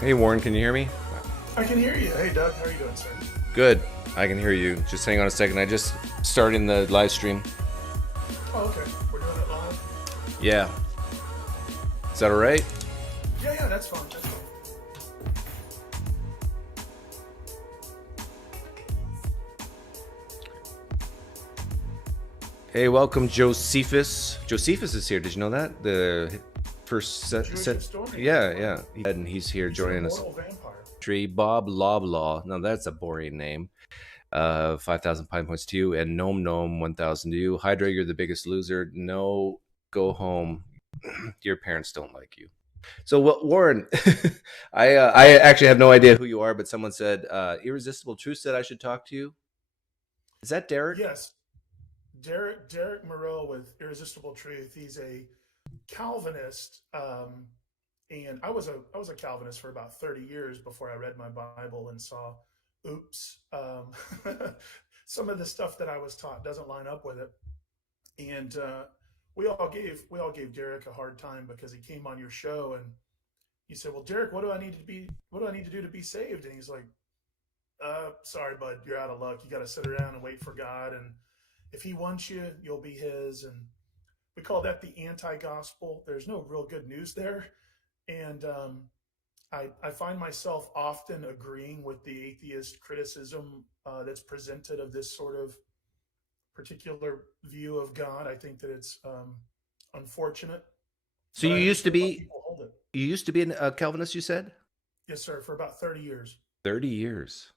Hey Warren, can you hear me? I can hear you. Hey, Doug. How are you doing, sir? Good. I can hear you. Just hang on a second. I just starting the live stream. Oh, okay. We're doing it live? Yeah. Is that all right? Yeah, that's fine. That's fine. Hey, welcome Josephus. Josephus is here. Did you know that? The first The set. Jewish historian. Yeah, Wow. yeah. And he's here He's an joining us. immortal vampire. Tree Bob Loblaw. Now that's a boring name. 5,000 pine points to you. And Gnome Gnome 1,000 to you. Hydra, you're the biggest loser. No, go home. Your parents don't like you. So, Warren, I actually have no idea who you are, but someone said Irresistible Truth said I should talk to you. Is that Derek? Yes. Derek Moreau with Irresistible Truth. He's a Calvinist. And I was a Calvinist for about 30 years before I read my Bible and saw, oops, some of the stuff that I was taught doesn't line up with it. And we all gave Derek a hard time because he came on your show and you said, "Well, Derek, what do I need to do to be saved?" And he's like, sorry, bud, you're out of luck. You got to sit around and wait for God. And if he wants you, you'll be his." And we call that the anti-gospel. There's no real good news there. And I find myself often agreeing with the atheist criticism that's presented of this sort of particular view of God. I think that it's unfortunate, So but you I used to understand why be people hold it. a Calvinist. You said Yes, sir, for about 30 years. 30 years.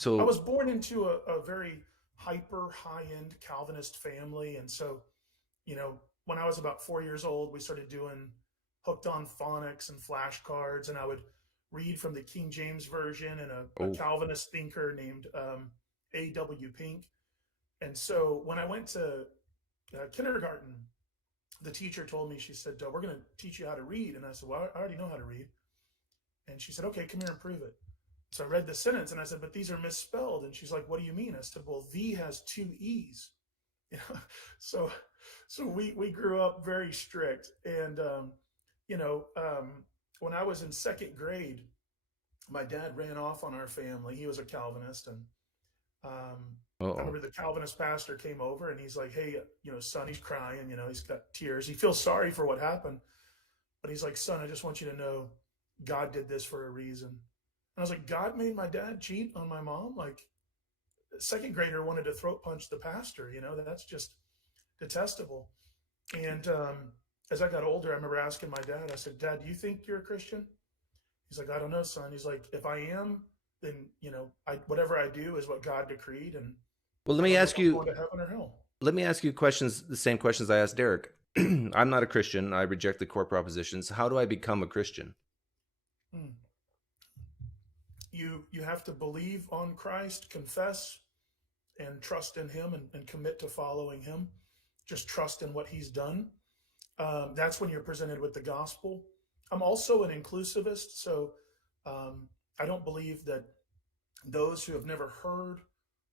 I So was born into a very hyper high end Calvinist family. And so, when I was about 4 years old, we started doing hooked on phonics and flashcards. And I would read from the King James Version and a oh Calvinist thinker named A.W. Pink. And so when I went to kindergarten, the teacher told me, she said, "We're going to teach you how to read." And I said, "Well, I already know how to read." And she said, "Okay, come here and prove it." So I read the sentence and I said, "But these are misspelled." And she's like, "What do you mean?" I said, "Well, "the" has two E's." You know, so we grew up very strict. And you know, when I was in second grade, my dad ran off on our family. He was a Calvinist, and um, I oh remember the Calvinist pastor came over and he's like, "Hey, son," he's crying. He's got tears. He feels sorry for what happened, but he's like, "Son, I just want you to know, God did this for a reason." And I was like, "God made my dad cheat on my mom?" Like, second grader wanted to throat punch the pastor. That's just detestable. And as I got older, I remember asking my dad, I said, "Dad, do you think you're a Christian?" He's like, "I don't know, son." He's like, "If I am, then, whatever I do is what God decreed. And well. I don't know if I'm going to heaven or hell." Let me ask you questions. The same questions I asked Derek. I'm not a Christian. I reject the core propositions. How do I become a Christian? Hmm. You have to believe on Christ, confess, and trust in Him, and commit to following Him. Just trust in what He's done. That's when you're presented with the gospel. I'm also an inclusivist, so um, I don't believe that those who have never heard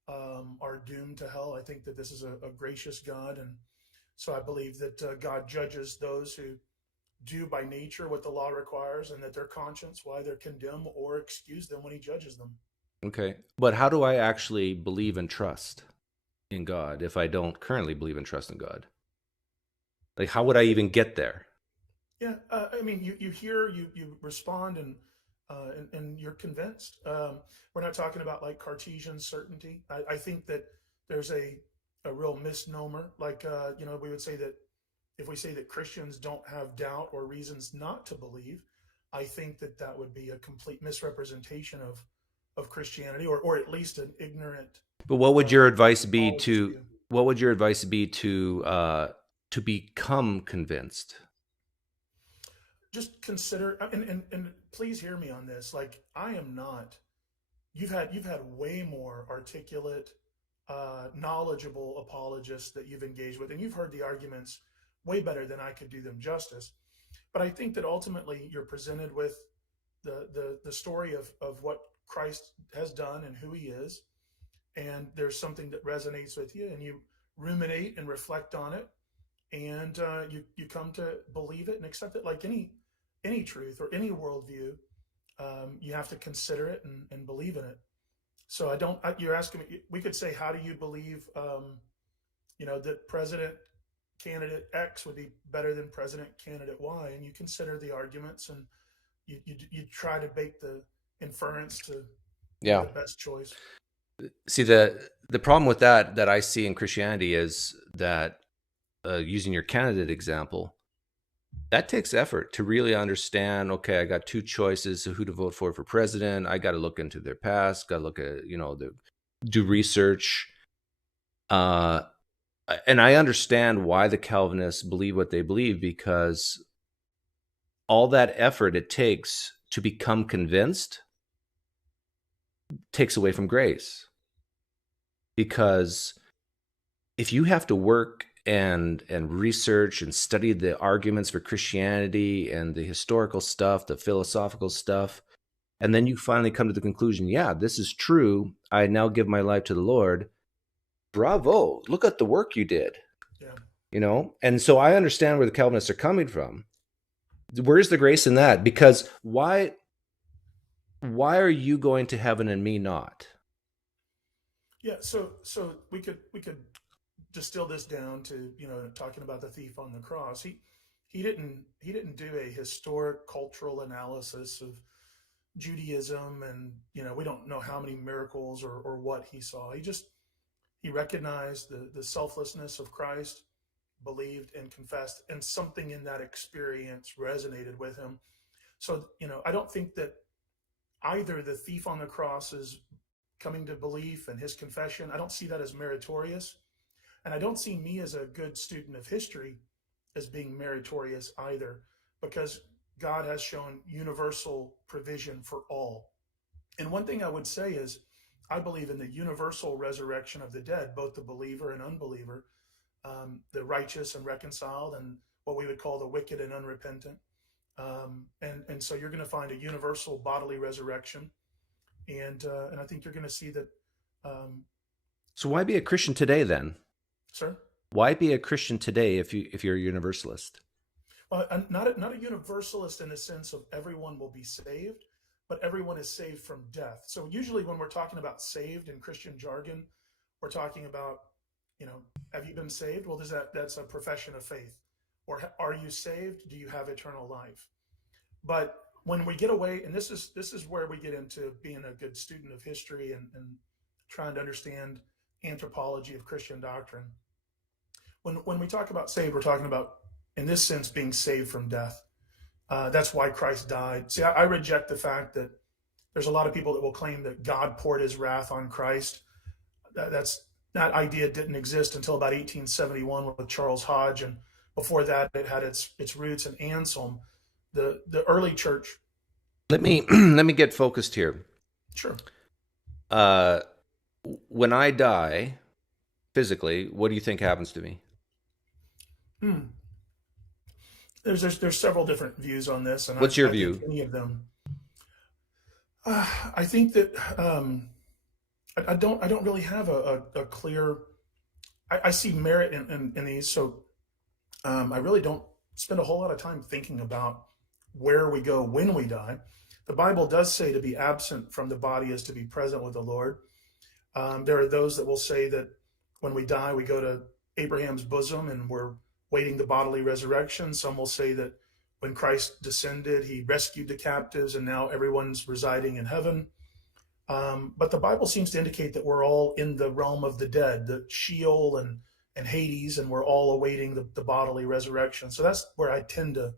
are doomed to hell. I think that this is a gracious God, and so I believe that God judges those who do by nature what the law requires, and that their conscience will either condemn or excuse them when He judges them. Okay. But how do I actually believe and trust in God if I don't currently believe and trust in God? Like, how would I even get there? Yeah, I mean, you hear, you respond, and you're convinced. We're not talking about like Cartesian certainty. I think that there's a real misnomer. Like, we would say that if we say that Christians don't have doubt or reasons not to believe, I think that that would be a complete misrepresentation of Christianity, or at least an ignorant But what would your advice be apologist to view. what would your advice be to become convinced? Just consider, and please hear me on this. Like, I am not. You've had way more articulate, knowledgeable apologists that you've engaged with, and you've heard the arguments way better than I could do them justice. But I think that ultimately you're presented with the story of what Christ has done and who He is, and there's something that resonates with you, and you ruminate and reflect on it, and you come to believe it and accept it, like any truth or any worldview. you have to consider it and believe in it. So you're asking me, we could say, how do you believe, that President candidate X would be better than President candidate Y? And you consider the arguments, and you try to bake the inference to make the best choice. See, the problem with that I see in Christianity is that, using your candidate example, that takes effort to really understand. Okay, I got two choices of who to vote for president. I got to look into their past. Got to look at do research. And I understand why the Calvinists believe what they believe, because all that effort it takes to become convinced takes away from grace. Because if you have to work and research and study the arguments for Christianity and the historical stuff, the philosophical stuff, and then you finally come to the conclusion, yeah, this is true, I now give my life to the Lord, bravo, look at the work you did. Yeah. And so I understand where the Calvinists are coming from. Where's the grace in that? Because why are you going to heaven and me not? Yeah, so we could distill this down to talking about the thief on the cross. He didn't do a historic cultural analysis of Judaism, and we don't know how many miracles or what he saw. He recognized the selflessness of Christ, believed and confessed, and something in that experience resonated with him. So I don't think that either the thief on the cross is coming to belief and his confession, I don't see that as meritorious. And I don't see me as a good student of history as being meritorious either, because God has shown universal provision for all. And one thing I would say is, I believe in the universal resurrection of the dead, both the believer and unbeliever, the righteous and reconciled, and what we would call the wicked and unrepentant. And so you're going to find a universal bodily resurrection. And I think you're going to see that. So why be a Christian today then? Sir? Why be a Christian today if you're a universalist? Well, not a universalist in the sense of everyone will be saved, but everyone is saved from death. So usually when we're talking about saved in Christian jargon, we're talking about, have you been saved? Well, that's a profession of faith. Or are you saved? Do you have eternal life? But when we get away, and this is where we get into being a good student of history and trying to understand anthropology of Christian doctrine. When we talk about saved, we're talking about, in this sense, being saved from death. That's why Christ died. See, I reject the fact that there's a lot of people that will claim that God poured his wrath on Christ. That idea didn't exist until about 1871 with Charles Hodge, and before that, it had its roots in Anselm. The early church. Let me get focused here. Sure. When I die, physically, what do you think happens to me? There's several different views on this, and what's your view? Any of them. I think that I don't really have a clear. I see merit in these, so I really don't spend a whole lot of time thinking about where we go when we die. The Bible does say to be absent from the body is to be present with the Lord. There are those that will say that when we die, we go to Abraham's bosom and we're waiting the bodily resurrection. Some will say that when Christ descended, he rescued the captives and now everyone's residing in heaven. But the Bible seems to indicate that we're all in the realm of the dead, the Sheol and Hades, and we're all awaiting the bodily resurrection. So that's where I tend to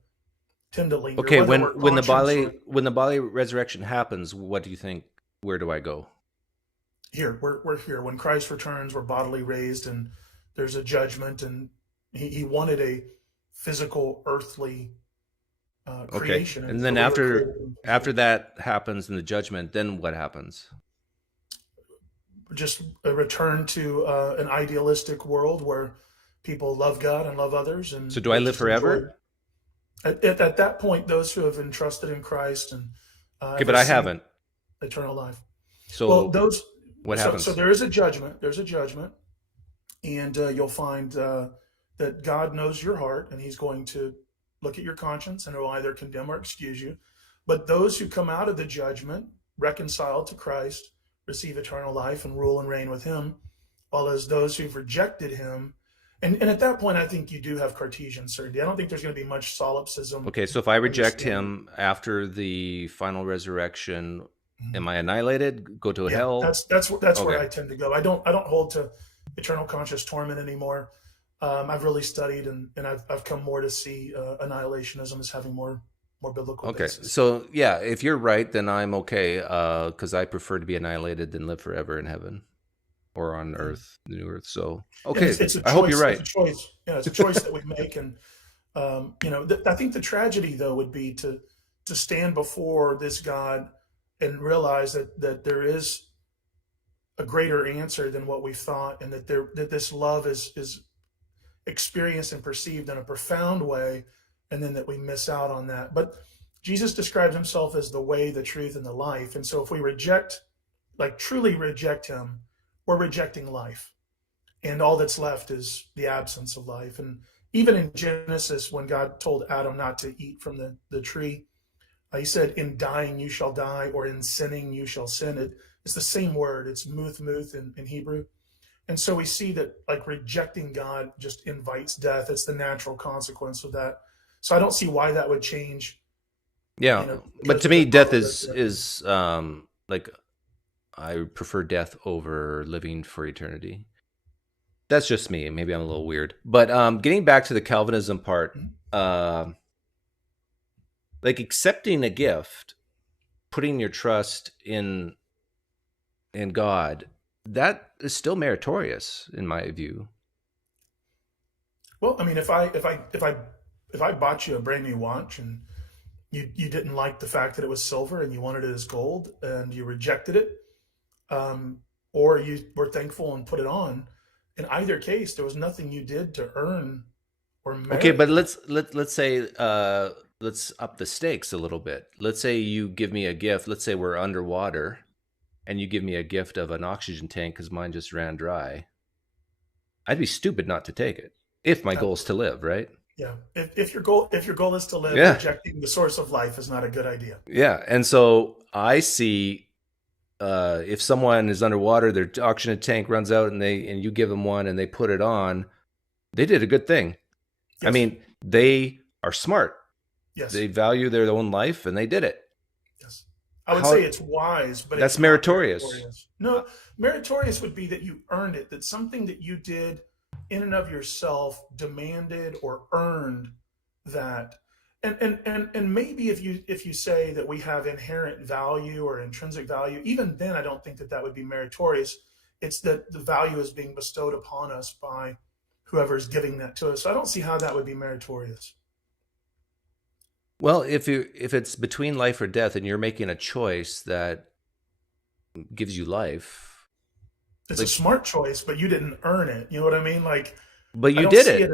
linger. Okay, when the bodily resurrection happens, what do you think? Where do I go? Here, we're here. When Christ returns, we're bodily raised, and there's a judgment. And he wanted a physical, earthly creation. Okay. And then after that happens in the judgment, then what happens? Just a return to an idealistic world where people love God and love others. And so do I live forever? At that point, those who have entrusted in Christ and okay, but I haven't. Eternal life. So what happens? So there is a judgment. There's a judgment, and you'll find that God knows your heart, and he's going to look at your conscience, and it will either condemn or excuse you. But those who come out of the judgment, reconciled to Christ, receive eternal life and rule and reign with him, while as those who've rejected him, and at that point, I think you do have Cartesian certainty. I don't think there's going to be much solipsism. Okay, so if I reject him after the final resurrection, am I annihilated? Go to hell? That's Okay. where I tend to go. I don't hold to eternal conscious torment anymore. I've really studied and I've come more to see annihilationism as having more biblical basis. So yeah, if you're right, then I'm okay, because I prefer to be annihilated than live forever in heaven or on earth, the new earth. So okay, it's a choice. I hope you're right. It's a choice. Yeah, it's a choice that we make, and I think the tragedy though would be to stand before this God and realize that there is a greater answer than what we thought, and that this love is experienced and perceived in a profound way, and then that we miss out on that. But Jesus describes himself as the way, the truth, and the life. And so if we truly reject him, we're rejecting life. And all that's left is the absence of life. And even in Genesis, when God told Adam not to eat from the tree, he said, in dying you shall die, or in sinning you shall sin. It's the same word. It's muth in Hebrew. And so we see that rejecting God just invites death. It's the natural consequence of that. So I don't see why that would change. Yeah, but to me, death is I prefer death over living for eternity. That's just me. Maybe I'm a little weird. But getting back to the Calvinism part, accepting a gift, putting your trust in God, that is still meritorious in my view. Well, I mean, if I bought you a brand new watch and you didn't like the fact that it was silver and you wanted it as gold and you rejected it, or you were thankful and put it on, in either case, there was nothing you did to earn or merit. Okay, but let's say let's up the stakes a little bit. Let's say you give me a gift. Let's say we're underwater, and you give me a gift of an oxygen tank because mine just ran dry. I'd be stupid not to take it if my goal is to live, right? Yeah. If your goal is to live, rejecting the source of life is not a good idea. Yeah, and so I see. If someone is underwater, their oxygen tank runs out, and you give them one, and they put it on, they did a good thing. Yes. I mean, they are smart. Yes, they value their own life, and they did it. Yes, I would say it's wise, but that's meritorious. No, meritorious would be that you earned it. That something that you did in and of yourself demanded or earned that. And maybe if you say that we have inherent value or intrinsic value, even then I don't think that would be meritorious. It's that the value is being bestowed upon us by whoever is giving that to us. So I don't see how that would be meritorious. Well, if it's between life or death and you're making a choice that gives you life, it's a smart choice, but you didn't earn it. You know what I mean? But you did it.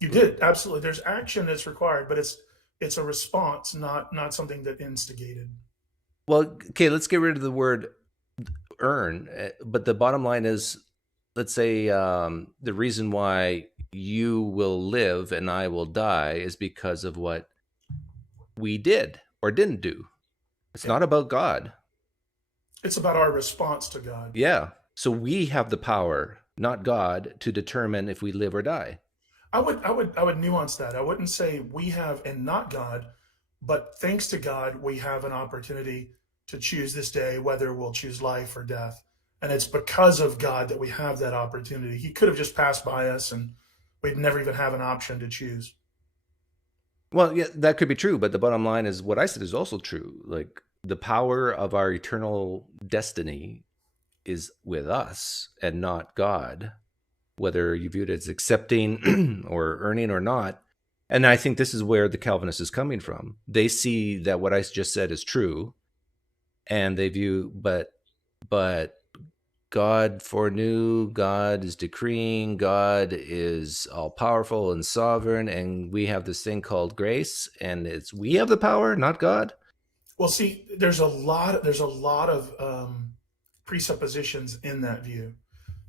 You did, absolutely. There's action that's required, but it's a response, not something that instigated. Well, okay, let's get rid of the word earn. But the bottom line is, let's say the reason why you will live and I will die is because of what we did or didn't do. It's not about God. It's about our response to God. Yeah. So we have the power, not God, to determine if we live or die. I would nuance that. I wouldn't say we have and not God, but thanks to God, we have an opportunity to choose this day whether we'll choose life or death. And it's because of God that we have that opportunity. He could have just passed by us and we'd never even have an option to choose. Well, yeah, that could be true, but the bottom line is what I said is also true. Like the power of our eternal destiny is with us and not God, whether you view it as accepting or earning or not. And I think this is where the Calvinist is coming from. They see that what I just said is true, and they view, but God foreknew, God is decreeing, God is all powerful and sovereign, and we have this thing called grace, and we have the power, not God. Well, see, there's a lot of presuppositions in that view.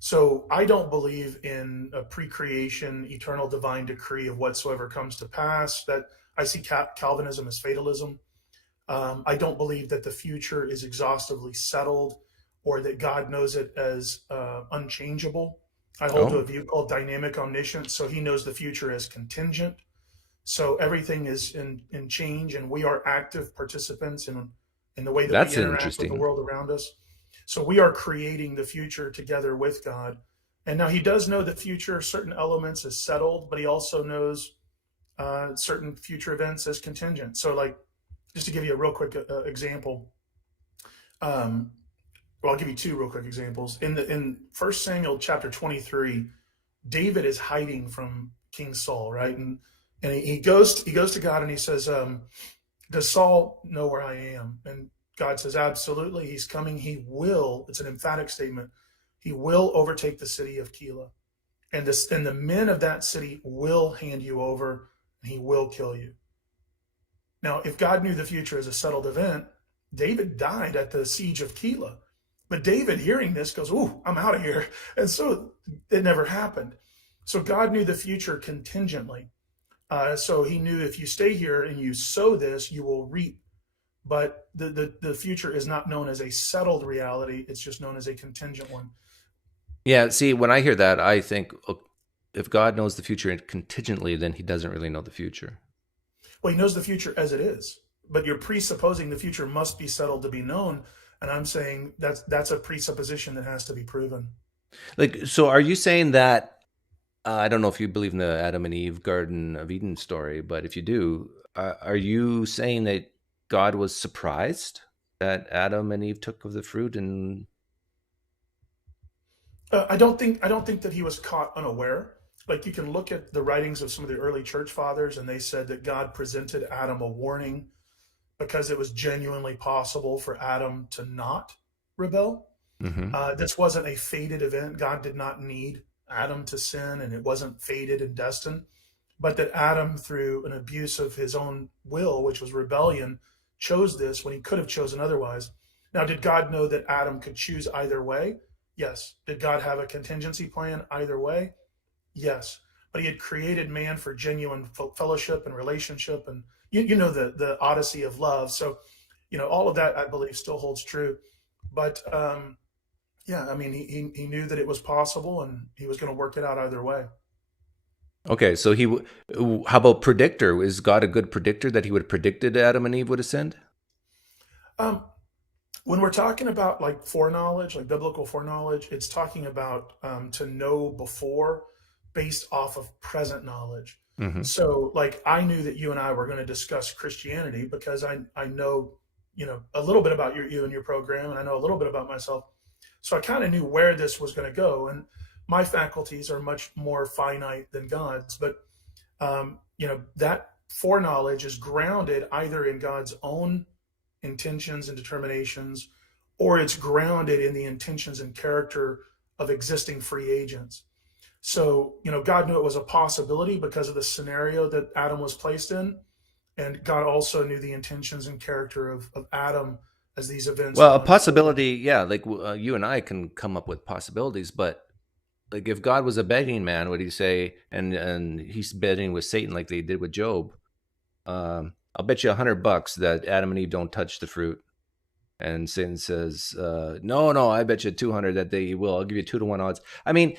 So I don't believe in a pre-creation, eternal divine decree of whatsoever comes to pass. That I see Calvinism as fatalism. I don't believe that the future is exhaustively settled or that God knows it as unchangeable. I hold to a Oh, view called dynamic omniscience. So he knows the future as contingent. So everything is in change, and we are active participants in the way that we that's interact with the interesting. world around us. So we are creating the future together with God. And now he does know the future, certain elements is settled, but he also knows certain future events as contingent. So, like, just to give you a real quick example, um, well, I'll give you two real quick examples. In First Samuel chapter 23, David is hiding from King Saul, right? And he goes to God and he says, "Does Saul know where I am?" And God says, "Absolutely, he's coming. He will." It's an emphatic statement. He will overtake the city of Keilah, and the men of that city will hand you over, and he will kill you. Now, if God knew the future as a settled event, David died at the siege of Keilah. But David, hearing this, goes, "Ooh, I'm out of here." And so it never happened. So God knew the future contingently. So he knew if you stay here and you sow this, you will reap. But the future is not known as a settled reality. It's just known as a contingent one. Yeah, see, when I hear that, I think, if God knows the future contingently, then he doesn't really know the future. Well, he knows the future as it is, but you're presupposing the future must be settled to be known. And I'm saying that's a presupposition that has to be proven. Like, so are you saying that, I don't know if you believe in the Adam and Eve Garden of Eden story, but if you do, are you saying that God was surprised that Adam and Eve took of the fruit? And I don't think that he was caught unaware. Like, you can look at the writings of some of the early church fathers, and they said that God presented Adam a warning because it was genuinely possible for Adam to not rebel. Mhm. This wasn't a fated event. God did not need Adam to sin, and it wasn't fated and destined. But that Adam, through an abuse of his own will, which was rebellion, chose this when he could have chosen otherwise. Now, did God know that Adam could choose either way? Yes. Did God have a contingency plan either way? Yes. But he had created man for genuine fellowship and relationship, and you know the odyssey of love. So, all of that I believe still holds true. But yeah, I mean, he knew that it was possible, and he was going to work it out either way. Okay, so how about predictor? Is God a good predictor that he would have predicted Adam and Eve would ascend? Um, when we're talking about like foreknowledge, like biblical foreknowledge, it's talking about to know before based off of present knowledge. Hmm. So, like, I knew that you and I were going to discuss Christianity because I know, a little bit about you and your program, and I know a little bit about myself. So I kind of knew where this was going to go. And my faculties are much more finite than God's, but that foreknowledge is grounded either in God's own intentions and determinations, or it's grounded in the intentions and character of existing free agents. So, God knew it was a possibility because of the scenario that Adam was placed in. And God also knew the intentions and character of Adam as these events Well, were a unfolding. possibility, yeah, like you and I can come up with possibilities, but like if God was a betting man, would he say, and he's betting with Satan like they did with Job? I'll bet you $100 that Adam and Eve don't touch the fruit. And Satan says, no, no, I bet you 200 that they will. I'll give you 2 to 1 odds. I mean,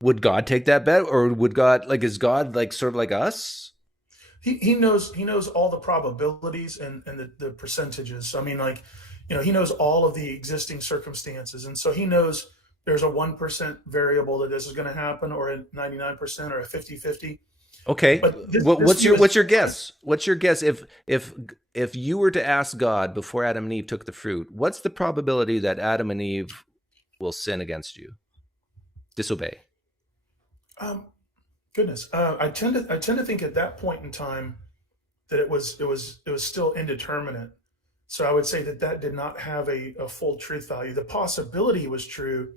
would God take that bet, or would God, like, is God like sort of like us? He knows all the probabilities and the percentages. I mean, like, he knows all of the existing circumstances, and so he knows there's a 1% variable that this is going to happen, or a 99%, or a 50-50. Okay, But this what's view your is what's your different. guess? What's your guess if you were to ask God before Adam and Eve took the fruit, what's the probability that Adam and Eve will sin against you, disobey? Um, Goodness, I tend to think at that point in time that it was still indeterminate. So I would say that did not have a full truth value. The possibility was true,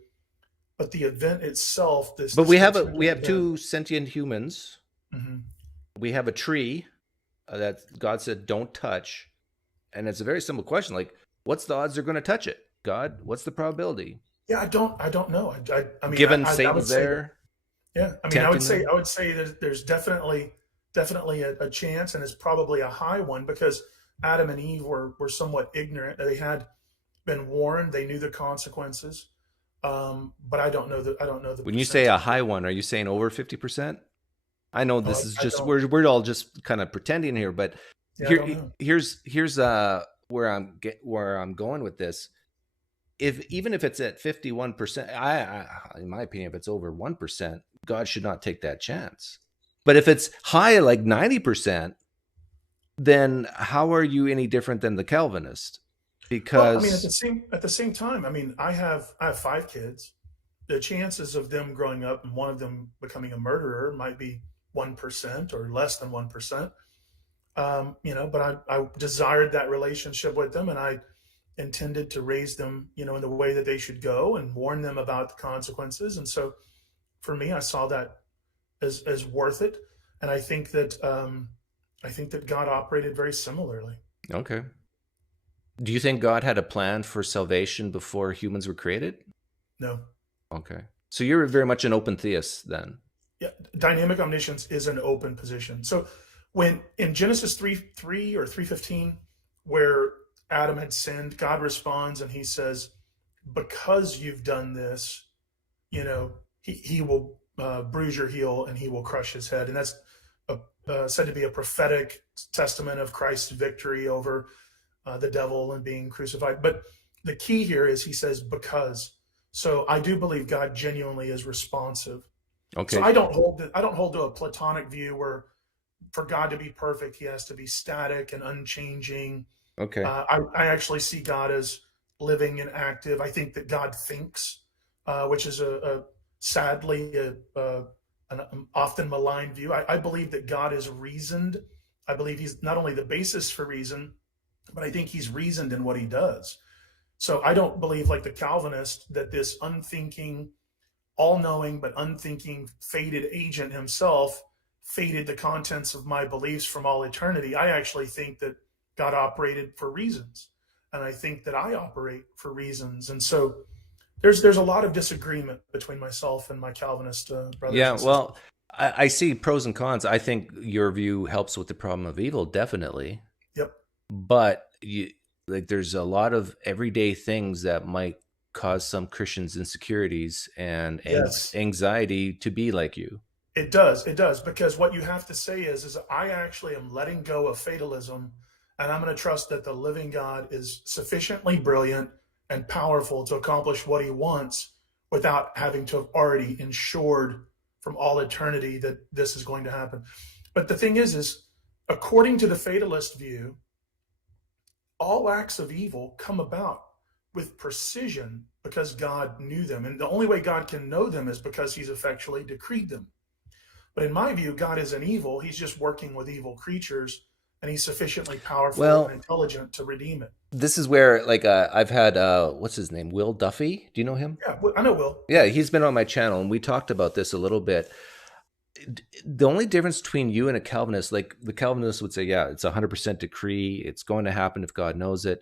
but the event itself, this But this we contingent have event. two sentient humans. Mhm. We have a tree that God said don't touch, and it's a very simple question. Like, what's the odds they're going to touch it? God, what's the probability? Yeah, I don't know. I mean, Given I would Satan's say that. there Yeah, I mean, I would tempting say them. I would say there's definitely a chance, and it's probably a high one because Adam and Eve were somewhat ignorant. They had been warned. They knew the consequences. But I don't know the When you say a percentage. high one, are you saying over 50%? I know Oh, this is I just don't. we're all just kind of pretending here, but Yeah, I don't know. here's where I'm going with this. If even if it's at 51%, I in my opinion, if it's over 1%, God should not take that chance. But if it's high like 90%, then how are you any different than the Calvinist? Well, I mean, Because at the same time, I mean, I have five kids. The chances of them growing up and one of them becoming a murderer might be 1% or less than 1%. But I desired that relationship with them, and I intended to raise them, in the way that they should go and warn them about the consequences. And so, for me, I saw that as worth it, and I think that God operated very similarly. okay. Do you think God had a plan for salvation before humans were created? No, Okay. So you're very much an open theist then. yeah, dynamic omniscience is an open position. So when in Genesis 3:3 or 3:15, where Adam had sinned, God responds and he says, because you've done this, he will bruise your heel and he will crush his head. And that's said to be a prophetic testament of Christ's victory over the devil and being crucified. But the key here is he says, because. So I do believe God genuinely is responsive. So Okay. I don't hold to a Platonic view where for God to be perfect, he has to be static and unchanging. Okay. I actually see God as living and active. I think that God thinks, which is sadly an often maligned view. I believe that God is reasoned. I believe he's not only the basis for reason, but I think he's reasoned in what he does. So I don't believe, like the Calvinist, that this unthinking, all knowing but unthinking, fated agent himself fated the contents of my beliefs from all eternity. I actually think that God operated for reasons. And I think that I operate for reasons. And so there's a lot of disagreement between myself and my Calvinist brothers Yeah, and sisters. well, I see pros and cons. I think your view helps with the problem of evil, definitely. Yep. But there's a lot of everyday things that might cause some Christians insecurities and Yes. anxiety to be like you. It does. It does. Because what you have to say is I actually am letting go of fatalism, and I'm going to trust that the living God is sufficiently brilliant and powerful to accomplish what he wants without having to have already ensured from all eternity that this is going to happen. But the thing is according to the fatalist view, all acts of evil come about with precision because God knew them. And the only way God can know them is because he's effectually decreed them. But in my view, God isn't evil. He's just working with evil creatures, and he's sufficiently powerful and Well, intelligent to redeem it. this is where I've had what's his name? Will Duffy. Do you know him? Yeah, I know, Will. Yeah, Yep. he's been on my channel and we talked about this a little bit. The only difference between you and a Calvinist, like the Calvinist would say, yeah, it's 100% decree. It's going to happen if God knows it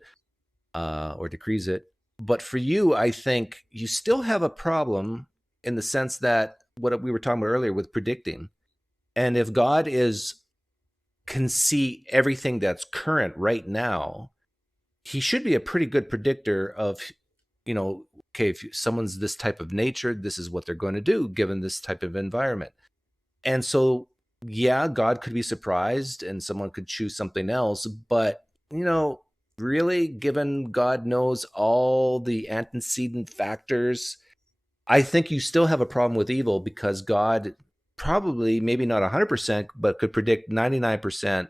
or decrees it. But for you, I think you still have a problem in the sense that what we were talking about earlier with predicting. And if God can see everything that's current right now, he should be a pretty good predictor of, okay, if someone's this type of nature, this is what they're going to do given this type of environment. And so, yeah, God could be surprised and someone could choose something else. But, really, given God knows all the antecedent factors, I think you still have a problem with evil because God probably, maybe not 100%, but could predict 99%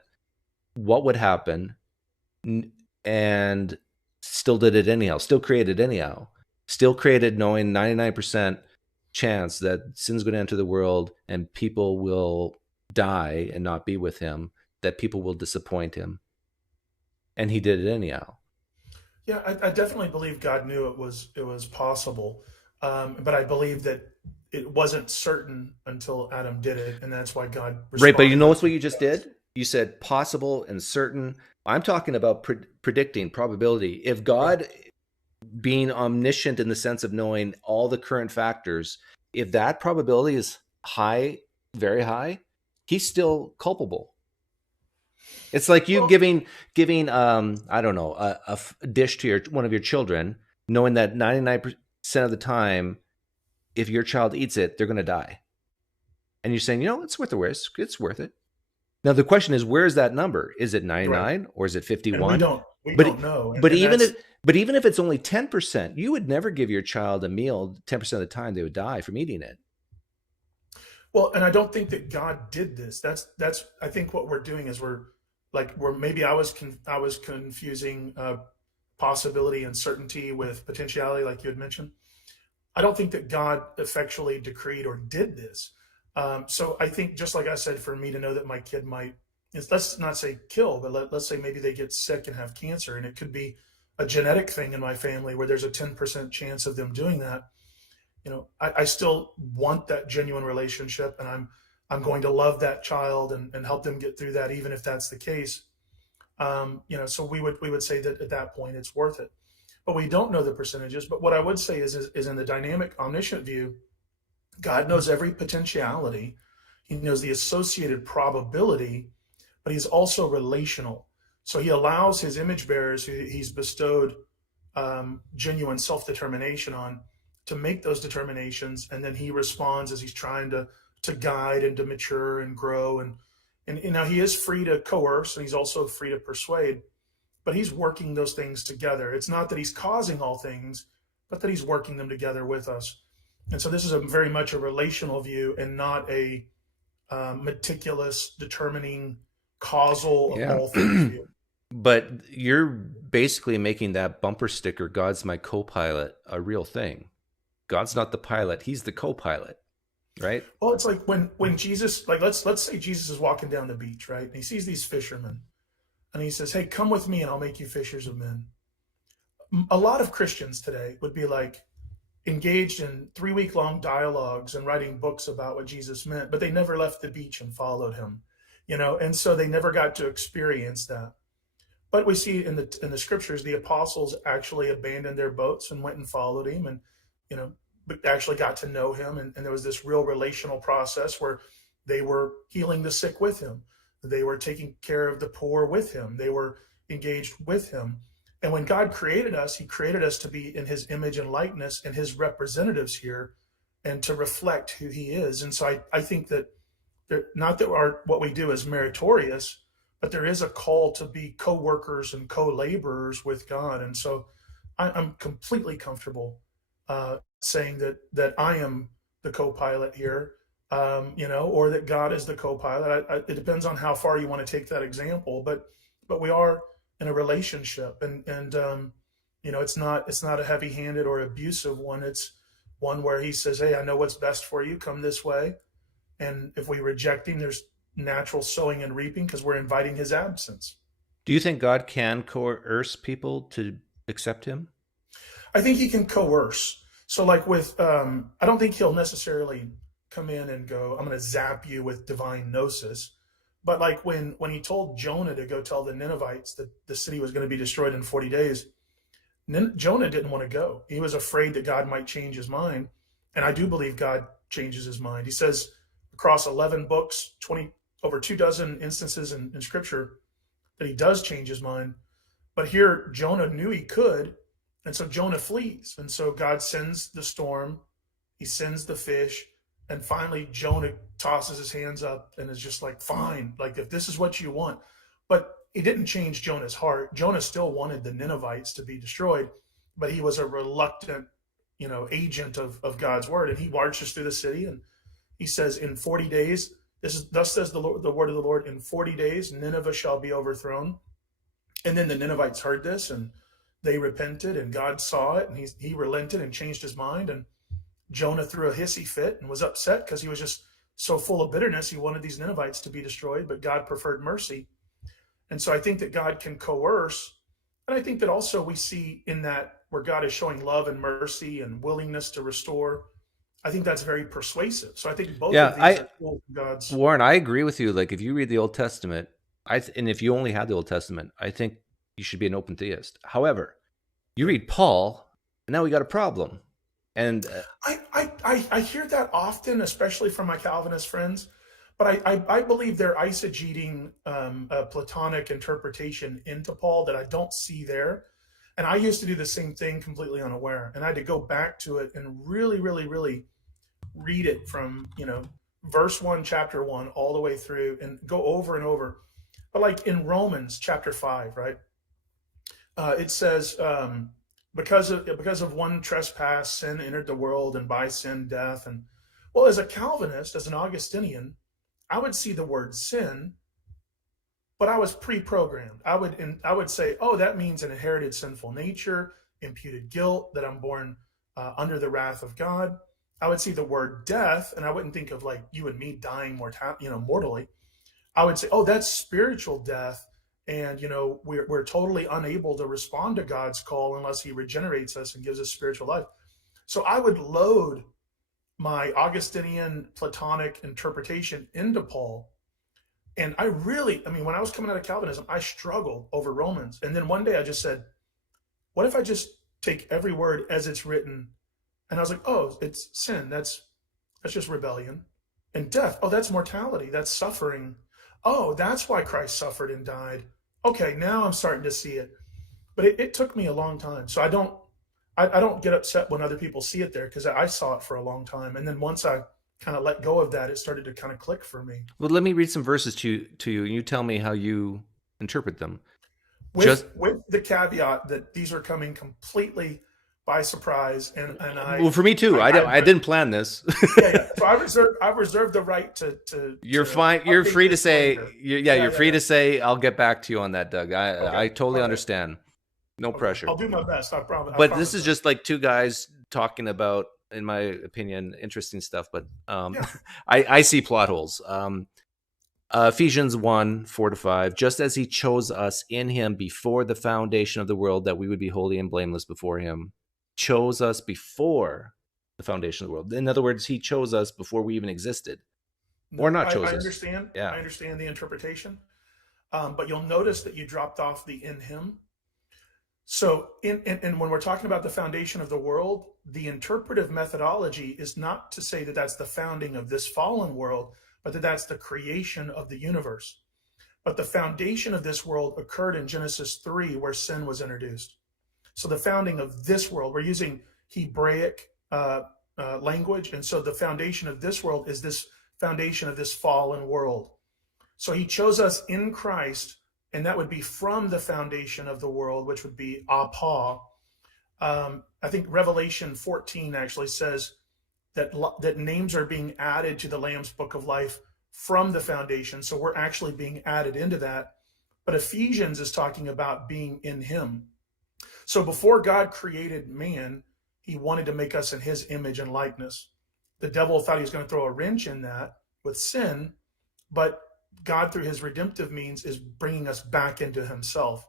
what would happen and still did it anyhow, still created anyhow, still created knowing 99% chance that sin's going to enter the world and people will die and not be with him, that people will disappoint him. And he did it anyhow. Yeah, I definitely believe God knew it was possible, but I believe that it wasn't certain until Adam did it, and that's why God Right, but you responded with notice what you just did? You said possible and certain. I'm talking about predicting probability. If right. God, being omniscient in the sense of knowing all the current factors, if that probability is high, very high, he's still culpable. It's like you Well, giving I don't know, a dish to one of your children, knowing that 99% of the time, if your child eats it, they're going to die, and you're saying, it's worth the risk. It's worth it. Now the question is, where's that number? Is it right. 99 or is it And we 51? don't we But don't know. but And even that's if but even if it's only 10%, you would never give your child a meal 10% of the time they would die from eating it. well, and I don't think that God did this. That's I think what we're doing is we're maybe I was confusing possibility and certainty with potentiality, like you had mentioned. I don't think that God effectually decreed or did this. So I think, just like I said, for me to know that my kid might, let's not say kill, but let's say maybe they get sick and have cancer, and it could be a genetic thing in my family where there's a 10% chance of them doing that. I still want that genuine relationship, and I'm going to love that child and help them get through that, even if that's the case. So we would say that at that point it's worth it, but we don't know the percentages. But what I would say is in the dynamic omniscient view, God knows every potentiality. He knows the associated probability, but he's also relational. So he allows his image bearers, who he's bestowed genuine self determination on, to make those determinations, and then he responds as he's trying to guide and to mature and grow. And he is free to coerce, and he's also free to persuade, but he's working those things together. It's not that he's causing all things, but that he's working them together with us. And so this is a very much a relational view and not a meticulous, determining, causal of Yeah. all things view. But you're basically making that bumper sticker, God's my co-pilot, a real thing. God's not the pilot, he's the co-pilot, right? Well, it's like when Jesus, like let's say Jesus is walking down the beach, right? And he sees these fishermen, and he says, "Hey, come with me, and I'll make you fishers of men." A lot of Christians today would be like engaged in 3 week long dialogues and writing books about what Jesus meant, but they never left the beach and followed him, and so they never got to experience that. But we see in the scriptures, the apostles actually abandoned their boats and went and followed him, and you know, actually got to know him, and there was this real relational process where they were healing the sick with him, they were taking care of the poor with him, they were engaged with him. And when God created us, he created us to be in his image and likeness and his representatives here, and to reflect who he is. And so I think that not that what we do is meritorious, but there is a call to be co-workers and co-laborers with God. And so I'm completely comfortable saying that I am the co-pilot here, or that God is the co-pilot. It depends on how far you want to take that example, but we are in a relationship, and it's not a heavy-handed or abusive one. It's one where he says, "Hey, I know what's best for you. Come this way." And if we reject him, there's natural sowing and reaping because we're inviting his absence. Do you think God can coerce people to accept him? I think he can coerce. So, like I don't think he'll necessarily come in and go, "I'm going to zap you with divine gnosis." But like when he told Jonah to go tell the Ninevites that the city was going to be destroyed in 40 days, Jonah didn't want to go. He was afraid that God might change his mind. And I do believe God changes his mind. He says across 11 books, 20 over 24 instances in scripture, that he does change his mind. But here, Jonah knew he could. And so Jonah flees. And so God sends the storm, he sends the fish. And finally, Jonah tosses his hands up and is just like, "Fine, like if this is what you want." But it didn't change Jonah's heart. Jonah still wanted the Ninevites to be destroyed, but he was a reluctant, agent of God's word. And he marches through the city, and he says, "In 40 days, thus says the Lord, the word of the Lord, in 40 days, Nineveh shall be overthrown." And then the Ninevites heard this, and they repented, and God saw it, and he relented and changed his mind. And Jonah threw a hissy fit and was upset because he was just so full of bitterness. He wanted these Ninevites to be destroyed, but God preferred mercy. And so I think that God can coerce. And I think that also we see in that where God is showing love and mercy and willingness to restore. I think that's very persuasive. So I think both Yeah, of these are cool God's. Warren, I agree with you. Like if you read the Old Testament, and if you only had the Old Testament, I think you should be an open theist. However, you read Paul, and now we got a problem. And I hear that often, especially from my Calvinist friends. But I believe they're eisegeting a Platonic interpretation into Paul that I don't see there. And I used to do the same thing completely unaware. And I had to go back to it and really, really, really read it from, verse 1, chapter 1, all the way through and go over and over. But like in Romans chapter 5, right? It says, because of one trespass, sin entered the world, and by sin, death. And well, as a Calvinist, as an Augustinian, I would see the word sin, but I was pre-programmed. I would say, oh, that means an inherited sinful nature, imputed guilt, that I'm born under the wrath of God. I would see the word death, and I wouldn't think of like you and me dying mortally. I would say, oh, that's spiritual death, and we're totally unable to respond to God's call unless He regenerates us and gives us spiritual life. So I would load my Augustinian Platonic interpretation into Paul. And when I was coming out of Calvinism, I struggled over Romans. And then one day I just said, what if I just take every word as it's written? And I was like, oh, it's sin. That's just rebellion. And death. Oh, that's mortality. That's suffering. Oh, that's why Christ suffered and died. Okay, now I'm starting to see it. But it took me a long time. So I don't get upset when other people see it there, because I saw it for a long time. And then once I kind of let go of that, it started to kind of click for me. Well, let me read some verses to you, and you tell me how you interpret them. With the caveat that these are coming completely by surprise, and well, for me too. I didn't plan this. Yeah. So I reserve the right to. You're fine. You're free to say. You're free to say. I'll get back to you on that, Doug. I totally understand. No pressure. I'll do my best. I promise. But this is just like two guys talking about, in my opinion, interesting stuff. But I see plot holes. Ephesians 1, 4-5, just as He chose us in Him before the foundation of the world, that we would be holy and blameless before Him. Chose us before the foundation of the world. In other words, He chose us before we even existed. Or not chose us. I understand. Yeah. I understand the interpretation. But you'll notice that you dropped off the "in Him." So and when we're talking about the foundation of the world, the interpretive methodology is not to say that that's the founding of this fallen world, but that's the creation of the universe. But the foundation of this world occurred in Genesis 3, where sin was introduced. So the founding of this world, we're using Hebraic language. And so the foundation of this world is this foundation of this fallen world. So He chose us in Christ, and that would be from the foundation of the world, which would be apa. I think Revelation 14 actually says that names are being added to the Lamb's Book of Life from the foundation. So we're actually being added into that. But Ephesians is talking about being in Him. So before God created man, He wanted to make us in His image and likeness. The devil thought he was going to throw a wrench in that with sin, but God, through His redemptive means, is bringing us back into Himself.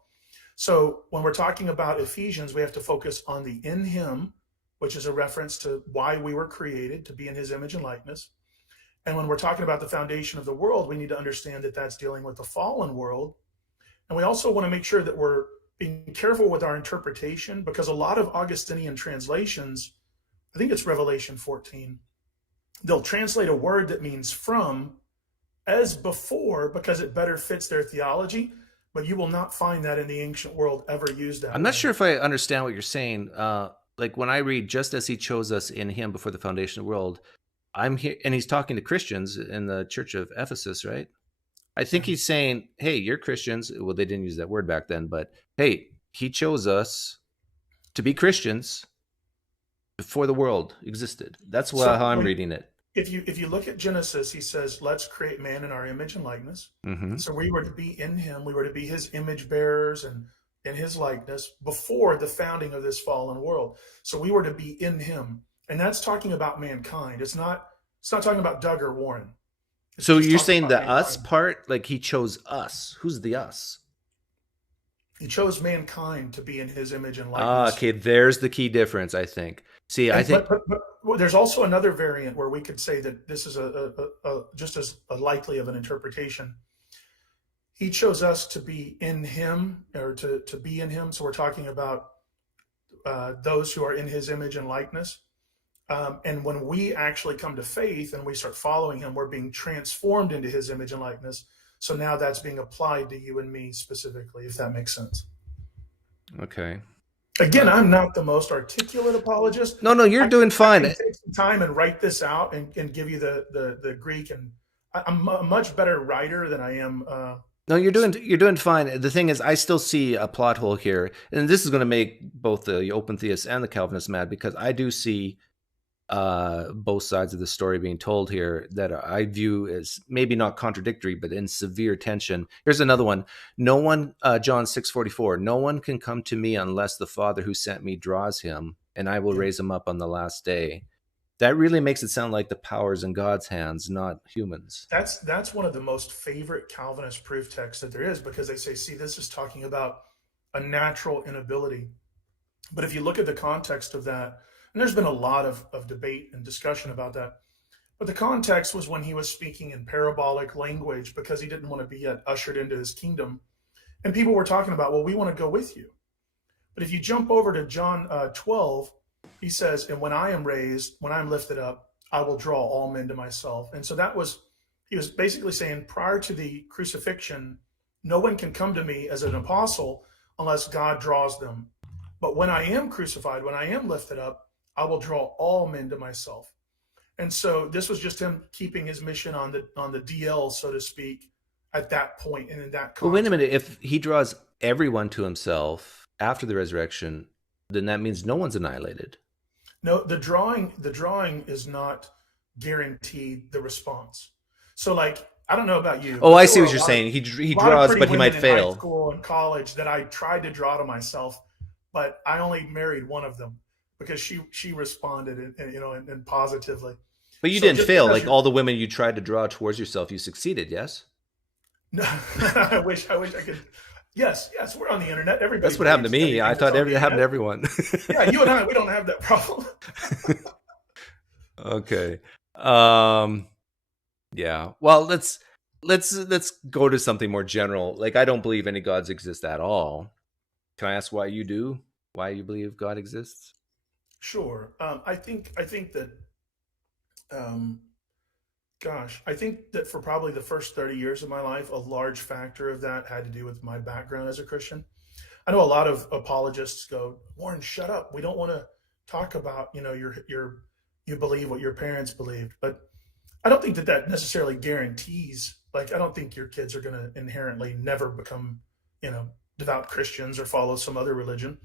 So when we're talking about Ephesians, we have to focus on the "in Him," which is a reference to why we were created, to be in His image and likeness. And when we're talking about the foundation of the world, we need to understand that that's dealing with the fallen world. And we also want to make sure that we're being careful with our interpretation, because a lot of Augustinian translations, I think it's Revelation 14, they'll translate a word that means from as before because it better fits their theology, but you will not find that in the ancient world ever used that. I'm not sure if I understand what you're saying. Like when I read, just as He chose us in Him before the foundation of the world, I'm here, and He's talking to Christians in the church of Ephesus, right? I think He's saying, hey, you're Christians. Well, they didn't use that word back then, but hey, He chose us to be Christians before the world existed. That's how I'm reading it. If you look at Genesis, He says, let's create man in our image and likeness. Mm-hmm. So we were to be in Him. We were to be His image bearers and in His likeness before the founding of this fallen world. So we were to be in Him. And that's talking about mankind. It's not talking about Doug or Warren. So you're saying the us part, like He chose us. Who's the us? He chose mankind to be in His image and likeness. Okay, there's the key difference, I think. See, I think... But there's also another variant where we could say that this is just as likely of an interpretation. He chose us to be in Him, or to be in Him. So we're talking about those who are in His image and likeness. And when we actually come to faith and we start following him, we're being transformed into his image and likeness. So now that's being applied to you and me specifically, if that makes sense. Okay. Again, I'm not the most articulate apologist. No, you're doing I fine. can take some time and write this out and give you the Greek. And I'm a much better writer than I am. No, you're doing fine. The thing is, I still see a plot hole here, and this is going to make both the open theists and the Calvinists mad, because I do see both sides of the story being told here that I view as maybe not contradictory, but in severe tension. Here's another one. No one, John 6:44. No one can come to me unless the Father who sent me draws him, and I will raise him up on the last day. That really makes it sound like the power's in God's hands, not humans. That's one of the most favorite Calvinist proof texts that there is, because they say, see, this is talking about a natural inability. But if you look at the context of that, and there's been a lot of debate and discussion about that, but the context was when he was speaking in parabolic language because he didn't want to be yet ushered into his kingdom. And people were talking about, well, we want to go with you. But if you jump over to John 12, he says, and when I am raised, when I'm lifted up, I will draw all men to myself. And so he was basically saying, prior to the crucifixion, no one can come to me as an apostle unless God draws them. But when I am crucified, when I am lifted up, I will draw all men to myself. And so this was just him keeping his mission on the DL, so to speak, at that point and in that context. Well, wait a minute. If he draws everyone to himself after the resurrection, then that means no one's annihilated. No, the drawing is not guaranteed the response. So, like, I don't know about you. Oh, I see what you're saying. He draws, but he might fail. In high school and college that I tried to draw to myself, but I only married one of them because she responded and positively. But you didn't fail. Like all the women you tried to draw towards yourself, you succeeded. Yes. No, I wish I could. Yes, we're on the internet. Everybody. That's what happened to me. I thought it happened to everyone. Yeah, you and I, we don't have that problem. Okay. Yeah. Well, let's go to something more general. Like, I don't believe any gods exist at all. Can I ask why you do? Why you believe God exists? Sure. I think that. I think that for probably the first 30 years of my life, a large factor of that had to do with my background as a Christian. I know a lot of apologists go, Warren, shut up. We don't want to talk about, you believe what your parents believed. But I don't think that necessarily guarantees, like, I don't think your kids are going to inherently never become, devout Christians or follow some other religion.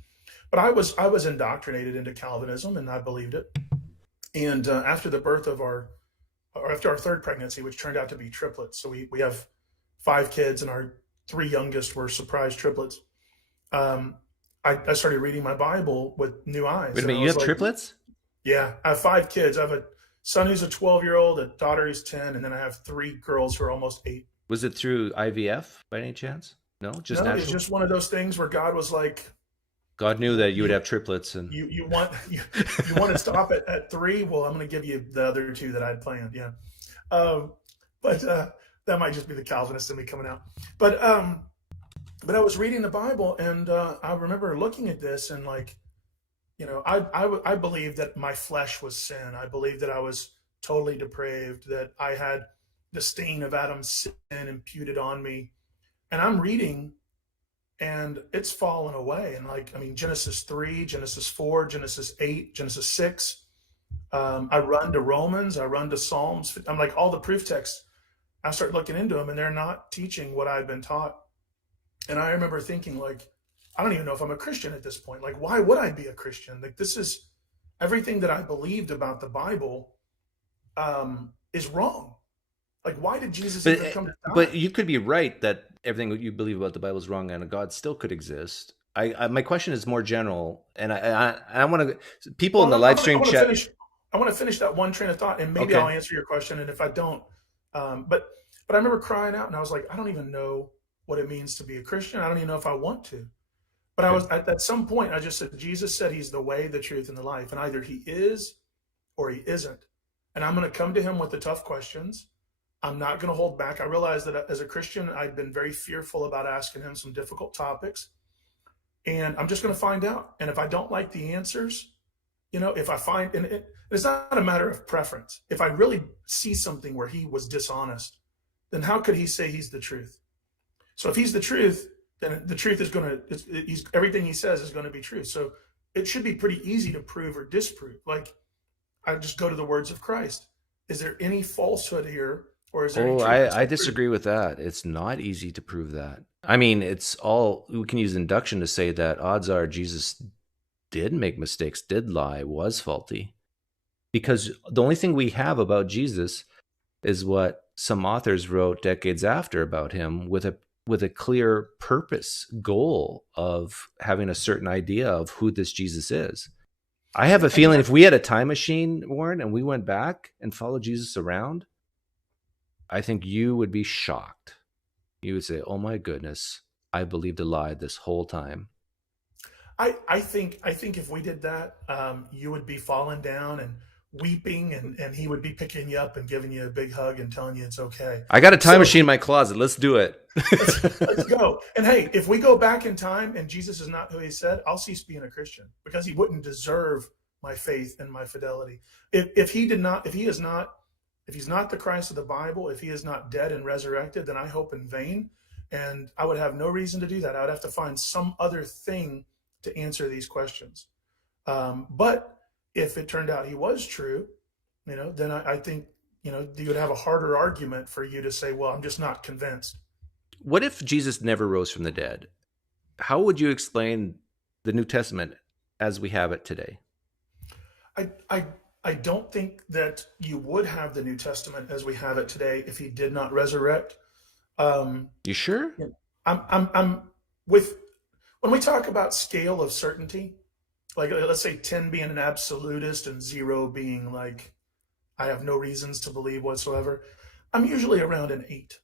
But I was indoctrinated into Calvinism, and I believed it. And after the birth of after our third pregnancy, which turned out to be triplets. So we have 5 kids, and our 3 youngest were surprise triplets. I started reading my Bible with new eyes. Wait a minute, you have triplets? Yeah, I have 5 kids. I have a son who's a 12-year-old, a daughter who's 10, and then I have 3 girls who are almost 8. Was it through IVF by any chance? No, just natural? It's just one of those things where God was like, God knew that you would have triplets, and you want to stop at 3. Well, I'm going to give you the other 2 that I'd planned. Yeah, but that might just be the Calvinist in me coming out. But I was reading the Bible, and I remember looking at this, and I believed that my flesh was sin. I believed that I was totally depraved, that I had the stain of Adam's sin imputed on me, and I'm reading. And it's fallen away. And Genesis 3, Genesis 4, Genesis 8, Genesis 6. I run to Romans. I run to Psalms. I'm like, all the proof texts, I start looking into them, and they're not teaching what I've been taught. And I remember thinking, I don't even know if I'm a Christian at this point. Like, why would I be a Christian? Like, this is everything that I believed about the Bible is wrong. Like, why did Jesus even come to die? But you could be right that everything you believe about the Bible is wrong, and a God still could exist. My question is more general, and I want to people in the live stream chat. I want to finish that one train of thought, and maybe I'll answer your question. And if I don't, but I remember crying out, and I was like, I don't even know what it means to be a Christian. I don't even know if I want to. But I was at some point, I just said, Jesus said he's the way, the truth, and the life, and either he is or he isn't. And I'm going to come to him with the tough questions. I'm not going to hold back. I realized that as a Christian, I'd been very fearful about asking him some difficult topics. And I'm just going to find out. And if I don't like the answers, if I find, and it's not a matter of preference. If I really see something where he was dishonest, then how could he say he's the truth? So if he's the truth, then the truth is going to, everything he says is going to be true. So it should be pretty easy to prove or disprove. Like, I just go to the words of Christ. Is there any falsehood here, or is there any Oh, truth? I disagree with that. It's not easy to prove that. I mean, it's all, we can use induction to say that odds are Jesus did make mistakes, did lie, was faulty. Because the only thing we have about Jesus is what some authors wrote decades after about him, with a clear purpose, goal of having a certain idea of who this Jesus is. I have a feeling if we had a time machine, Warren, and we went back and followed Jesus around, I think you would be shocked. You would say, "Oh my goodness, I believed a lie this whole time." I think if we did that, you would be falling down and weeping, and he would be picking you up and giving you a big hug and telling you it's okay. I got a time machine in my closet. Let's do it. let's go. And hey, if we go back in time and Jesus is not who he said, I'll cease being a Christian, because he wouldn't deserve my faith and my fidelity. If he's not the Christ of the Bible, if he is not dead and resurrected, then I hope in vain. And I would have no reason to do that. I would have to find some other thing to answer these questions. But if it turned out he was true, then I think, you would have a harder argument for you to say, well, I'm just not convinced. What if Jesus never rose from the dead? How would you explain the New Testament as we have it today? I don't think that you would have the New Testament as we have it today if he did not resurrect. You sure? I'm with, when we talk about scale of certainty, like let's say 10 being an absolutist and 0 being like, I have no reasons to believe whatsoever, I'm usually around an 8.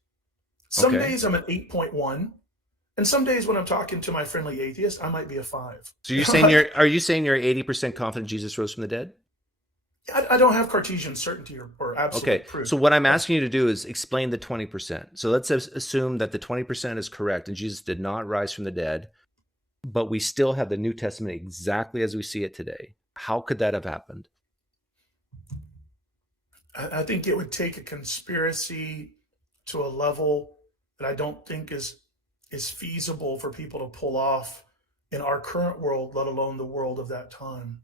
Some days I'm an 8.1. And some days when I'm talking to my friendly atheist, I might be a 5. So you're saying are you saying you're 80% confident Jesus rose from the dead? I don't have Cartesian certainty or absolute proof. So what I'm asking you to do is explain the 20%. So let's assume that the 20% is correct and Jesus did not rise from the dead, but we still have the New Testament exactly as we see it today. How could that have happened? I think it would take a conspiracy to a level that I don't think is feasible for people to pull off in our current world, let alone the world of that time.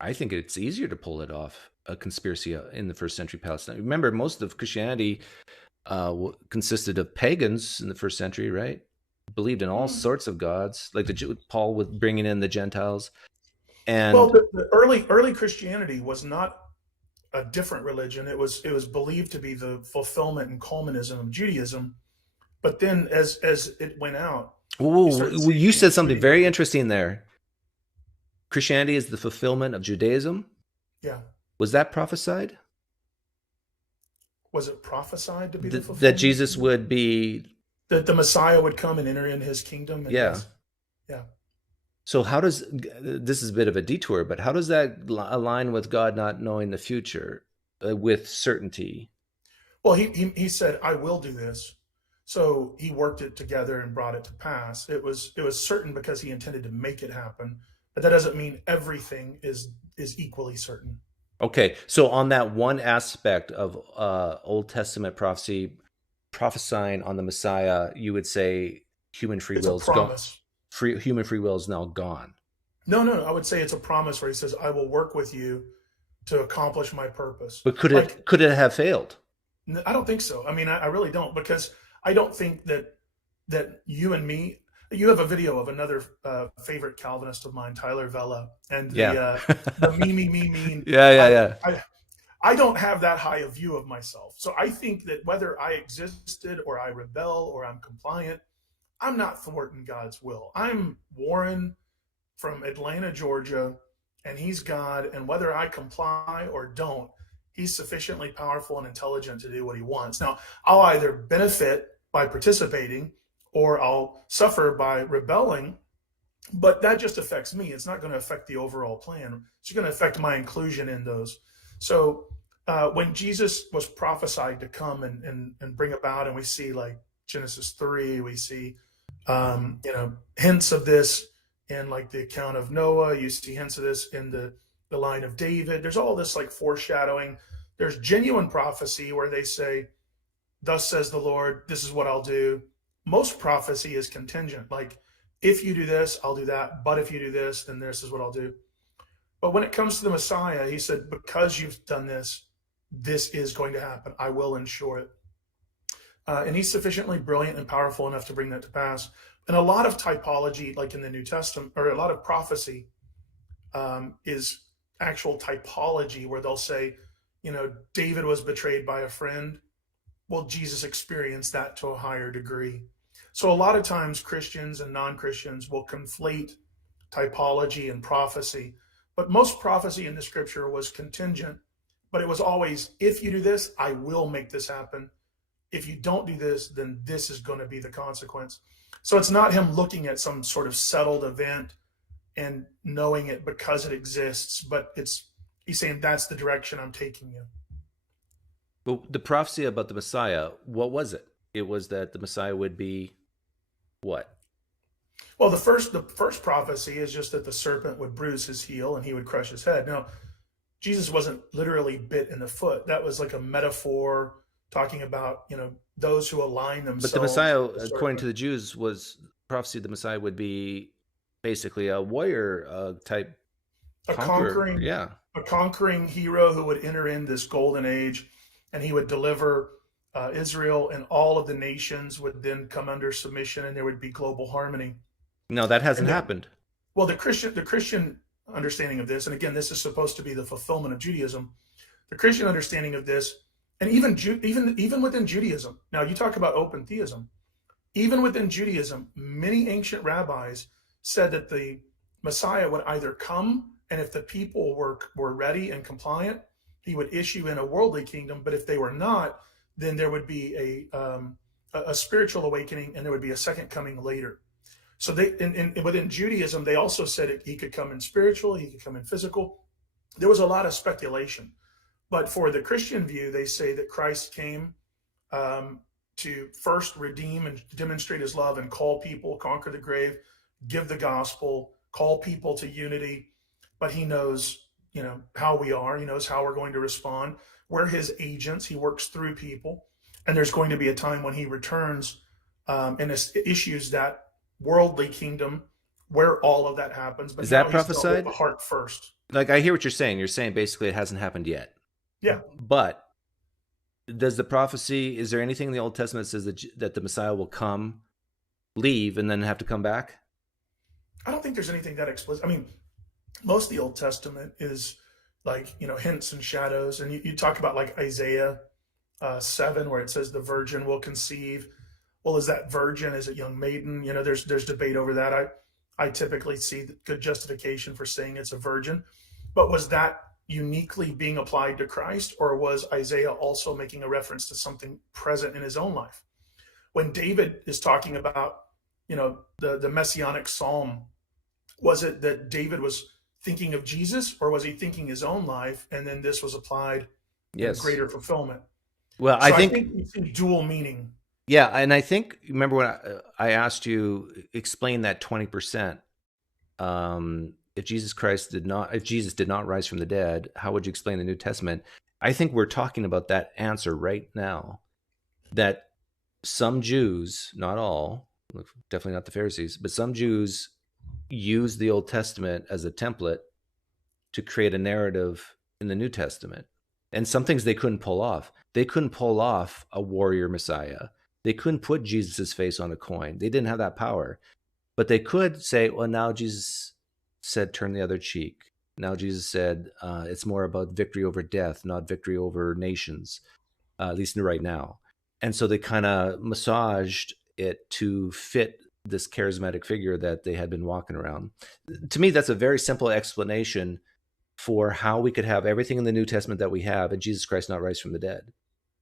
I think it's easier to pull it off, a conspiracy in the first century Palestine. Remember, most of Christianity consisted of pagans in the first century, right? Believed in all sorts of gods, like Paul was bringing in the Gentiles. And well, the early Christianity was not a different religion. It was believed to be the fulfillment and culmination of Judaism. But then as it went out, you said something very interesting there. Christianity is the fulfillment of Judaism. Yeah. Was that prophesied? Was it prophesied to be the fulfillment? That Jesus would be... That the Messiah would come and enter in his kingdom? Yeah. Yeah. So how does... This is a bit of a detour, but how does that align with God not knowing the future with certainty? Well, he said, I will do this. So he worked it together and brought it to pass. It was certain because he intended to make it happen. But that doesn't mean everything is equally certain. Okay, so on that one aspect of Old Testament prophecy, prophesying on the Messiah, you would say human free will is gone. Human free will is now gone. No, I would say it's a promise where he says, "I will work with you to accomplish my purpose." But could it have failed? I don't think so. I mean, I really don't, because I don't think that you and me. You have a video of another favorite Calvinist of mine, Tyler Vela, and the me. Yeah. I don't have that high a view of myself. So I think that whether I existed or I rebel or I'm compliant, I'm not thwarting God's will. I'm Warren from Atlanta, Georgia, and he's God. And whether I comply or don't, he's sufficiently powerful and intelligent to do what he wants. Now, I'll either benefit by participating or I'll suffer by rebelling, but that just affects me. It's not going to affect the overall plan. It's going to affect my inclusion in those. So when Jesus was prophesied to come and bring about, and we see like Genesis 3, we see hints of this in like the account of Noah. You see hints of this in the line of David. There's all this like foreshadowing. There's genuine prophecy where they say, thus says the Lord, this is what I'll do. Most prophecy is contingent. Like, if you do this, I'll do that. But if you do this, then this is what I'll do. But when it comes to the Messiah, he said, because you've done this, this is going to happen. I will ensure it. And he's sufficiently brilliant and powerful enough to bring that to pass. And a lot of typology, like in the New Testament, or a lot of prophecy is actual typology where they'll say, David was betrayed by a friend. Well, Jesus experienced that to a higher degree. So a lot of times Christians and non-Christians will conflate typology and prophecy. But most prophecy in the scripture was contingent, but it was always, if you do this, I will make this happen. If you don't do this, then this is going to be the consequence. So it's not him looking at some sort of settled event and knowing it because it exists, but he's saying that's the direction I'm taking you. But the prophecy about the Messiah, what was it? It was that the Messiah would be what? Well, the first prophecy is just that the serpent would bruise his heel and he would crush his head. Now, Jesus wasn't literally bit in the foot. That was like a metaphor talking about, those who align themselves. But the Messiah, according to the Jews, was prophecy the Messiah would be basically a warrior type. A conquering hero who would enter in this golden age, and he would deliver Israel, and all of the nations would then come under submission, and there would be global harmony. No, that hasn't happened. Well, the Christian understanding of this, and again, this is supposed to be the fulfillment of Judaism. The Christian understanding of this, and even within Judaism. Now, you talk about open theism. Even within Judaism, many ancient rabbis said that the Messiah would either come, and if the people were ready and compliant, he would issue in a worldly kingdom. But if they were not, then there would be a spiritual awakening, and there would be a second coming later. So within Judaism, they also said he could come in spiritual, he could come in physical. There was a lot of speculation. But for the Christian view, they say that Christ came to first redeem and demonstrate his love and call people, conquer the grave, give the gospel, call people to unity. But he knows, how we are. He knows how we're going to respond. We're his agents. He works through people. And there's going to be a time when he returns and issues that worldly kingdom where all of that happens. But is that prophesied? The heart first. Like, I hear what you're saying. You're saying basically it hasn't happened yet. Yeah. But does the prophecy, is there anything in the Old Testament that says that the Messiah will come, leave, and then have to come back? I don't think there's anything that explicit. I mean, most of the Old Testament is like, hints and shadows. And you talk about like Isaiah 7, where it says the virgin will conceive. Well, is that virgin? Is it young maiden? There's debate over that. I typically see good justification for saying it's a virgin. But was that uniquely being applied to Christ, or was Isaiah also making a reference to something present in his own life? When David is talking about, the messianic psalm, was it that David was thinking of Jesus, or was he thinking his own life, and then this was applied in greater fulfillment? Well, so I think it's in dual meaning. Yeah, and I think, remember when I asked you, explain that 20%. If Jesus did not rise from the dead, how would you explain the New Testament? I think we're talking about that answer right now, that some Jews, not all, definitely not the Pharisees, but some Jews use the Old Testament as a template to create a narrative in the New Testament. And some things they couldn't pull off. They couldn't pull off a warrior Messiah. They couldn't put Jesus' face on a coin. They didn't have that power. But they could say, well, now Jesus said, turn the other cheek. Now Jesus said, it's more about victory over death, not victory over nations, at least right now. And so they kind of massaged it to fit this charismatic figure that they had been walking around. To me, that's a very simple explanation for how we could have everything in the New Testament that we have and Jesus Christ not rise from the dead.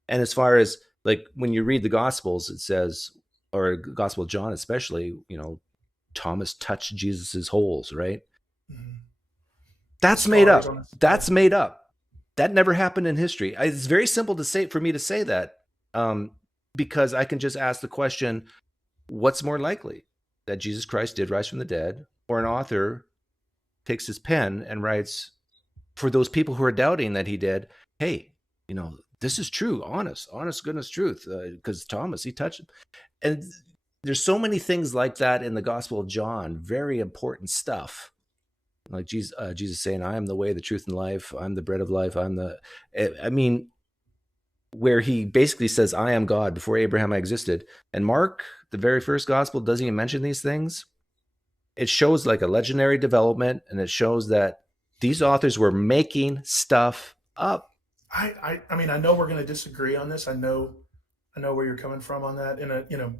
And as far as, like, when you read the Gospels, it says, or Gospel of John especially, Thomas touched Jesus's holes, right? Mm-hmm. That's made up. That's made up. That never happened in history. It's very simple for me to say that, because I can just ask the question, what's more likely, that Jesus Christ did rise from the dead, or an author takes his pen and writes, for those people who are doubting that he did, hey, this is true, honest goodness truth, because Thomas, he touched him. And there's so many things like that in the Gospel of John, very important stuff. Like Jesus saying, I am the way, the truth, and life. I'm the bread of life. Where he basically says, I am God, before Abraham I existed. And Mark, the very first gospel, doesn't even mention these things. It shows like a legendary development, and it shows that these authors were making stuff up. I mean, I know we're going to disagree on this. I know where you're coming from on that. And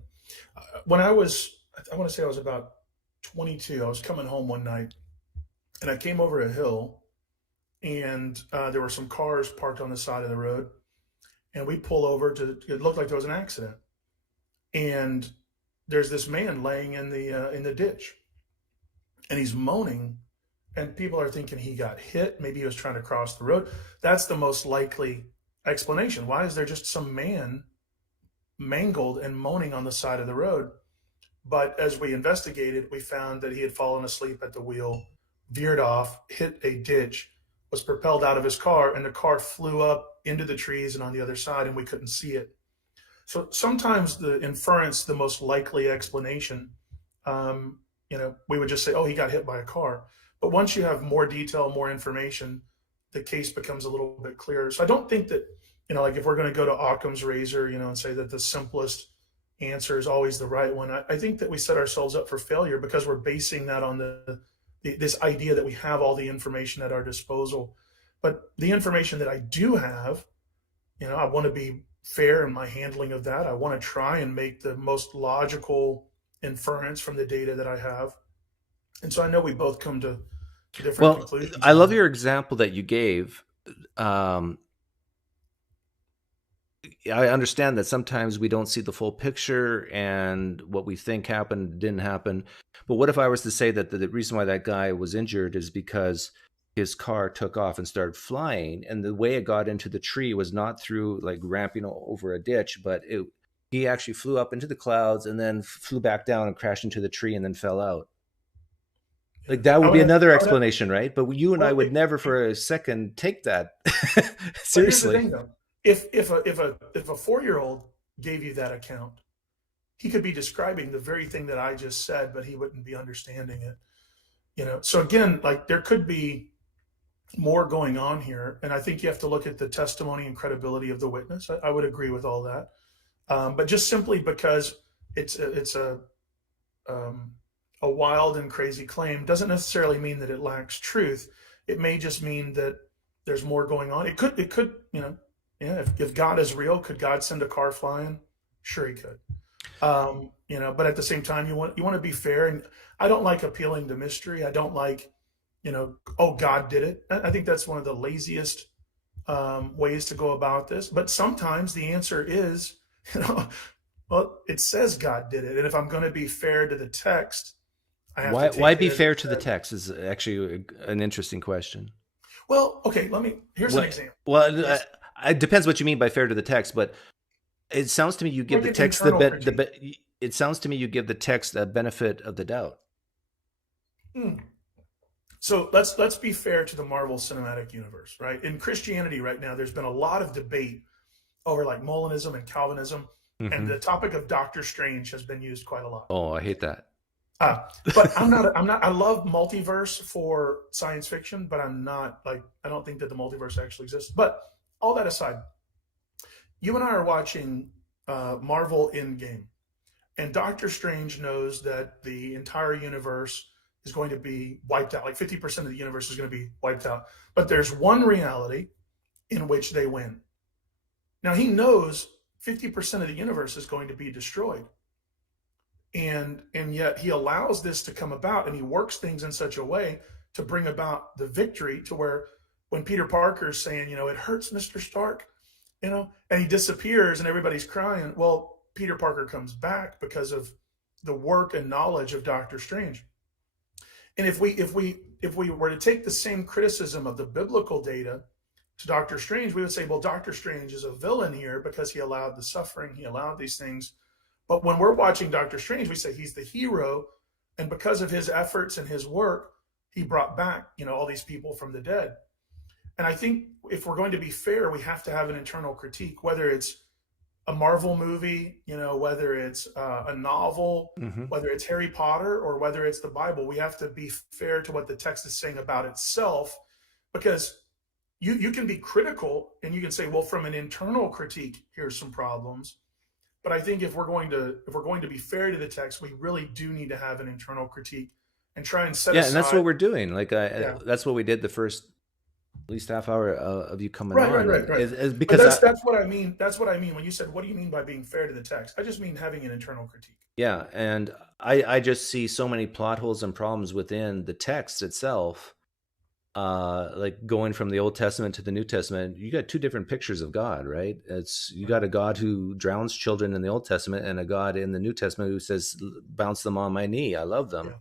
when I want to say I was about 22, I was coming home one night, and I came over a hill, and there were some cars parked on the side of the road, and we pull over it looked like there was an accident, and there's this man laying in the ditch, and he's moaning, and people are thinking he got hit. Maybe he was trying to cross the road. That's the most likely explanation. Why is there just some man mangled and moaning on the side of the road? But as we investigated, we found that he had fallen asleep at the wheel, veered off, hit a ditch, was propelled out of his car, and the car flew up into the trees and on the other side, and we couldn't see it. So sometimes the inference, the most likely explanation, we would just say, oh, he got hit by a car. But once you have more detail, more information, the case becomes a little bit clearer. So I don't think that, like if we're going to go to Occam's razor, and say that the simplest answer is always the right one, I think that we set ourselves up for failure because we're basing that on this idea that we have all the information at our disposal. But the information that I do have, I want to be fair in my handling of that. I want to try and make the most logical inference from the data that I have. And so I know we both come to different conclusions. I love your example that you gave. I understand that sometimes we don't see the full picture and what we think happened didn't happen. But what if I was to say that the reason why that guy was injured is because his car took off and started flying, and the way it got into the tree was not through like ramping over a ditch, but he actually flew up into the clouds and then flew back down and crashed into the tree and then fell out. Like that would be another explanation, right? But you and I would never for a second take that seriously. Here's the thing, though. If a 4-year-old gave you that account, he could be describing the very thing that I just said, but he wouldn't be understanding it. So again, like there could be more going on here, and I think you have to look at the testimony and credibility of the witness. I would agree with all that, but just simply because it's a wild and crazy claim doesn't necessarily mean that it lacks truth. It may just mean that there's more going on. It could, if God is real, could God send a car flying? Sure, he could. But at the same time, you want to be fair. And I don't like appealing to mystery. I don't like, oh, God did it. I think that's one of the laziest ways to go about this. But sometimes the answer is, well, it says God did it. And if I'm going to be fair to the text, I have to take why be fair to the text is actually an interesting question. Well, okay, here's an example. Well, it depends what you mean by fair to the text, but it sounds to me you give the text it sounds to me you give the text a benefit of the doubt. So let's be fair to the Marvel Cinematic Universe, right? In Christianity right now, there's been a lot of debate over like Molinism and Calvinism, and the topic of Doctor Strange has been used quite a lot. Oh, I hate that. But I'm not. I love multiverse for science fiction, but I'm not I don't think that the multiverse actually exists. But all that aside, you and I are watching Marvel Endgame, and Doctor Strange knows that the entire universe is going to be wiped out. Like 50% of the universe is going to be wiped out. But there's one reality in which they win. Now he knows 50% of the universe is going to be destroyed. And yet he allows this to come about, and he works things in such a way to bring about the victory to where when Peter Parker is saying, it hurts, Mr. Stark, and he disappears and everybody's crying. Well, Peter Parker comes back because of the work and knowledge of Doctor Strange. And if we were to take the same criticism of the biblical data to Doctor Strange, we would say, well, Doctor Strange is a villain here because he allowed the suffering, he allowed these things. But when we're watching Doctor Strange, we say he's the hero, And because of his efforts and his work, he brought back, all these people from the dead. And I think if we're going to be fair, we have to have an internal critique, whether it's a Marvel movie, whether it's a novel, Mm-hmm. whether it's Harry Potter, or whether it's the Bible. We have to be fair to what the text is saying about itself, because you can be critical and you can say, well, from an internal critique, here's some problems. But I think if we're going to be fair to the text, we really do need to have an internal critique and try and set aside. And that's what we're doing. Like Yeah. that's what we did the first at least half hour of you coming Right. on. Is because that's what I mean. That's what I mean when you said, what do you mean by being fair to the text? I just mean having an internal critique. Yeah, and I just see so many plot holes and problems within the text itself. Like going from the Old Testament to the New Testament, you got two different pictures of God, right? You got a God who drowns children in the Old Testament, and a God in the New Testament who says, "Bounce them on my knee, I love them." Yeah.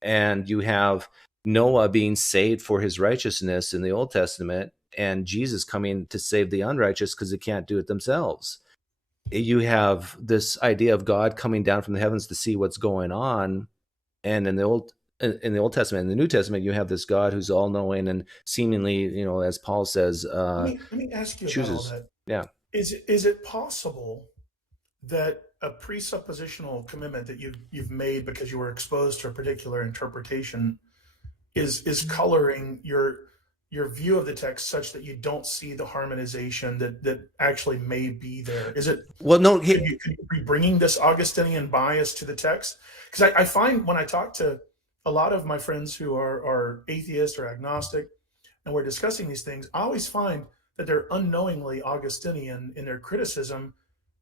And you have Noah being saved for his righteousness in the Old Testament, and Jesus coming to save the unrighteous because they can't do it themselves. You have this idea of God coming down from the heavens to see what's going on, and in the Old Testament, in the New Testament, you have this God who's all-knowing and seemingly, as Paul says, let me ask you about all that. Yeah. Is it possible that a presuppositional commitment that you've made because you were exposed to a particular interpretation is coloring your view of the text such that you don't see the harmonization that actually may be there? Is it? Well, no. Could you be bringing this Augustinian bias to the text? Because I find when I talk to a lot of my friends who are atheist or agnostic, and we're discussing these things, I always find that they're unknowingly Augustinian in their criticism.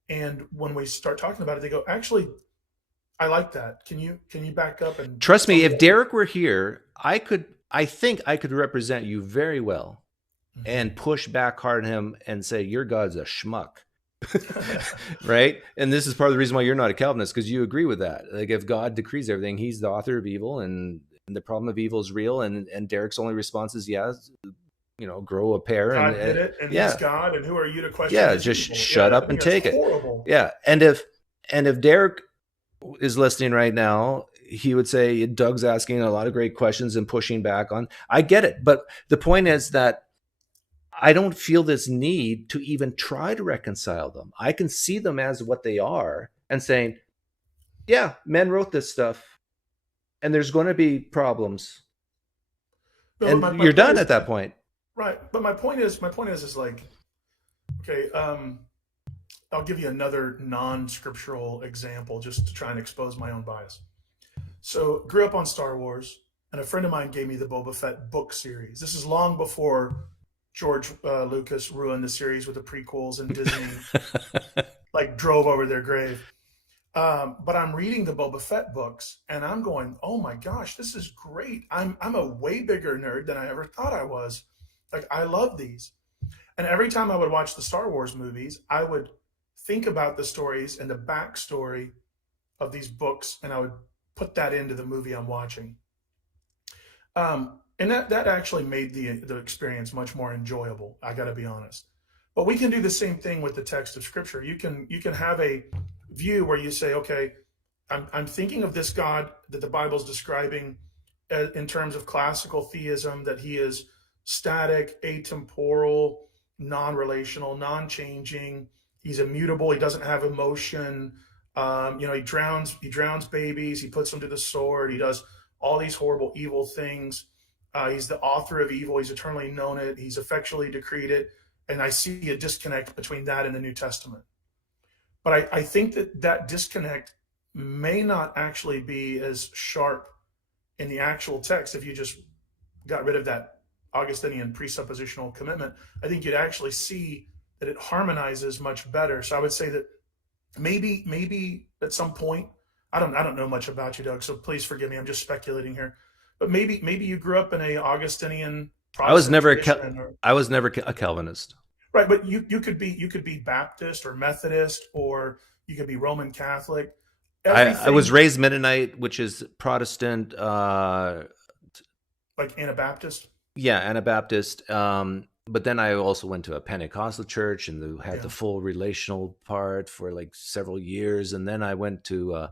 And when we start talking about it, they go, actually, I like that. Can you back up and trust me? If Derek were here, I think I could represent you very well, mm-hmm. and push back hard on him and say, your God's a schmuck. Right? And this is part of the reason why you're not a Calvinist, because you agree with that. Like, if God decrees everything, he's the author of evil, and the problem of evil is real. And Derek's only response is, yes, grow a pair. God did it, and he's God, and who are you to question? Yeah, just people? Shut up and take horrible. it. Yeah, and if Derek is listening right now, he would say Doug's asking a lot of great questions and pushing back on. I get it, but the point is that I don't feel this need to even try to reconcile them. I can see them as what they are and saying, yeah, men wrote this stuff and there's going to be problems. No, and you're done at that point. Right. But my point is like, okay, I'll give you another non-scriptural example just to try and expose my own bias. So grew up on Star Wars, and a friend of mine gave me the Boba Fett book series. This is long before George Lucas ruined the series with the prequels, and Disney like drove over their grave. But I'm reading the Boba Fett books, and I'm going, oh my gosh, this is great. I'm a way bigger nerd than I ever thought I was. Like, I love these. And every time I would watch the Star Wars movies, I would think about the stories and the backstory of these books, and I would put that into the movie I'm watching. And that actually made the experience much more enjoyable, I got to be honest. But we can do the same thing with the text of Scripture. You can have a view where you say, okay, I'm thinking of this God that the Bible's describing in terms of classical theism, that he is static, atemporal, non-relational, non-changing. He's immutable. He doesn't have emotion. He drowns babies. He puts them to the sword. He does all these horrible, evil things. He's the author of evil. He's eternally known it. He's effectually decreed it. And I see a disconnect between that and the New Testament. But I think that disconnect may not actually be as sharp in the actual text if you just got rid of that Augustinian presuppositional commitment. I think you'd actually see that it harmonizes much better. So I would say that maybe at some point, I don't know much about you, Doug, so please forgive me. I'm just speculating here. But maybe you grew up in a Augustinian Protestant I was never a Calvinist. Right, but you could be Baptist or Methodist, or you could be Roman Catholic. I was raised Mennonite, which is Protestant. Like Anabaptist? Yeah, Anabaptist. But then I also went to a Pentecostal church and had the full relational part for like several years. And then I went to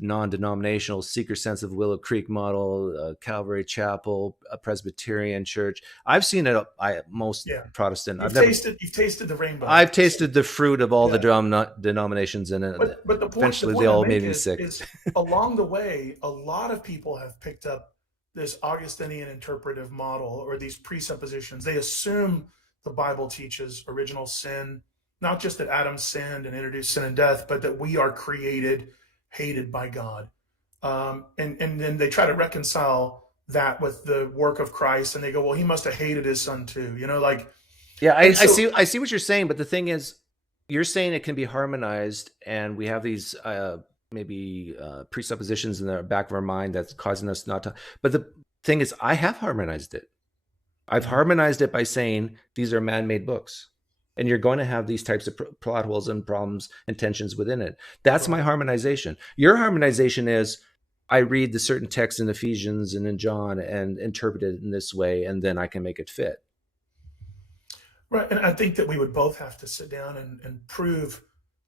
non-denominational, seeker sense of Willow Creek model, Calvary Chapel, a Presbyterian church. I've seen it. Most Yeah. Protestant. You've tasted the rainbow. I've tasted the fruit of all Yeah. the denominations, and But the eventually they point I all make made me sick. is along the way, a lot of people have picked up this Augustinian interpretive model or these presuppositions. They assume the Bible teaches original sin, not just that Adam sinned and introduced sin and death, but that we are created, hated by God. And then they try to reconcile that with the work of Christ, and they go, well, he must have hated his son too, like. Yeah, I see what you're saying, but the thing is, you're saying it can be harmonized, and we have these maybe presuppositions in the back of our mind that's causing us not to. But the thing is, I have harmonized it. I've harmonized it by saying these are man-made books, and you're going to have these types of plot holes and problems and tensions within it. That's my harmonization. Your harmonization is, I read the certain text in Ephesians and in John and interpret it in this way, and then I can make it fit. Right. And I think that we would both have to sit down and prove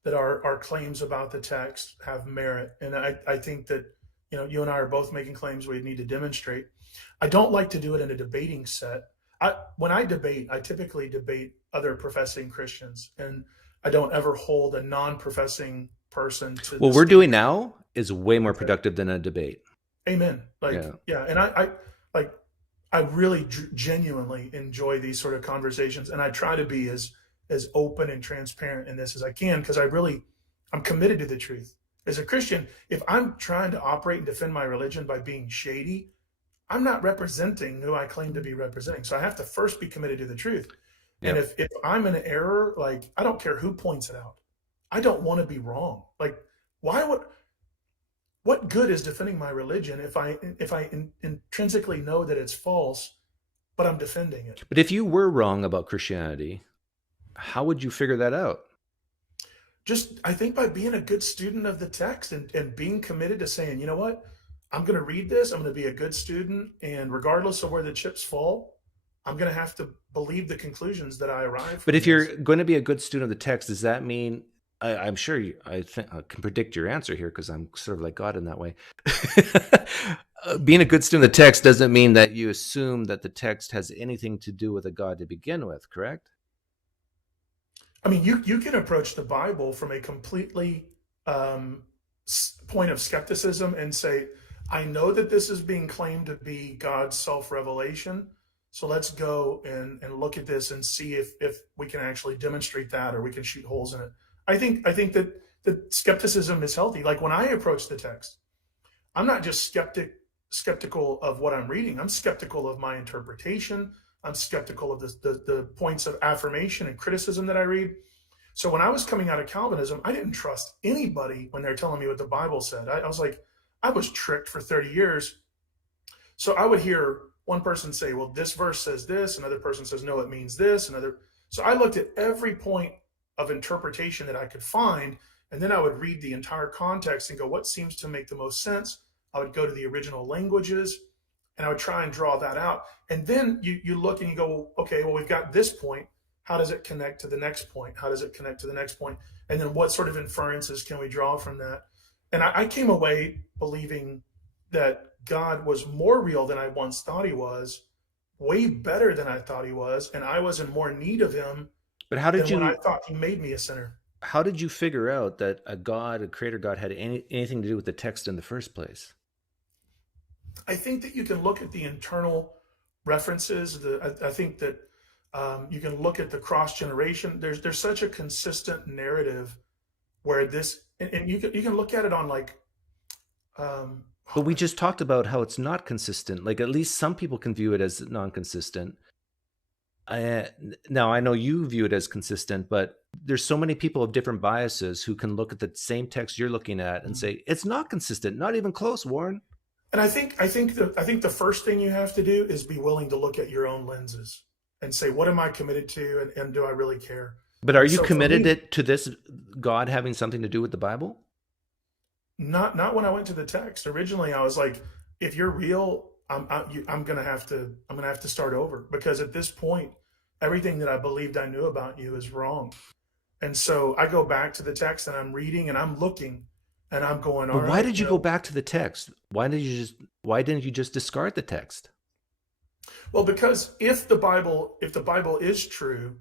that our claims about the text have merit. And I think that, you and I are both making claims we need to demonstrate. I don't like to do it in a debating set. When I debate, I typically debate other professing Christians, and I don't ever hold a non-professing person to. What we're doing now is way more productive than a debate. Amen. Yeah. And I really genuinely enjoy these sort of conversations, and I try to be as open and transparent in this as I can, because I'm committed to the truth. As a Christian, if I'm trying to operate and defend my religion by being shady, I'm not representing who I claim to be representing. So I have to first be committed to the truth. Yep. And if I'm in an error, I don't care who points it out. I don't want to be wrong. What good is defending my religion if I intrinsically know that it's false, but I'm defending it? But if you were wrong about Christianity, how would you figure that out? Just, I think, by being a good student of the text and being committed to saying, you know what, I'm going to read this, I'm going to be a good student, and regardless of where the chips fall, I'm going to have to believe the conclusions that I arrive from. But if you're going to be a good student of the text, does that mean, I'm sure I can predict your answer here, because I'm sort of like God in that way. Being a good student of the text doesn't mean that you assume that the text has anything to do with a God to begin with, correct? I mean, you can approach the Bible from a completely point of skepticism and say, I know that this is being claimed to be God's self-revelation, so let's go and look at this and see if we can actually demonstrate that, or we can shoot holes in it. I think that the skepticism is healthy. Like, when I approach the text, I'm not just skeptical of what I'm reading. I'm skeptical of my interpretation. I'm skeptical of the points of affirmation and criticism that I read. So when I was coming out of Calvinism, I didn't trust anybody when they're telling me what the Bible said. I was like, I was tricked for 30 years. So I would hear one person say, well, this verse says this. Another person says, no, it means this. So I looked at every point of interpretation that I could find, and then I would read the entire context and go, what seems to make the most sense? I would go to the original languages, and I would try and draw that out. And then you look and you go, okay, well, we've got this point. How does it connect to the next point? How does it connect to the next point? And then what sort of inferences can we draw from that? And I came away believing that God was more real than I once thought he was, way better than I thought he was, and I was in more need of him. But how did when I thought he made me a sinner. How did you figure out that a creator God, had anything to do with the text in the first place? I think that you can look at the internal references. I think that you can look at the cross generation. There's such a consistent narrative where this, and you can look at it on but we just talked about how it's not consistent. Like, at least some people can view it as non-consistent. Now, I know you view it as consistent, but there's so many people of different biases who can look at the same text you're looking at and say, it's not consistent, not even close, Warren. And I think the first thing you have to do is be willing to look at your own lenses and say, what am I committed to, and do I really care? But are you committed to this God having something to do with the Bible? Not when I went to the text. Originally, I was like, if you're real, I'm gonna have to start over, because at this point, everything that I believed I knew about you is wrong. And so I go back to the text, and I'm reading and I'm looking And I'm going, But all why right, did you go back to the text? Why didn't you just discard the text? well, because if the Bible is true,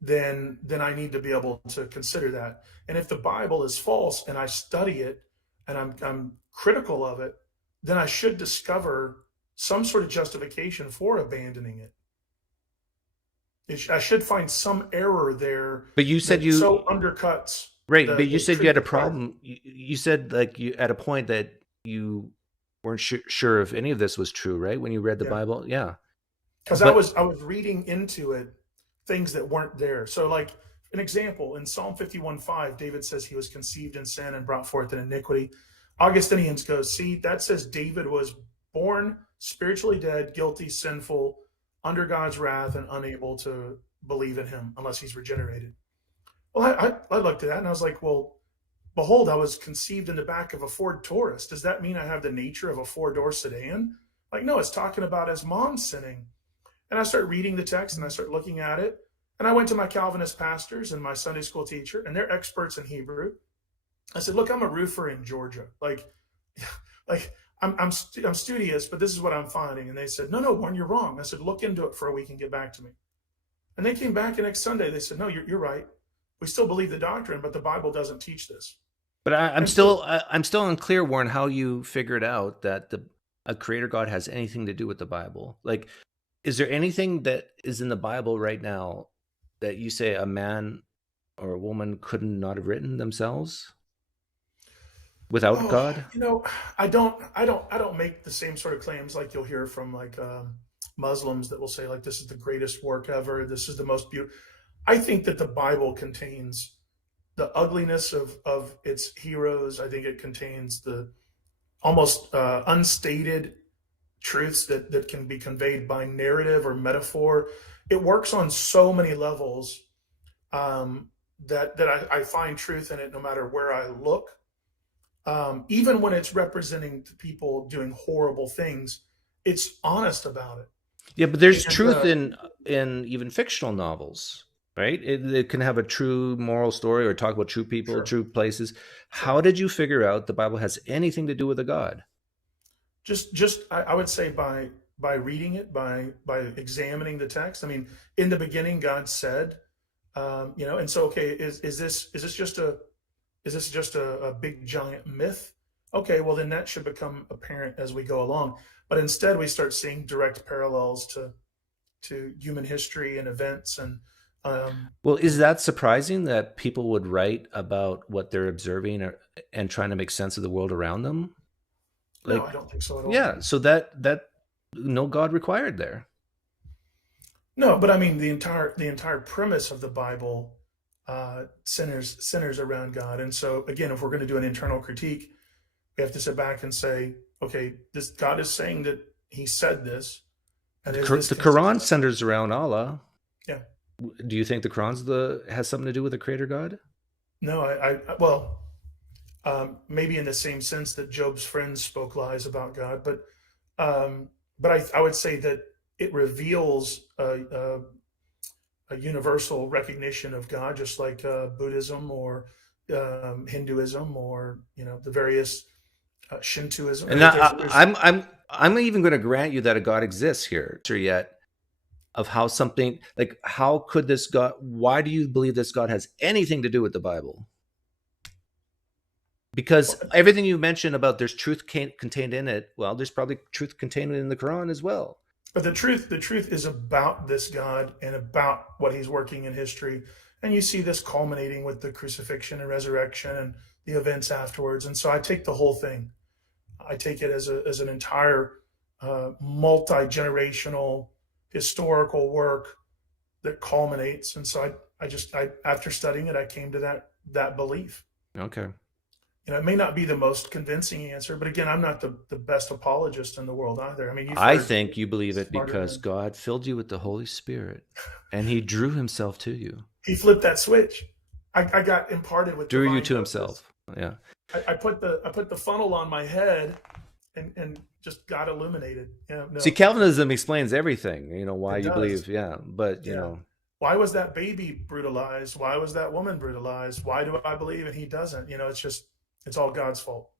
then I need to be able to consider that. And if the Bible is false and I study it and I'm critical of it, then I should discover some sort of justification for abandoning it. I should find some error there But you said that so undercuts right, but you the said you had truth a of Christ. problem. You said like you at a point that you weren't sure if any of this was true, right? When you read the Yeah, Bible, yeah. because I But was I was reading into it things that weren't there. So, like an example in Psalm 51:5, David says he was conceived in sin and brought forth in iniquity. Augustinians go, see, that says David was born spiritually dead, guilty, sinful, under God's wrath, and unable to believe in Him unless he's regenerated. Well, I looked at that and I was like, well, behold, I was conceived in the back of a Ford Taurus. Does that mean I have the nature of a four-door sedan? Like, no, it's talking about his mom sinning. And I start reading the text and I start looking at it. And I went to my Calvinist pastors and my Sunday school teacher, and they're experts in Hebrew. I said, look, I'm a roofer in Georgia. Like I'm studious, but this is what I'm finding. And they said, no, Warren, you're wrong. I said, look into it for a week and get back to me. And they came back the next Sunday. They said, no, you're right. We still believe the doctrine, but the Bible doesn't teach this. but And so, I'm still unclear, Warren, how you figured out that a creator God has anything to do with the Bible. Like, is there anything that is in the Bible right now that you say a man or a woman could not have written themselves without oh, God? I don't make the same sort of claims like you'll hear from like Muslims that will say like this is the greatest work ever. This is the most beautiful. I think that the Bible contains the ugliness of its heroes. I think it contains the almost unstated truths that can be conveyed by narrative or metaphor. It works on so many levels um, that I find truth in it no matter where I look. Even when it's representing people doing horrible things, it's honest about it. Yeah, but there's And truth in even fictional novels, right? It can have a true moral story or talk about true people, sure, true places. sure. How did you figure out the Bible has anything to do with a God? Just I would say by reading it, by examining the text. I mean, in the beginning, God said, and so okay, is this just a big giant myth? Okay, well then that should become apparent as we go along. But instead, we start seeing direct parallels to human history and events, and Well, is that surprising that people would write about what they're observing and trying to make sense of the world around them? no, Like, I don't think so at all. yeah, so that no God required there. No, but I mean the entire premise of the Bible centers around God. And so again, if we're going to do an internal critique, we have to sit back and say, okay, this God is saying that He said this, and is this The Quran consistent? centers around Allah. Yeah. Do you think the Quran's has something to do with the creator God? No, well, maybe in the same sense that Job's friends spoke lies about God, but I would say that it reveals a universal recognition of God, just like Buddhism or Hinduism or the various Shintoism. And I'm even going to grant you that a God exists here. Sure yet of how something like how could this God? Why do you believe this God has anything to do with the Bible? Because everything you mentioned about there's truth contained in it, well, there's probably truth contained in the Quran as well. But the truth is about this God and about what He's working in history, and you see this culminating with the crucifixion and resurrection and the events afterwards. And so I take the whole thing. I take it as an entire multi-generational historical work that culminates. And so I after studying it, I came to that belief. Okay. It may not be the most convincing answer, but again, I'm not the best apologist in the world either. I mean, you've I heard think you believe it smarter because than God filled you with the Holy Spirit and He drew Himself to you. He flipped that switch. I got imparted with Drew you divine to purpose. Himself. Yeah. I put the funnel on my head and just got illuminated. No, See, Calvinism explains everything, why it you does. believe. Yeah. But, Yeah. Why was that baby brutalized? Why was that woman brutalized? Why do I believe and he doesn't? It's all God's fault.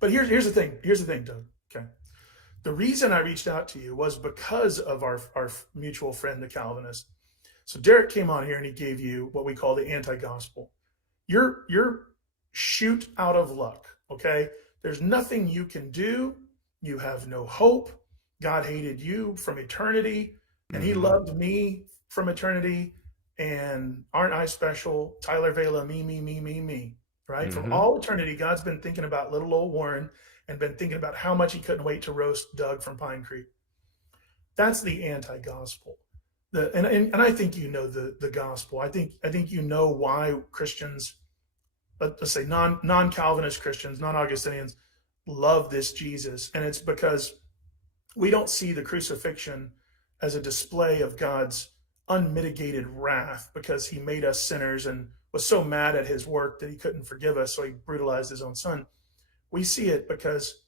But here's the thing. Here's the thing, Doug. Okay. The reason I reached out to you was because of our mutual friend, the Calvinist. So Derek came on here and he gave you what we call the anti-gospel. You're shoot out of luck. Okay. There's nothing you can do. You have no hope. God hated you from eternity, and he loved me from eternity. And aren't I special? Tyler Vela, me. Right? From all eternity, God's been thinking about little old Warren and been thinking about how much he couldn't wait to roast Doug from PineCreek. That's the anti-gospel. And I think you know the gospel. I think you know why Christians, let's say non-Calvinist Christians, non-Augustinians, love this Jesus. And it's because we don't see the crucifixion as a display of God's unmitigated wrath because he made us sinners and was so mad at his work that he couldn't forgive us, so he brutalized his own son. We see it because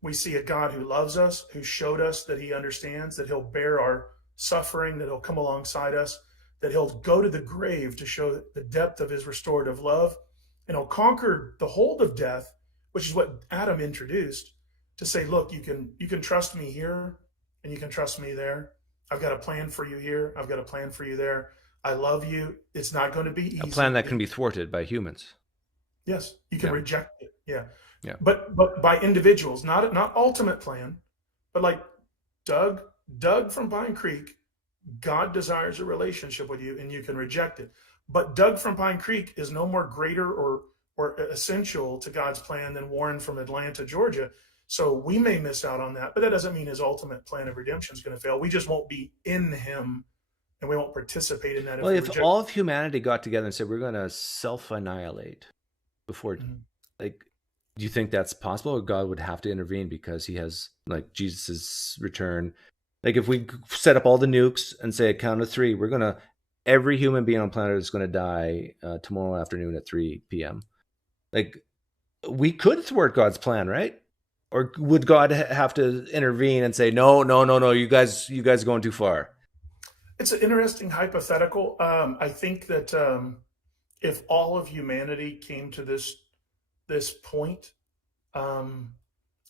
we see a God who loves us, who showed us that he understands, that he'll bear our suffering, that he'll come alongside us, that he'll go to the grave to show the depth of his restorative love, and he'll conquer the hold of death, which is what Adam introduced, to say, look, you can trust me here and you can trust me there. I've got a plan for you here. I've got a plan for you there. I love you. It's not going to be easy. A plan that can be thwarted by humans. Yes, you can reject it. Yeah. But by individuals, not ultimate plan, but like Doug from PineCreek, God desires a relationship with you and you can reject it. But Doug from PineCreek is no more greater or essential to God's plan than Warren from Atlanta, Georgia. So we may miss out on that, but that doesn't mean his ultimate plan of redemption is going to fail. We just won't be in him and we won't participate in that. Well, if all of humanity got together and said, we're going to self-annihilate before, like, do you think that's possible, or God would have to intervene because he has, like, Jesus's return? Like, if we set up all the nukes and say, count of 3, every human being on planet is going to die tomorrow afternoon at 3 p.m. Like, we could thwart God's plan, right? Or would God have to intervene and say, no, you guys are going too far? It's an interesting hypothetical. I think that if all of humanity came to this point, I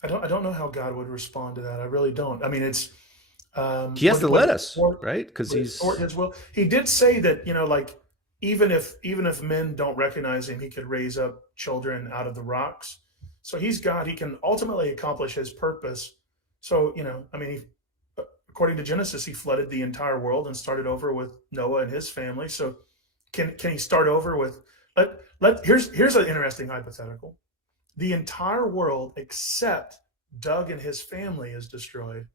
don't know how God would respond to that. I really don't. I mean, it's he has to let us, right? Because he's his will. He did say that, like, even if men don't recognize him, he could raise up children out of the rocks. So he's God. He can ultimately accomplish his purpose. So, I mean, according to Genesis, he flooded the entire world and started over with Noah and his family. So can he start over with, here's an interesting hypothetical. The entire world except Doug and his family is destroyed.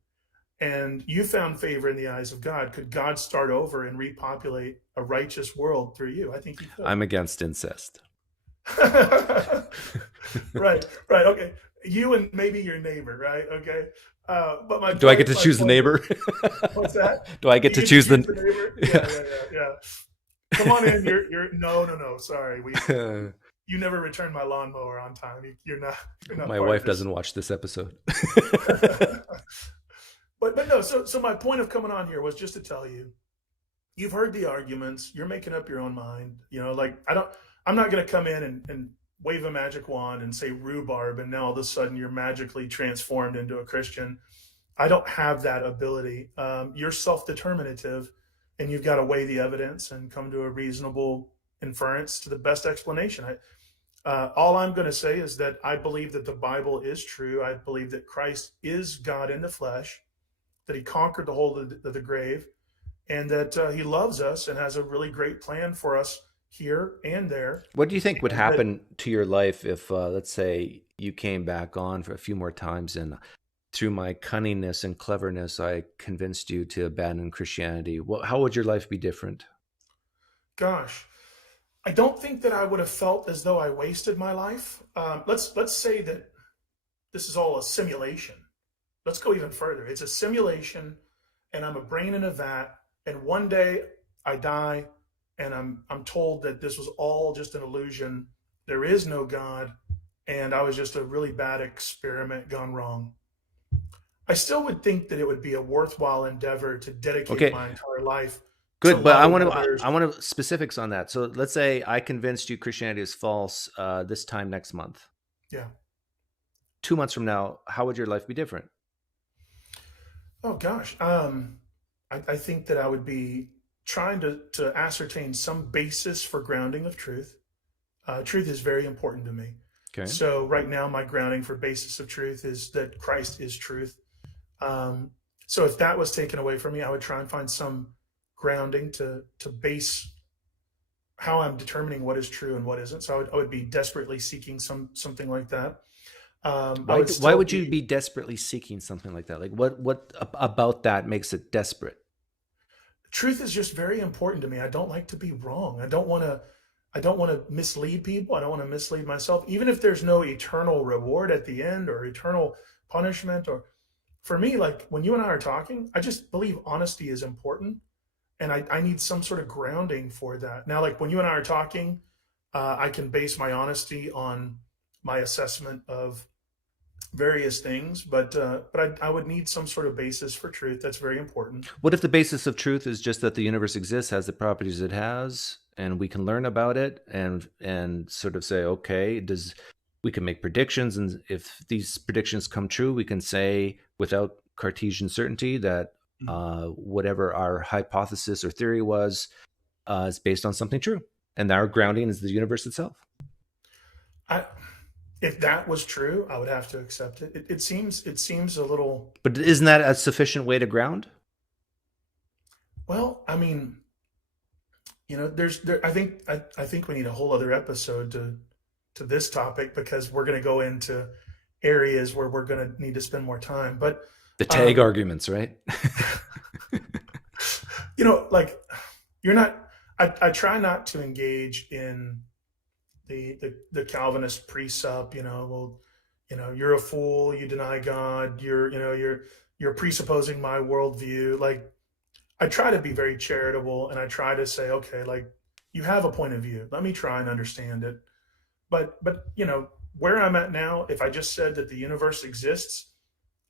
And you found favor in the eyes of God. Could God start over and repopulate a righteous world through you? I think he could. I'm against incest. Right. Okay. You and maybe your neighbor, right? Okay. But do I get to choose the neighbor? What's that? Do I get to choose the neighbor? Yeah. Come on in. You're no. Sorry, you never returned my lawnmower on time. You're not. My wife doesn't watch this episode. But no. So my point of coming on here was just to tell you, you've heard the arguments. You're making up your own mind. I'm not going to come in and wave a magic wand and say rhubarb, and now all of a sudden you're magically transformed into a Christian. I don't have that ability. You're self-determinative, and you've got to weigh the evidence and come to a reasonable inference to the best explanation. All I'm going to say is that I believe that the Bible is true. I believe that Christ is God in the flesh, that he conquered the hold of the grave, and that he loves us and has a really great plan for us here and there. What do you think would happen to your life if, let's say, you came back on for a few more times and through my cunningness and cleverness, I convinced you to abandon Christianity? How would your life be different? Gosh, I don't think that I would have felt as though I wasted my life. Let's say that this is all a simulation. Let's go even further. It's a simulation, and I'm a brain in a vat, and one day I die, and I'm told that this was all just an illusion. There is no God, and I was just a really bad experiment gone wrong. I still would think that it would be a worthwhile endeavor to dedicate my entire life to Good, but loving others. I want to specifics on that. So let's say I convinced you Christianity is false this time next month. Yeah. 2 months from now, how would your life be different? Oh gosh. I think that I would be trying to ascertain some basis for grounding of truth. Truth is very important to me. Okay. So right now, my grounding for basis of truth is that Christ is truth. So if that was taken away from me, I would try and find some grounding to base how I'm determining what is true and what isn't. So I would be desperately seeking something like that. Why would you be desperately seeking something like that? Like what about that makes it desperate? Truth is just very important to me. I don't like to be wrong. I don't want to mislead people. I don't want to mislead myself. Even if there's no eternal reward at the end or eternal punishment, or for me, like when you and I are talking, I just believe honesty is important, and I need some sort of grounding for that. Now, like when you and I are talking, I can base my honesty on my assessment of various things, but I would need some sort of basis for truth. That's very important. What if the basis of truth is just that the universe exists, has the properties it has, and we can learn about it and sort of say, okay, we can make predictions, and if these predictions come true, we can say without Cartesian certainty that whatever our hypothesis or theory was is based on something true, and our grounding is the universe itself. If that was true, I would have to accept it. It seems a little. But isn't that a sufficient way to ground? Well, I mean, I think we need a whole other episode to this topic, because we're going to go into areas where we're going to need to spend more time. But the tag arguments, right? Like you're not. I try not to engage in the Calvinist precept. You're a fool. You deny God. You're presupposing my worldview. Like, I try to be very charitable, and I try to say, okay, like, you have a point of view. Let me try and understand it. But where I'm at now, if I just said that the universe exists,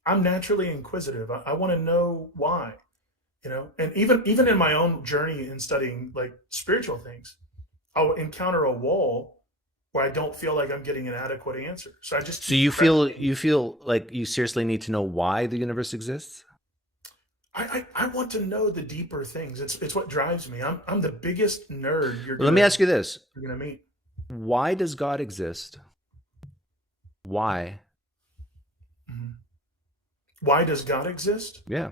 I'm naturally inquisitive. I want to know why. And even in my own journey in studying like spiritual things, I'll encounter a wall where I don't feel like I'm getting an adequate answer. So you feel like you seriously need to know why the universe exists? I want to know the deeper things. It's what drives me. I'm the biggest nerd Let me ask you this. You're gonna meet. Why does God exist? Why? Mm-hmm. Why does God exist? Yeah.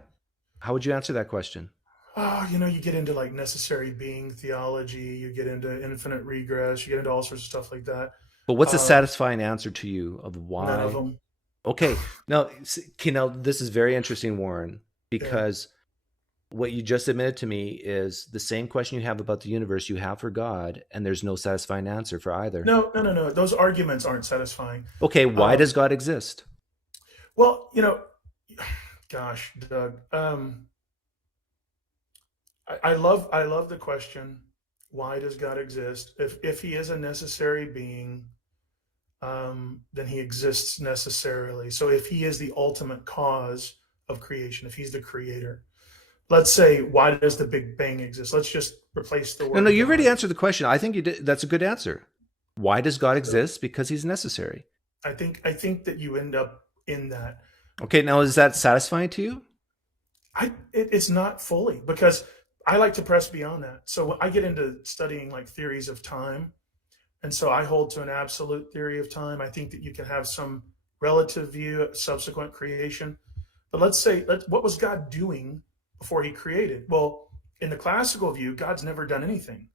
How would you answer that question? Oh, you get into like necessary being theology, you get into infinite regress, you get into all sorts of stuff like that. But what's a satisfying answer to you of why? None of them. Okay. Now, this is very interesting, Warren, because what you just admitted to me is the same question you have about the universe you have for God, and there's no satisfying answer for either. No. Those arguments aren't satisfying. Okay, why does God exist? Well, gosh, Doug. I love the question, why does God exist? If he is a necessary being, then he exists necessarily. So if he is the ultimate cause of creation, if he's the creator, let's say, why does the Big Bang exist? Let's just replace the word. No, you already answered the question. I think you did. That's a good answer. Why does God exist? Because he's necessary. I think that you end up in that. Okay, now is that satisfying to you? It's not fully, because I like to press beyond that. So I get into studying like theories of time. And so I hold to an absolute theory of time. I think that you can have some relative view of subsequent creation. But let's say, what was God doing before he created? Well, in the classical view, God's never done anything.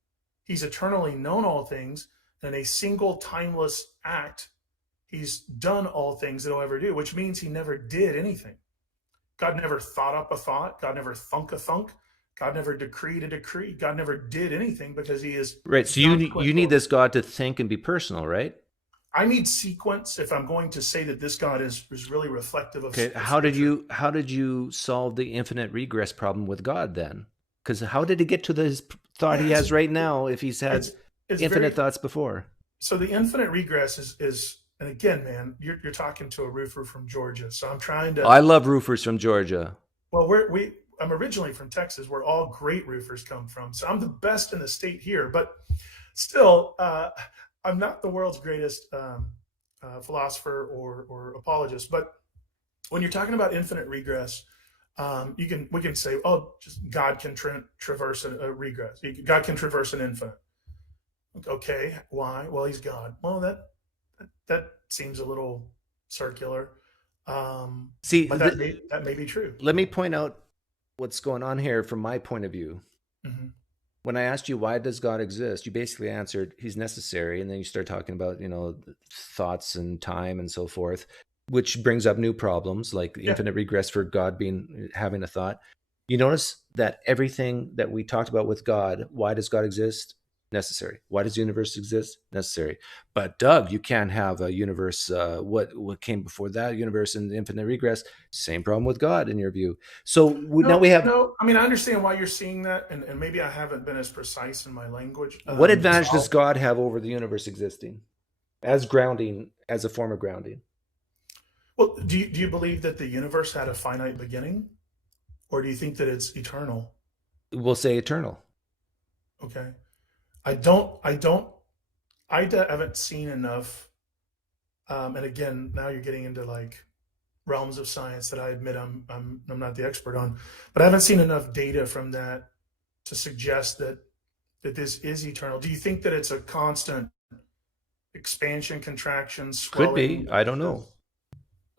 He's eternally known all things. And in a single timeless act, he's done all things that he'll ever do, which means he never did anything. God never thought up a thought. God never thunk a thunk. God never decreed a decree. God never did anything, because he is right. So you need this God to think and be personal, right? I need sequence if I'm going to say that this God is really reflective of. Okay. How did you solve the infinite regress problem with God then? Because how did he get to this thought he has right now if he's had infinite thoughts before? So the infinite regress is and again, man, you're talking to a roofer from Georgia. So I'm trying to. I love roofers from Georgia. Well, I'm originally from Texas, where all great roofers come from. So I'm the best in the state here, but still, I'm not the world's greatest philosopher or apologist. But when you're talking about infinite regress, we can say, oh, just God can traverse a regress. God can traverse an infinite. Okay, why? Well, he's God. Well, that seems a little circular. See, But that may be true. let me point out what's going on here from my point of view. Mm-hmm. When I asked you, why does God exist? You basically answered, he's necessary. And then you start talking about, thoughts and time and so forth, which brings up new problems like infinite regress for God having a thought. You notice that everything that we talked about with God, why does God exist? Necessary. Why does the universe exist? Necessary. But Doug, you can't have a universe. What came before that universe and infinite regress? Same problem with God, in your view. So now we have. No, I mean, I understand why you're seeing that, and maybe I haven't been as precise in my language. What advantage does God have over the universe existing as grounding, as a form of grounding? Well, do you believe that the universe had a finite beginning, or do you think that it's eternal? We'll say eternal. Okay. I haven't seen enough. And again, now you're getting into like realms of science that I admit I'm not the expert on, but I haven't seen enough data from that to suggest that this is eternal. Do you think that it's a constant expansion, contraction, swelling? Could be. I don't know.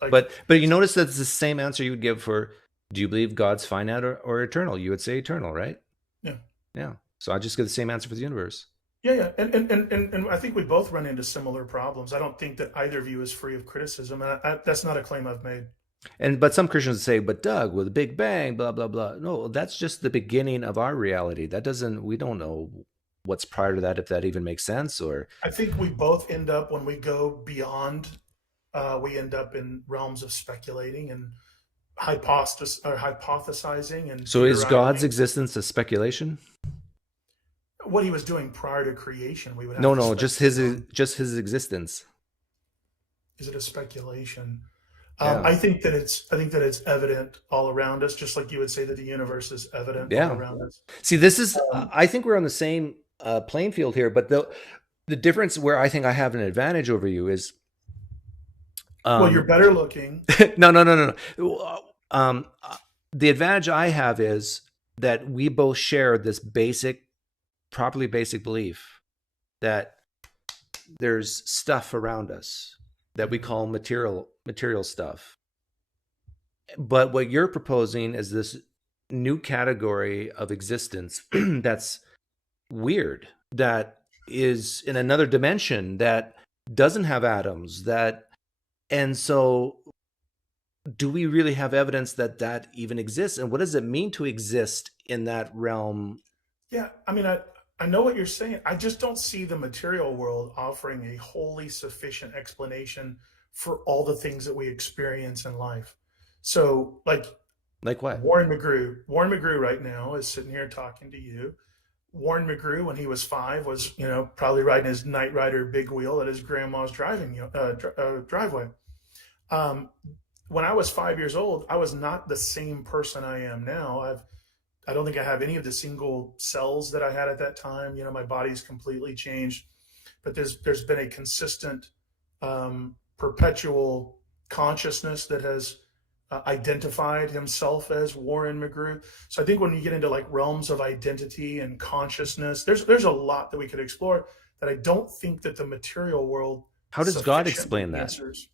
But you notice that it's the same answer you would give for, do you believe God's finite or eternal? You would say eternal, right? Yeah. So I just get the same answer for the universe. Yeah. And I think we both run into similar problems. I don't think that either view is free of criticism. And that's not a claim I've made. But some Christians say, but Doug, with the Big Bang, blah, blah, blah. No, that's just the beginning of our reality. We don't know what's prior to that, if that even makes sense. Or I think we both end up, when we go beyond, we end up in realms of speculating and hypothesizing. And so is God's existence a speculation? What he was doing prior to creation, we would have no, just his existence. Is it a speculation? I think that it's evident all around us, just like you would say that the universe is evident all around us. See, this is I think we're on the same playing field here, but the difference where I think I have an advantage over you is well, you're better looking. No. The advantage I have is that we both share this properly basic belief that there's stuff around us that we call material stuff. But what you're proposing is this new category of existence that's weird, that is in another dimension, that doesn't have atoms, and so do we really have evidence that even exists? And what does it mean to exist in that realm? Yeah, I mean, I know what you're saying. I just don't see the material world offering a wholly sufficient explanation for all the things that we experience in life. So, like what? Warren McGrew right now is sitting here talking to you. Warren McGrew, when he was 5, was probably riding his Knight Rider big wheel at his grandma's driveway. When I was 5 years old, I was not the same person I am now. I don't think I have any of the single cells that I had at that time. My body's completely changed, but there's been a consistent, perpetual consciousness that has identified himself as Warren McGrew. So I think when you get into like realms of identity and consciousness, there's a lot that we could explore that I don't think that the material world. How does God explain that? Answers.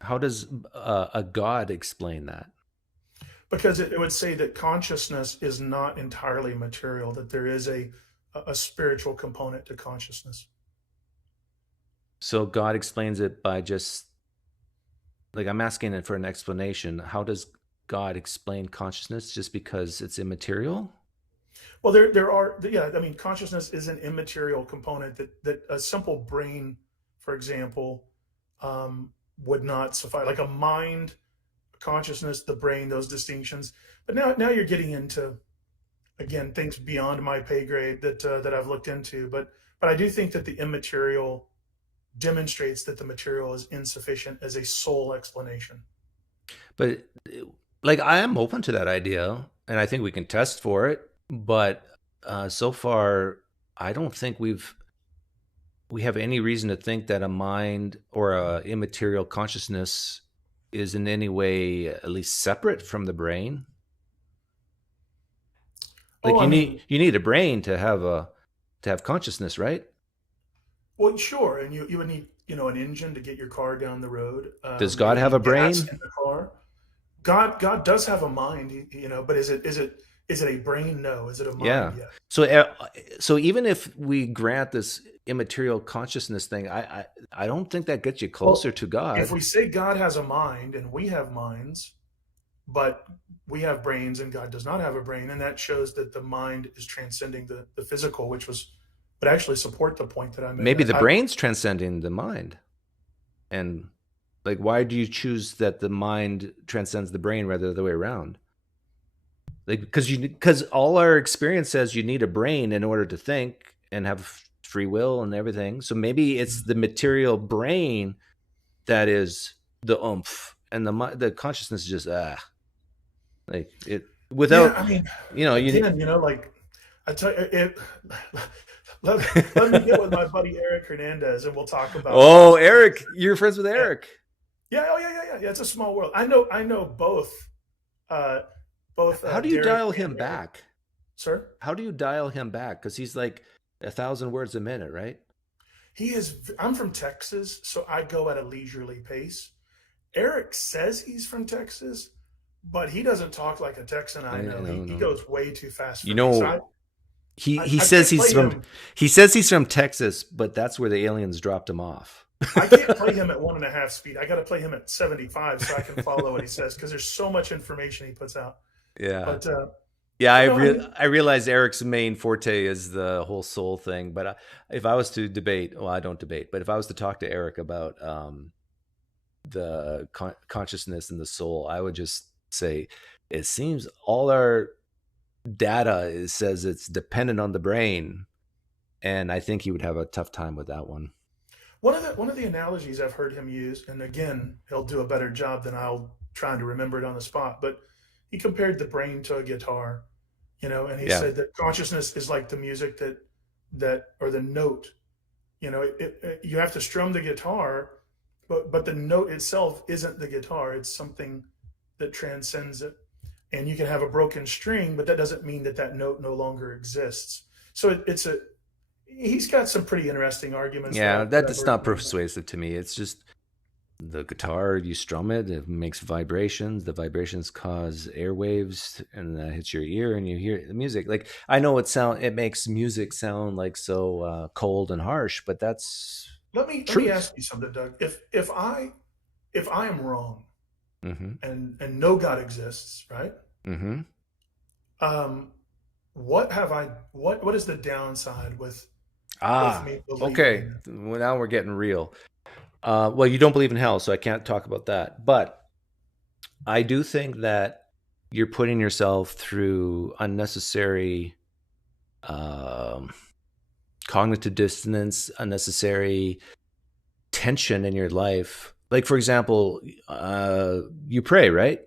How does a God explain that? Because it would say that consciousness is not entirely material, that there is a spiritual component to consciousness. So God explains it by just, like, I'm asking it for an explanation. How does God explain consciousness? Just because it's immaterial? Well, there are, I mean, consciousness is an immaterial component that a simple brain, for example, would not suffice. Like a mind, consciousness, the brain, those distinctions. But now you're getting into, again, things beyond my pay grade that I've looked into. But I do think that the immaterial demonstrates that the material is insufficient as a sole explanation. But like, I am open to that idea. and I think we can test for it, but so far, I don't think we have any reason to think that a mind or a immaterial consciousness is in any way at least separate from the brain. Like Oh, I mean, you need a brain to have consciousness, right? well, sure, and you would need an engine to get your car down the road. Does You God would have a need gas brain? in the car. God does have a mind, but is it a brain? No. Is it a mind? Yeah. Yes. So so even if we grant this immaterial consciousness thing, I don't think that gets you closer Well, to if God. we say God has a mind and we have minds, but we have brains and God does not have a brain, and that shows that the mind is transcending the physical, which would actually support the point that I made. Maybe the brain's transcending the mind. And like, why do you choose that the mind transcends the brain rather than the way around? Like, because all our experience says you need a brain in order to think and have free will and everything. So maybe it's the material brain that is the oomph, and the consciousness is just like it Yeah, without I mean, you. again, like I tell you, let me get with my buddy Eric Hernandez, and we'll talk about Oh, consciousness. Eric, you're friends with Yeah, Eric. yeah, oh yeah. It's a small world. I know uh, both How do you Derek dial and him Eric. back? Sir, How do you dial him back? Because he's like 1,000 words a minute, right? he is. I'm from Texas, so I go at a leisurely pace. Eric says he's from Texas, but he doesn't talk like a Texan I know. He No, he no. goes way too fast You for me. So know, I can't play him. he says he's from Texas, but that's where the aliens dropped him off. I can't play him at 1.5 speed. I got to play him at 75 so I can follow what he says because there's so much information he puts out. Yeah. But Yeah, but no, I mean, I realize Eric's main forte is the whole soul thing, but if I was to debate, well, I don't debate, but if I was to talk to Eric about the consciousness and the soul, I would just say it seems all our data says it's dependent on the brain, and I think he would have a tough time with that one. one of the analogies I've heard him use, and again, he'll do a better job than I'll trying to remember it on the spot. But he compared the brain to a guitar, and he Yeah. said that consciousness is like the music that or the note. You have to strum the guitar, but the note itself isn't the guitar. It's something that transcends it. And you can have a broken string, but that doesn't mean that note no longer exists. So it's a he's got some pretty interesting arguments that Yeah, I've that's heard not him make. persuasive to me. It's just the guitar, you strum it, it makes vibrations. The vibrations cause airwaves, and that hits your ear, and you hear the music. Like I know it makes music sound like so cold and harsh, but that's Let me truth. ask you something, Doug. If I am wrong Mm-hmm. and no God exists, right? Mm-hmm. Um, what is the downside with Ah, me believing okay. in it? Well, now we're getting real. Well, you don't believe in hell, so I can't talk about that. But I do think that you're putting yourself through unnecessary um, cognitive dissonance, unnecessary tension in your life. Like, for example, you pray, right?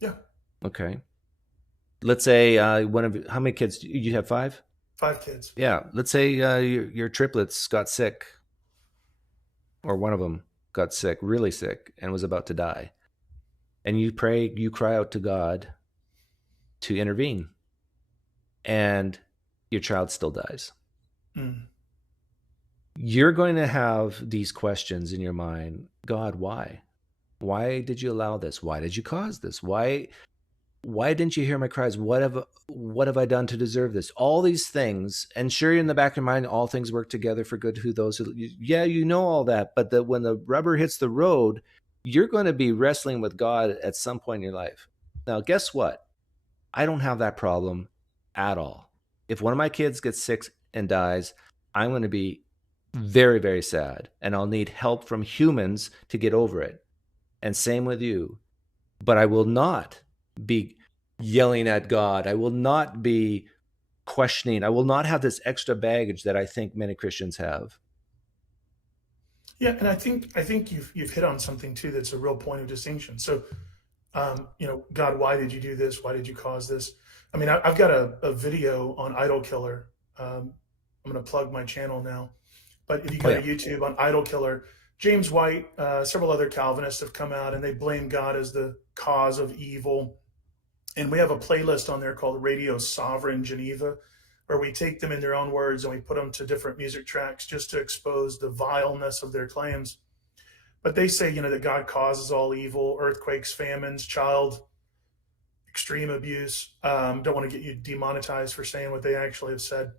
Yeah, Okay. Let's say one of how many kids do you have? Five? 5 kids. Yeah. Let's say your triplets got sick, or one of them got sick, really sick, and was about to die. And you cry out to God to intervene, and your child still dies. Mm. You're going to have these questions in your mind. God, why? Why did you allow this? Why did you cause this? Why didn't you hear my cries? What have I done to deserve this? All these things, and sure, in the back of your mind, all things work together for good. Who those who, yeah, you know all that, but when the rubber hits the road, you're going to be wrestling with God at some point in your life. Now, guess what? I don't have that problem at all. If one of my kids gets sick and dies, I'm going to be very, very sad, and I'll need help from humans to get over it. And same with you. But I will not be yelling at God. I will not be questioning. I will not have this extra baggage that I think many Christians have. Yeah, and I think you've hit on something too that's a real point of distinction. So, God, why did you do this? Why did you cause this? I mean, I've got a video on Idol Killer. I'm going to plug my channel now. But if you Oh go to yeah. YouTube on Idol Killer, James White, several other Calvinists have come out and they blame God as the cause of evil. And we have a playlist on there called Radio Sovereign Geneva, where we take them in their own words and we put them to different music tracks just to expose the vileness of their claims. But they say, that God causes all evil, earthquakes, famines, child extreme abuse. Don't want to get you demonetized for saying what they actually have said.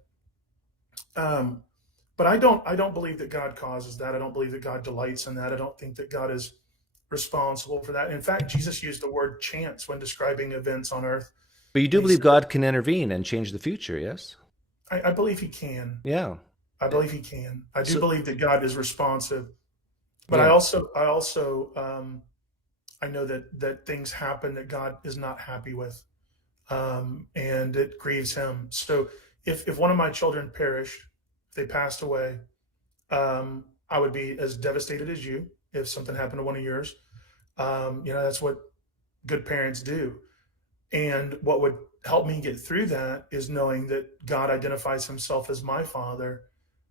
But I don't believe that God causes that. I don't believe that God delights in that. I don't think that God is responsible for that. In fact, Jesus used the word chance when describing events on earth. But you do And he believe said, God can intervene and change the future, yes? I believe he can. Yeah. I believe he can. I do So believe that God is responsive. But I yeah. also, I also, I know that things happen that God is not happy with, and it grieves him. So if one of my children perished, if they passed away, I would be as devastated as you if something happened to one of yours. That's what good parents do. And what would help me get through that is knowing that God identifies himself as my father.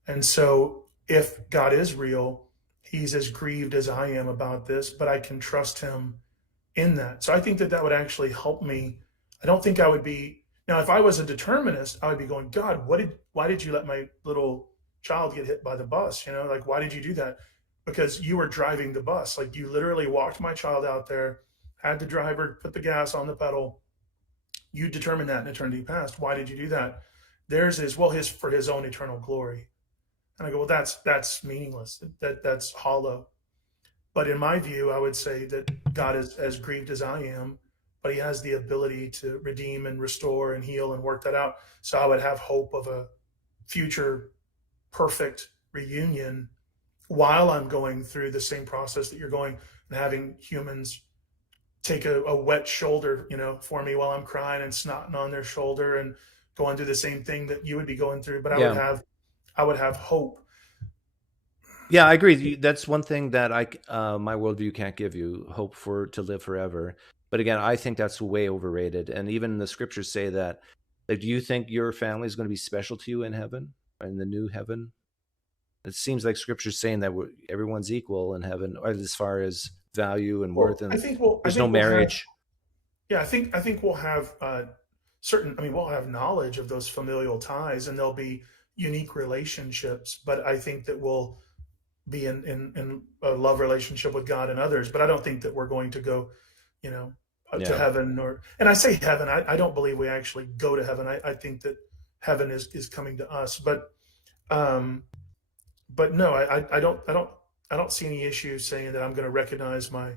And so if God is real, he's as grieved as I am about this, but I can trust him in that. So I think that would actually help me. I don't think I would be now if I was a determinist, I would be going, God, why did you let my little child get hit by the bus? Like why did you do that? Because you were driving the bus. Like you literally walked my child out there, had the driver put the gas on the pedal. You determined that in eternity past. Why did you do that? Theirs is, well, his for his own eternal glory. And I go, well, that's meaningless. That's hollow. But in my view, I would say that God is as grieved as I am, but he has the ability to redeem and restore and heal and work that out. So I would have hope of a future perfect reunion while I'm going through the same process that you're going, and having humans take a wet shoulder, for me while I'm crying and snotting on their shoulder and going through the same thing that you would be going through. But Yeah. I would have hope. Yeah, I agree. That's one thing that my worldview can't give you, hope for to live forever. But again, I think that's way overrated. And even the scriptures say that. Like, do you think your family is going to be special to you in heaven, in the new heaven? It seems like scripture's saying that everyone's equal in heaven, or as far as value and worth, Well, I and think we'll I there's no think we'll have marriage. yeah, I think we'll have certain. I mean, we'll have knowledge of those familial ties, and there'll be unique relationships. But I think that we'll be in a love relationship with God and others. But I don't think that we're going to go, you know, to Yeah. heaven. And I say heaven. I don't believe we actually go to heaven. I think that heaven is coming to us. Um, but no, I don't see any issue saying that I'm going to recognize my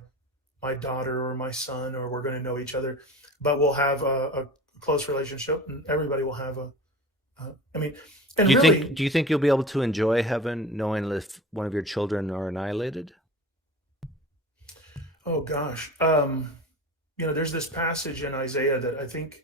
daughter or my son, or we're going to know each other, but we'll have a close relationship, and everybody will have I mean, and really, Do you think you'll be able to enjoy heaven knowing if one of your children are annihilated? oh gosh, there's this passage in Isaiah that I think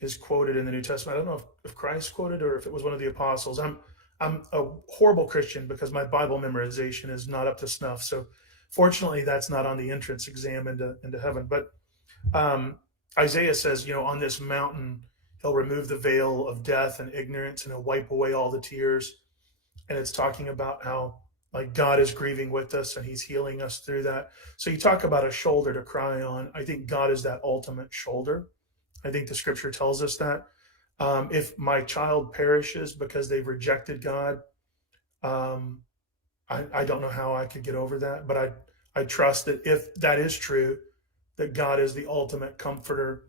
is quoted in the New Testament. I don't know if Christ quoted or if it was one of the apostles. I'm a horrible Christian because my Bible memorization is not up to snuff. So fortunately, that's not on the entrance exam into heaven. But Isaiah says, on this mountain, he'll remove the veil of death and ignorance, and he'll wipe away all the tears. And it's talking about how like God is grieving with us and he's healing us through that. So you talk about a shoulder to cry on. I think God is that ultimate shoulder. I think the scripture tells us that. If my child perishes because they've rejected God, um, I don't know how I could get over that, but I trust that if that is true, that God is the ultimate comforter.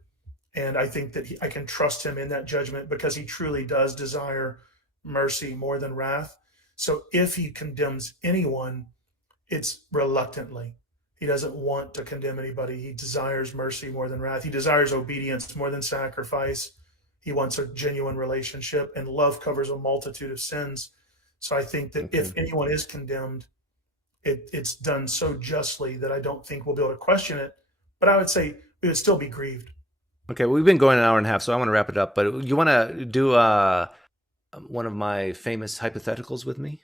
And I think that I can trust him in that judgment because he truly does desire mercy more than wrath. So if he condemns anyone, it's reluctantly. He doesn't want to condemn anybody. He desires mercy more than wrath. He desires obedience more than sacrifice. He wants a genuine relationship, and love covers a multitude of sins. So I think that Okay. if anyone is condemned, it's done so justly that I don't think we'll be able to question it. But I would say we would still be grieved. Okay, we've been going an hour and a half, so I want to wrap it up. But you want to do one of my famous hypotheticals with me?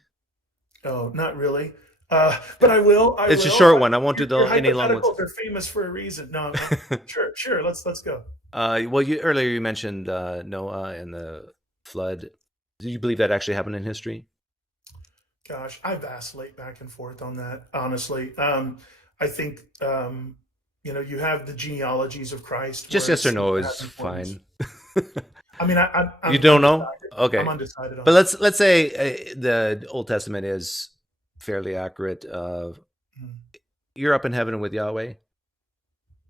Oh, not really. But I will. It's a short one. I won't do Your any long ones. hypotheticals are famous for a reason. No, sure. Let's go. Well, earlier you mentioned Noah and the flood. Do you believe that actually happened in history? Gosh, I vacillate back and forth on that, honestly. I think, you have the genealogies of Christ Just where it yes or seems no to have is importance. fine. I mean, You I'm don't know? undecided. I'm Okay. undecided But on that. let's say the Old Testament is fairly accurate. Mm. You're up in heaven with Yahweh,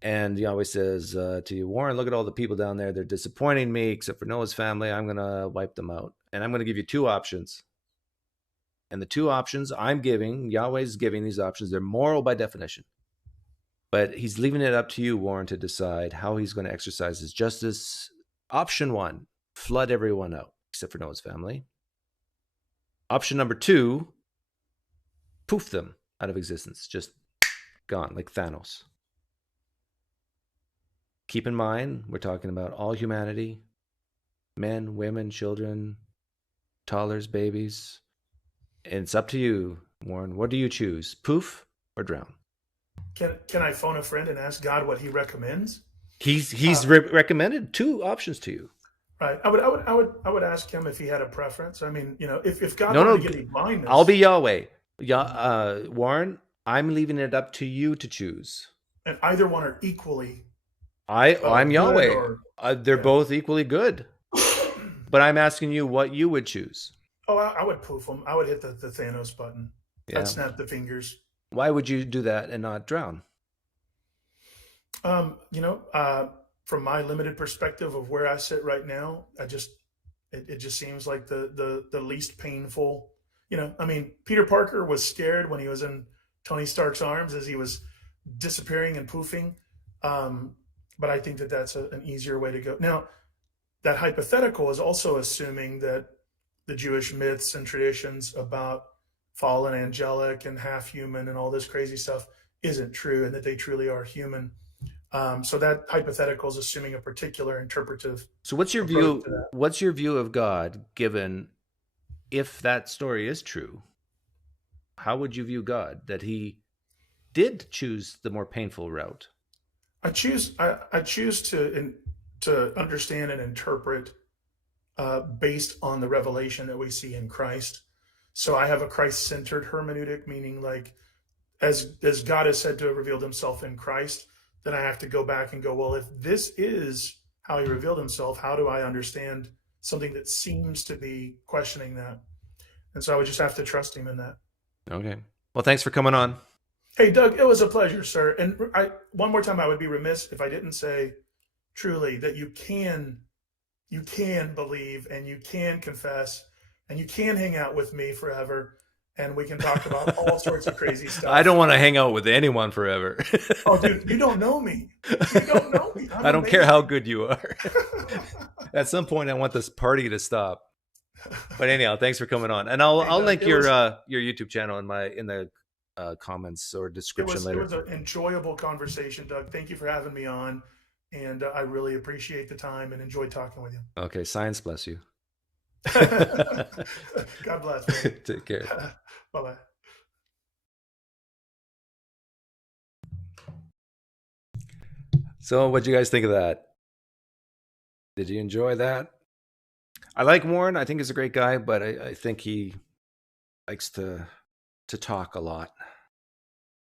and Yahweh says to you, Warren, look at all the people down there. They're disappointing me, except for Noah's family. I'm going to wipe them out. And I'm going to give you two options. And the two options I'm giving, Yahweh's giving these options, they're moral by definition. But he's leaving it up to you, Warren, to decide how he's going to exercise his justice. Option one, flood everyone out, except for Noah's family. Option number two, poof them out of existence, just gone, like Thanos. Keep in mind, we're talking about all humanity, men, women, children, toddlers, babies. And it's up to you, Warren. What do you choose, poof or drown? Can I phone a friend and ask God what He recommends? He's Uh, recommended two options to you. right. I would ask him if he had a preference. I mean, if God No, wanted to no, give me I'll be blindness, Yahweh. Warren, I'm leaving it up to you to choose. and either one are equally I'm good, Yahweh. or They're yeah. both equally good. But I'm asking you what you would choose. Oh, I would poof him. I would hit the Thanos button. I'd Yeah. snap the fingers. Why would you do that and not drown? Um, you know, uh, from my limited perspective of where I sit right now, it just seems like the least painful. I mean, Peter Parker was scared when he was in Tony Stark's arms as he was disappearing and poofing. Um, but I think that that's an easier way to go. Now, that hypothetical is also assuming that the Jewish myths and traditions about fallen angelic and half human and all this crazy stuff isn't true, and that they truly are human. So that hypothetical is assuming a particular interpretive So what's your approach to view? that. What's your view of God given if that story is true? How would you view God that he did choose the more painful route? I choose to understand and interpret based on the revelation that we see in Christ. So I have a Christ-centered hermeneutic, meaning like as God is said to have revealed Himself in Christ, then I have to go back and go, well, if this is how He revealed Himself, how do I understand something that seems to be questioning that? And so I would just have to trust Him in that. Okay. Well, thanks for coming on. Hey, Doug, it was a pleasure, sir. And one more time, I would be remiss if I didn't say truly that you can believe and you can confess and you can hang out with me forever and we can talk about all sorts of crazy I stuff. don't want to hang out with anyone forever. Oh, dude, you don't know me. You don't know me. I'm I don't care how amazing. good you are. At some point, I want this party to stop. But anyhow, thanks for coming on, and I'll Hey, I'll Doug, link your YouTube channel in the comments or it description was it later. was an enjoyable conversation, Doug. Thank you for having me on, and I really appreciate the time and enjoy talking with you. Okay, science bless you. God bless, man. Take care. Bye bye. So, what do you guys think of that? Did you enjoy that? I like Warren. I think he's a great guy, but I think he likes to talk a lot.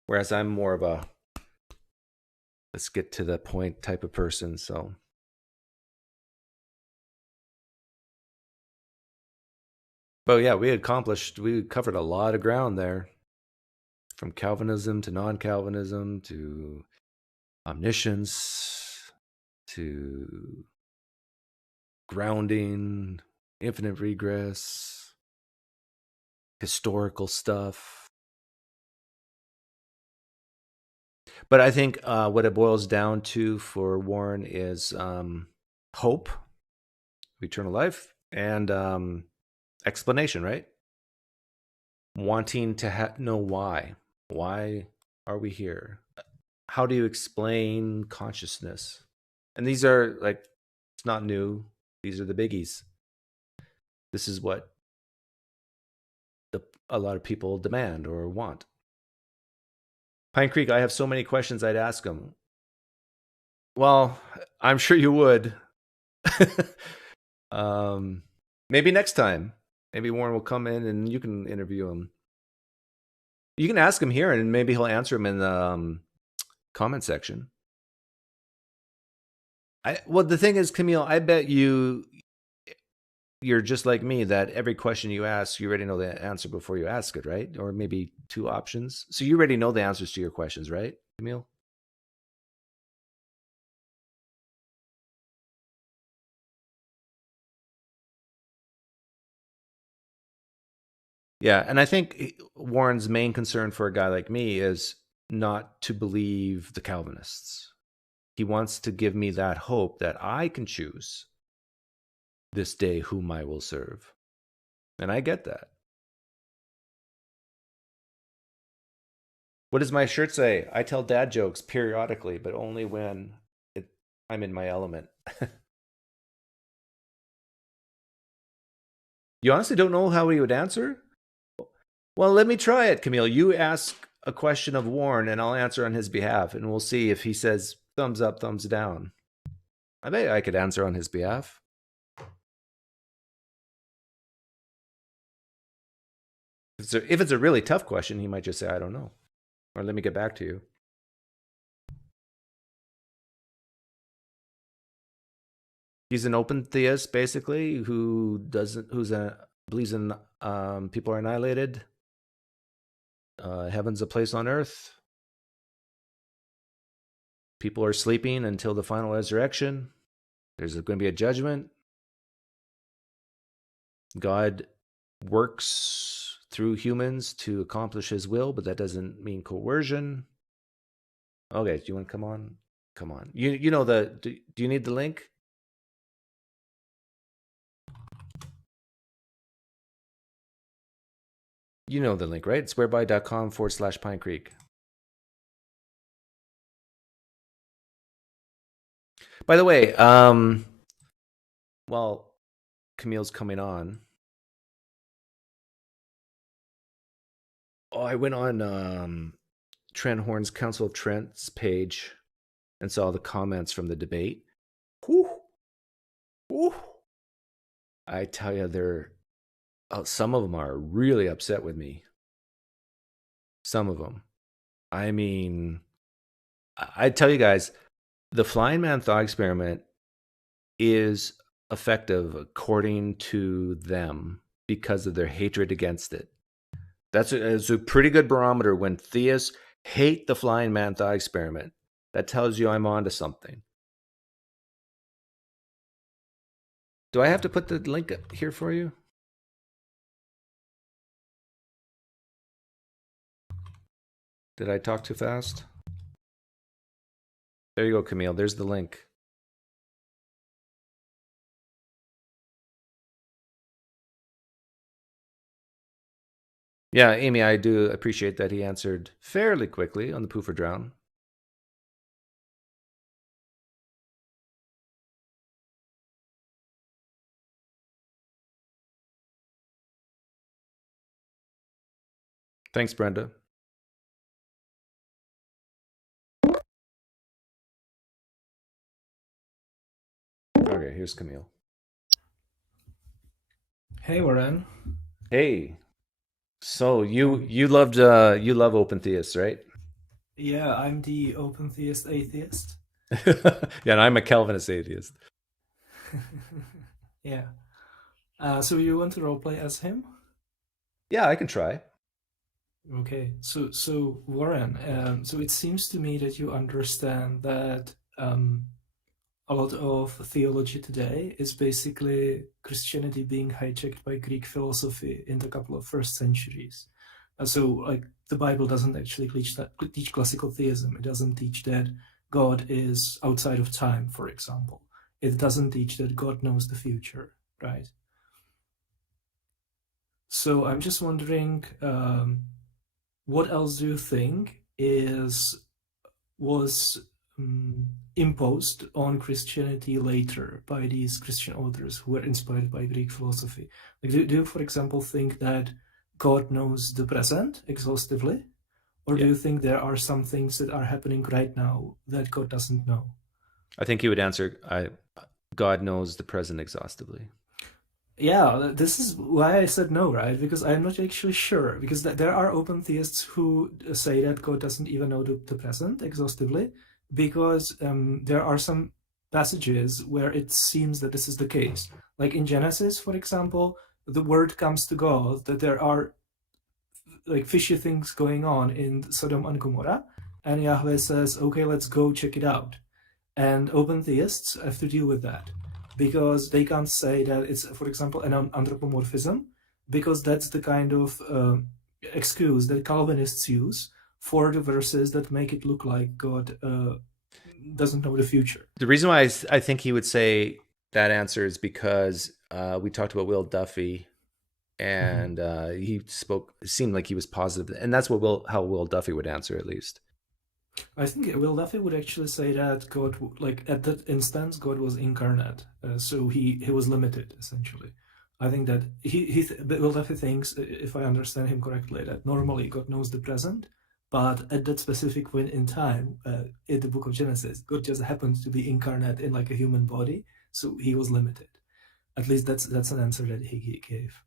Whereas I'm more of a let's get to the point type of person. So, but yeah, we covered a lot of ground there, from Calvinism to non-Calvinism to omniscience to grounding, infinite regress, historical stuff. But I think what it boils down to for Warren is hope, eternal life, and explanation, right? Wanting to know why. Why are we here? How do you explain consciousness? And these are like, it's not new. These are the biggies. This is what a lot of people demand or want. PineCreek, I have so many questions I'd ask him. Well, I'm sure you would. Maybe next time. Maybe Warren will come in and you can interview him. You can ask him here, and maybe he'll answer him in the comment section. Well, the thing is, Kamil, I bet you're just like me, that every question you ask, you already know the answer before you ask it, right? Or maybe two options. So you already know the answers to your questions, right, Kamil? Yeah, and I think Warren's main concern for a guy like me is not to believe the Calvinists. He wants to give me that hope that I can choose this day whom I will serve. And I get that. What does my shirt say? I tell dad jokes periodically, but only when I'm in my element. You honestly don't know how he would answer? Well, let me try it, Kamil. You ask a question of Warren, and I'll answer on his behalf, and we'll see if he says thumbs up, thumbs down. I bet I could answer on his behalf. If it's a really tough question, he might just say, I don't know. Or let me get back to you. He's an open theist, basically, who believes in people are annihilated. Heaven's a place on earth. People are sleeping until the final resurrection. There's going to be a judgment. God works through humans to accomplish his will, but that doesn't mean coercion. Okay, do you want to come on? Come on. You know do you need the link? You know the link, right? It's whereby.com/PineCreek. By the way, while Kamil's coming on, I went on Trent Horn's Council of Trent's page and saw the comments from the debate. Whew. Whew. I tell you, some of them are really upset with me. Some of them. I mean, I tell you guys, the flying man thought experiment is effective according to them because of their hatred against it. That's a pretty good barometer when theists hate the flying man thought experiment. That tells you I'm onto something. Do I have to put the link up here for you? Did I talk too fast? There you go, Kamil. There's the link. Yeah, Amy, I do appreciate that he answered fairly quickly on the poof or drown. Thanks, Brenda. Okay, here's Kamil. Hey, Warren. Hey. So you love open theists, right? Yeah, I'm the open theist atheist. Yeah, and I'm a Calvinist atheist. Yeah. So you want to roleplay as him? Yeah, I can try. Okay. So Warren, so it seems to me that you understand that a lot of theology today is basically Christianity being hijacked by Greek philosophy in the couple of first centuries. So, like, the Bible doesn't actually teach classical theism. It doesn't teach that God is outside of time, for example. It doesn't teach that God knows the future, right? So I'm just wondering, what else do you think was imposed on Christianity later by these Christian authors who were inspired by Greek philosophy? Like, do you, for example, think that God knows the present exhaustively? Or do you think there are some things that are happening right now that God doesn't know? I think he would answer, God knows the present exhaustively. Yeah, this is why I said no, right? Because I'm not actually sure. Because there are open theists who say that God doesn't even know the present exhaustively, because there are some passages where it seems that this is the case. Like in Genesis, for example, the word comes to God that there are like fishy things going on in Sodom and Gomorrah, and Yahweh says, okay, let's go check it out. And open theists have to deal with that because they can't say that it's, for example, an anthropomorphism, because that's the kind of excuse that Calvinists use for the verses that make it look like God doesn't know the future. The reason why I think he would say that answer is because we talked about Will Duffy, and he spoke. It seemed like he was positive, and that's what how Will Duffy would answer, at least. I think Will Duffy would actually say that God, like at that instance, God was incarnate, so he was limited essentially. I think that Will Duffy thinks, if I understand him correctly, that normally God knows the present, but at that specific point in time, in the book of Genesis, God just happened to be incarnate in like a human body, so he was limited. At least that's an answer that he gave.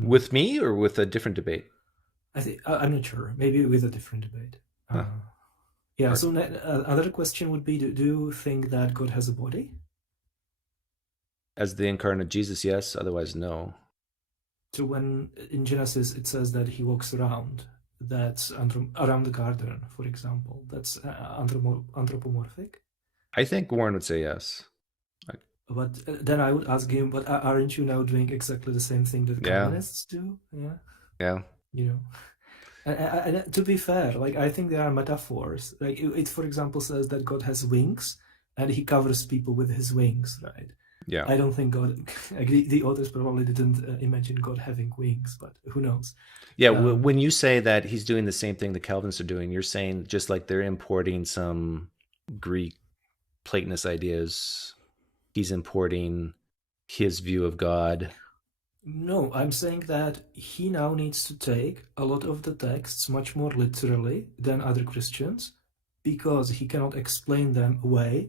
With me or with a different debate? I'm not sure. Maybe with a different debate. Yeah. So another question would be: do you think that God has a body? As the incarnate Jesus, yes. Otherwise, no. So when in Genesis it says that he walks around, that's around the garden, for example, that's anthropomorphic? I think Warren would say yes. But then I would ask him, but aren't you now doing exactly the same thing that Calvinists do? Yeah. Yeah. You know. And to be fair, like I think there are metaphors. Like it, for example, says that God has wings and he covers people with his wings, right? Yeah. I don't think God. The authors probably didn't imagine God having wings, but who knows? Yeah. When you say that he's doing the same thing the Calvinists are doing, you're saying just like they're importing some Greek Platonist ideas, he's importing his view of God. No, I'm saying that he now needs to take a lot of the texts much more literally than other Christians, because he cannot explain them away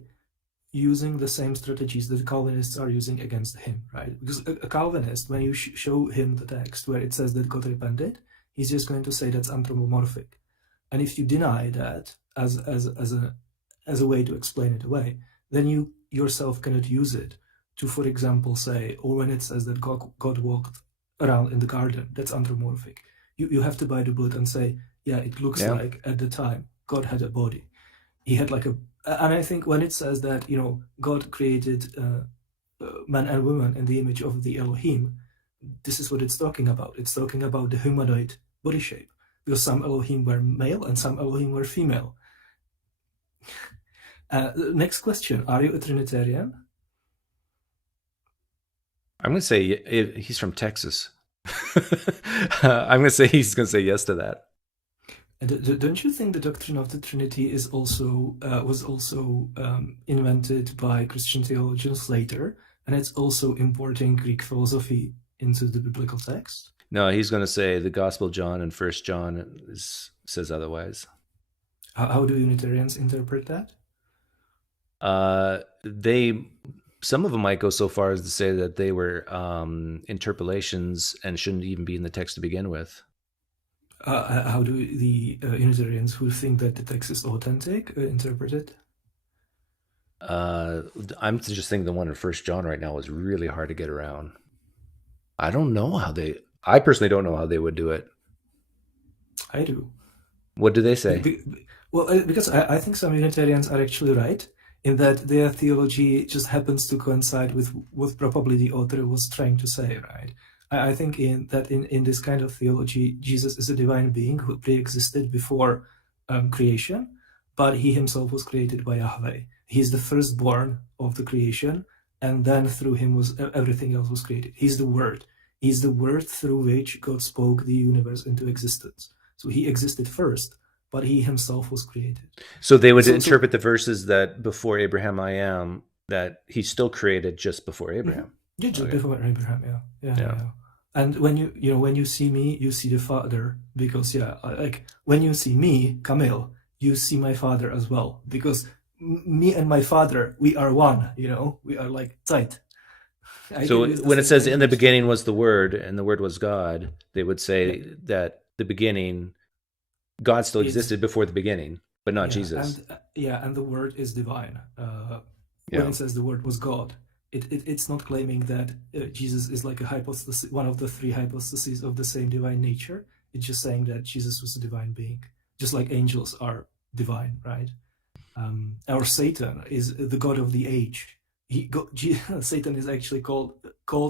using the same strategies that Calvinists are using against him, right? Because a Calvinist, when you show him the text where it says that God repented, he's just going to say that's anthropomorphic. And if you deny that as a way to explain it away, then you yourself cannot use it to, for example, say, or when it says that God walked around in the garden, that's anthropomorphic. You have to bite the bullet and say, yeah, it looks like at the time God had a body. He had like and I think when it says that, God created man and woman in the image of the Elohim, this is what it's talking about. It's talking about the humanoid body shape, because some Elohim were male and some Elohim were female. Next question, are you a Trinitarian? I'm going to say he's from Texas. I'm going to say he's going to say yes to that. Don't you think the doctrine of the Trinity is also was also invented by Christian theologians later, and it's also importing Greek philosophy into the biblical text? No, he's going to say the Gospel of John and 1 John says otherwise. How do Unitarians interpret that? Some of them might go so far as to say that they were interpolations and shouldn't even be in the text to begin with. How do the Unitarians who think that the text is authentic interpret it? I'm just thinking the one in 1 John right now is really hard to get around. I personally don't know how they would do it. I do. What do they say? Because I think some Unitarians are actually right in that their theology just happens to coincide with what probably the author was trying to say, right? I think in this kind of theology, Jesus is a divine being who pre-existed before creation, but he himself was created by Yahweh. He's the firstborn of the creation, and then through him everything else was created. He's the Word. He's the Word through which God spoke the universe into existence. So he existed first, but he himself was created. So they would interpret the verses that before Abraham I am, that he's still created just before Abraham. Yeah, just before Abraham, yeah. And when you see me, you see the Father, because like when you see me, Kamil, you see my Father as well, because me and my father, we are one, we are like tight. So when it says in the beginning was the Word and the Word was God, they would say that the beginning, God still existed before the beginning, but not Jesus. And the Word is divine. When it says the Word was God, it's not claiming that Jesus is like a hypostasis, one of the three hypostases of the same divine nature. It's just saying that Jesus was a divine being, just like angels are divine, right? Our Satan is the god of the age. Satan is actually called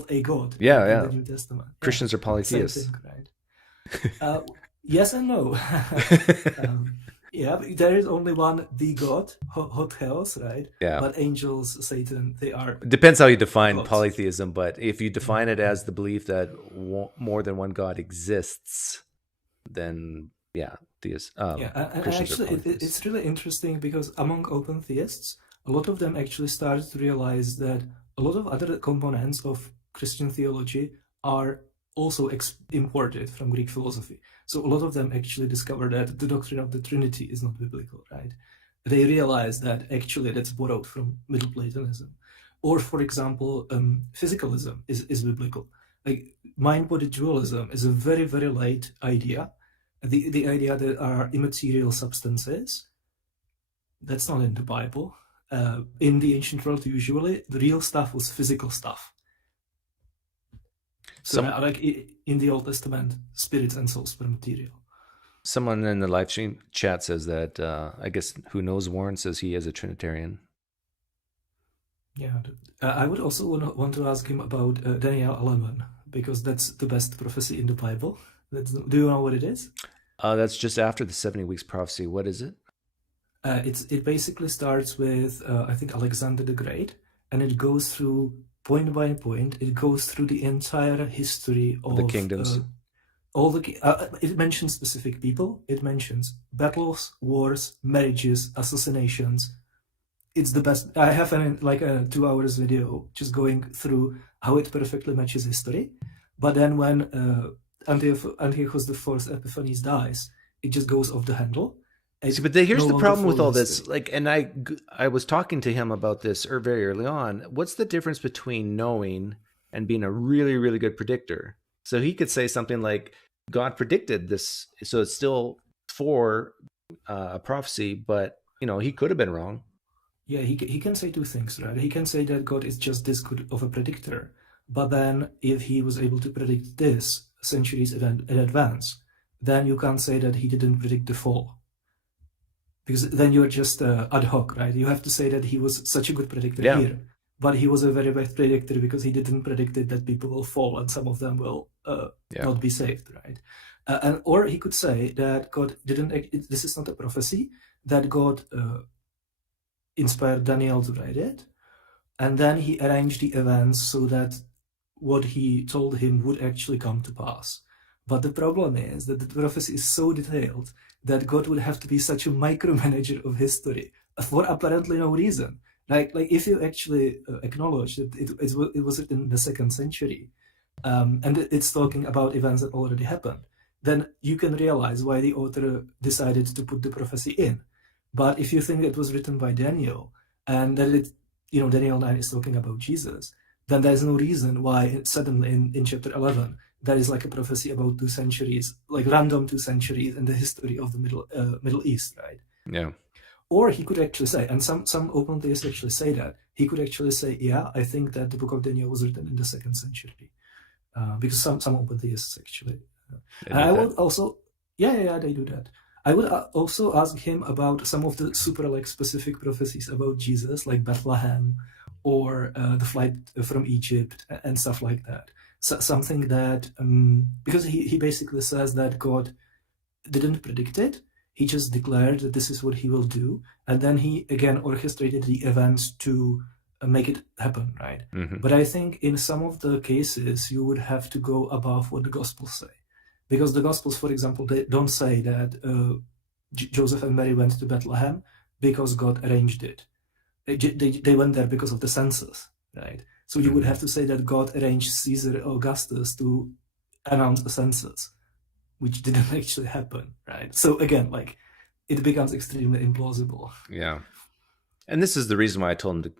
a god in the New Testament. Christians are polytheists. Right? Yes and no. There is only one, the God, hot chaos, right? Yeah. But angels, Satan, they are... Depends how you define polytheism, but if you define it as the belief that more than one God exists, then Christians actually, it's really interesting because among open theists, a lot of them actually started to realize that a lot of other components of Christian theology are also imported from Greek philosophy. So a lot of them actually discovered that the doctrine of the Trinity is not biblical, right? They realized that actually that's borrowed from Middle Platonism. Or, for example, physicalism is biblical. Like mind-body dualism is a very, very late idea. The idea that are immaterial substances, that's not in the Bible. In the ancient world, usually, the real stuff was physical stuff. So like in the Old Testament, spirits and souls were material. Someone in the live stream chat says that, I guess, who knows Warren says he is a Trinitarian. Yeah. I would also want to ask him about Daniel 11, because that's the best prophecy in the Bible. Do you know what it is? That's just after the 70 weeks prophecy. What is it? It basically starts with, I think, Alexander the Great, and it goes through point by point. It goes through the entire history of the kingdoms. It mentions specific people. It mentions battles, wars, marriages, assassinations. It's the best. I have a 2 hours video just going through how it perfectly matches history. But then when Antiochus IV Epiphanes dies, it just goes off the handle. See, but here's the problem with all this. Like, and I was talking to him about this very early on. What's the difference between knowing and being a really, really good predictor? So he could say something like, God predicted this, so it's still for a prophecy, but he could have been wrong. Yeah, he can say two things, right? He can say that God is just this good of a predictor, but then if he was able to predict this centuries in advance, then you can't say that he didn't predict the fall. Because then you're just ad hoc, right? You have to say that he was such a good predictor here, but he was a very bad predictor because he didn't predict it that people will fall and some of them will not be saved, right? Or he could say that God didn't. This is not a prophecy, that God inspired Daniel to write it, and then he arranged the events so that what he told him would actually come to pass. But the problem is that the prophecy is so detailed that God would have to be such a micromanager of history for apparently no reason. Like if you actually acknowledge that it was written in the 2nd century, and it's talking about events that already happened, then you can realize why the author decided to put the prophecy in. But if you think it was written by Daniel, and that Daniel 9 is talking about Jesus, then there's no reason why suddenly in chapter 11 there is like a prophecy about 2 centuries, like random 2 centuries in the history of the Middle East, right? Yeah. Or he could actually say, and some open theists actually say that, he could actually say, yeah, I think that the book of Daniel was written in the 2nd century. Because some open theists actually. And I would also, they do that. I would also ask him about some of the super specific prophecies about Jesus, like Bethlehem or the flight from Egypt and stuff like that. So, something that, because he basically says that God didn't predict it, he just declared that this is what he will do, and then he again orchestrated the events to make it happen, right? Mm-hmm. But I think in some of the cases you would have to go above what the Gospels say. Because the Gospels, for example, they don't say that Joseph and Mary went to Bethlehem because God arranged it. They went there because of the census, right? So you would have to say that God arranged Caesar Augustus to announce a census, which didn't actually happen, right? So again, it becomes extremely implausible. Yeah. And this is the reason why I told him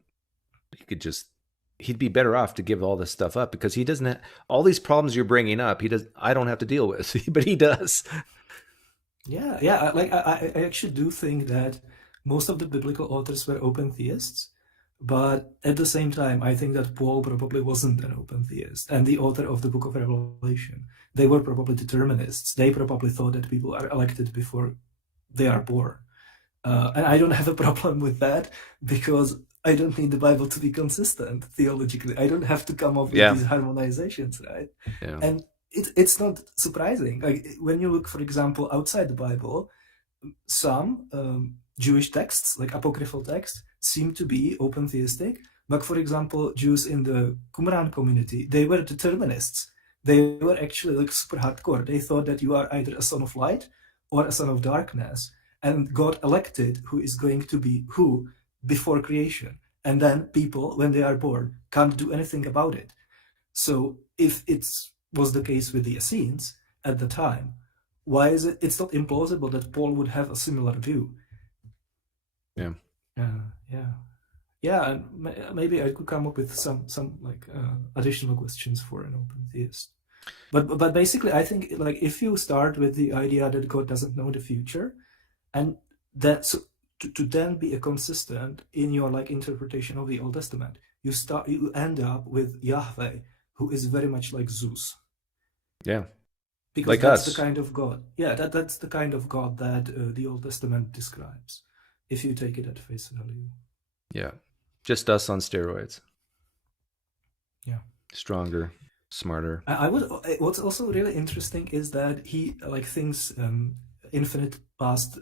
he'd be better off to give all this stuff up, because he doesn't have all these problems you're bringing up. I don't have to deal with, but he does. Yeah. Like I actually do think that most of the biblical authors were open theists, but at the same time, I think that Paul probably wasn't an open theist, and the author of the Book of Revelation, they were probably determinists. They probably thought that people are elected before they are born. And I don't have a problem with that, because I don't need the Bible to be consistent theologically. I don't have to come up with these harmonizations, right? Yeah. And it's not surprising. Like when you look, for example, outside the Bible, some Jewish texts, like apocryphal texts, seem to be open theistic. But for example, Jews in the Qumran community, they were determinists. They were actually like super hardcore. They thought that you are either a son of light or a son of darkness. And God elected who is going to be who before creation. And then people, when they are born, can't do anything about it. So if it was the case with the Essenes at the time, why is it? It's not implausible that Paul would have a similar view. Yeah. And maybe I could come up with some like additional questions for an open theist. But basically, I think like if you start with the idea that God doesn't know the future, and that to then be a consistent in your like interpretation of the Old Testament, you end up with Yahweh, who is very much like Zeus. Yeah. Because like that's us. the kind of God. Yeah, that's the kind of God that the Old Testament describes, if you take it at face value. Yeah. Just us on steroids. Yeah. Stronger, smarter. What's also really interesting is that he like thinks infinite past.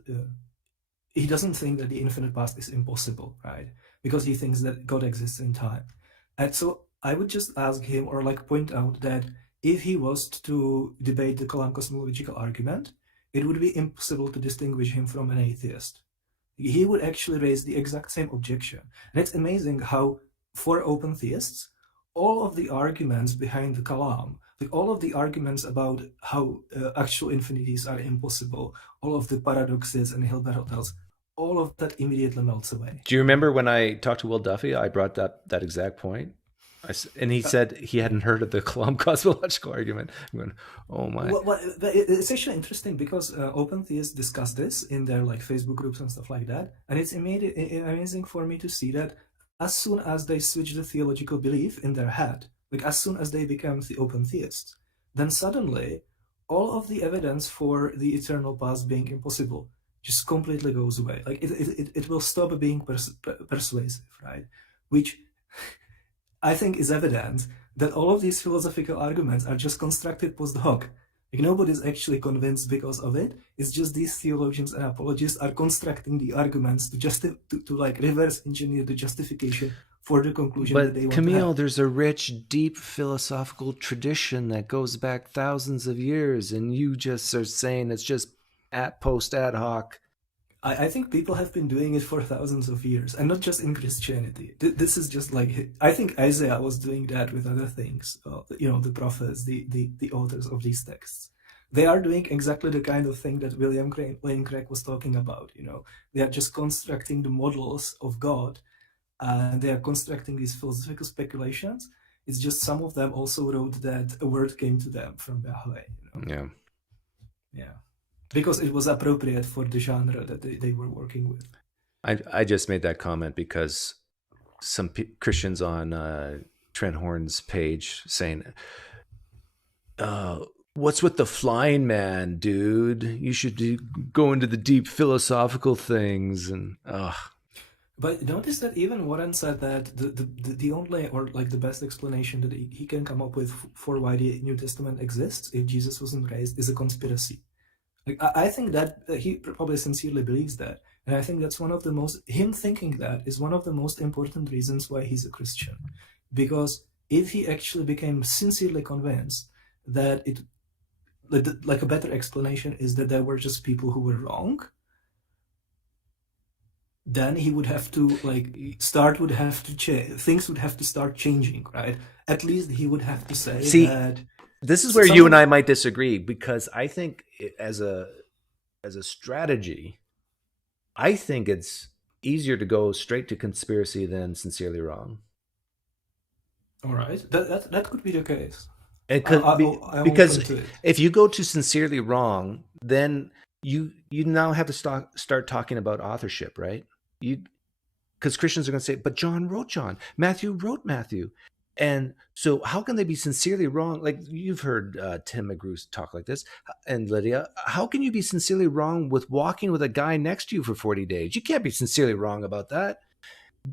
He doesn't think that the infinite past is impossible, right? Because he thinks that God exists in time. And so I would just ask him, or like point out that if he was to debate the Kalam cosmological argument, it would be impossible to distinguish him from an atheist. He would actually raise the exact same objection. And it's amazing how, for open theists, all of the arguments behind the Kalam, like all of the arguments about how actual infinities are impossible, all of the paradoxes and Hilbert hotels, all of that immediately melts away. Do you remember when I talked to Will Duffy, I brought that exact point? And he said he hadn't heard of the Kalam cosmological argument. I'm going, oh my. Well, it's actually interesting because open theists discuss this in their like Facebook groups and stuff like that. And it's amazing for me to see that as soon as they switch the theological belief in their head, like as soon as they become the open theists, then suddenly all of the evidence for the eternal past being impossible just completely goes away. Like it will stop being persuasive, right? Which I think is evidence that all of these philosophical arguments are just constructed post hoc. Like nobody's actually convinced because of it. It's just these theologians and apologists are constructing the arguments to like reverse engineer the justification for the conclusion that they want Kamil, to have. there's a rich, deep philosophical tradition that goes back thousands of years, and you just are saying it's just post ad hoc. I think people have been doing it for thousands of years, and not just in Christianity. This is just like, I think Isaiah was doing that with other things. The prophets, the authors of these texts. They are doing exactly the kind of thing that William Lane Craig was talking about. They are just constructing the models of God, and they are constructing these philosophical speculations. It's just some of them also wrote that a word came to them from Yahweh. Yeah. Because it was appropriate for the genre that they were working with. I just made that comment because some Christians on Trent Horn's page saying, what's with the flying man, dude? You should go into the deep philosophical things. And But notice that even Warren said that the only or like the best explanation that he can come up with for why the New Testament exists, if Jesus wasn't raised, is a conspiracy. Like I think that he probably sincerely believes that, and I think that's him thinking that is one of the most important reasons why he's a Christian, because if he actually became sincerely convinced that like a better explanation is that there were just people who were wrong, then he would have to things would have to start changing, right? At least he would have to say that. This is where you and I might disagree, because I think as a strategy, I think it's easier to go straight to conspiracy than sincerely wrong. All right, that could be the case. It I, could I, be, I'm because open to it. if you go to sincerely wrong, then you now have to start talking about authorship, right? Because Christians are going to say, but John wrote John, Matthew wrote Matthew. And so how can they be sincerely wrong? Like, you've heard Tim McGrew talk like this, and Lydia. How can you be sincerely wrong with walking with a guy next to you for 40 days? You can't be sincerely wrong about that.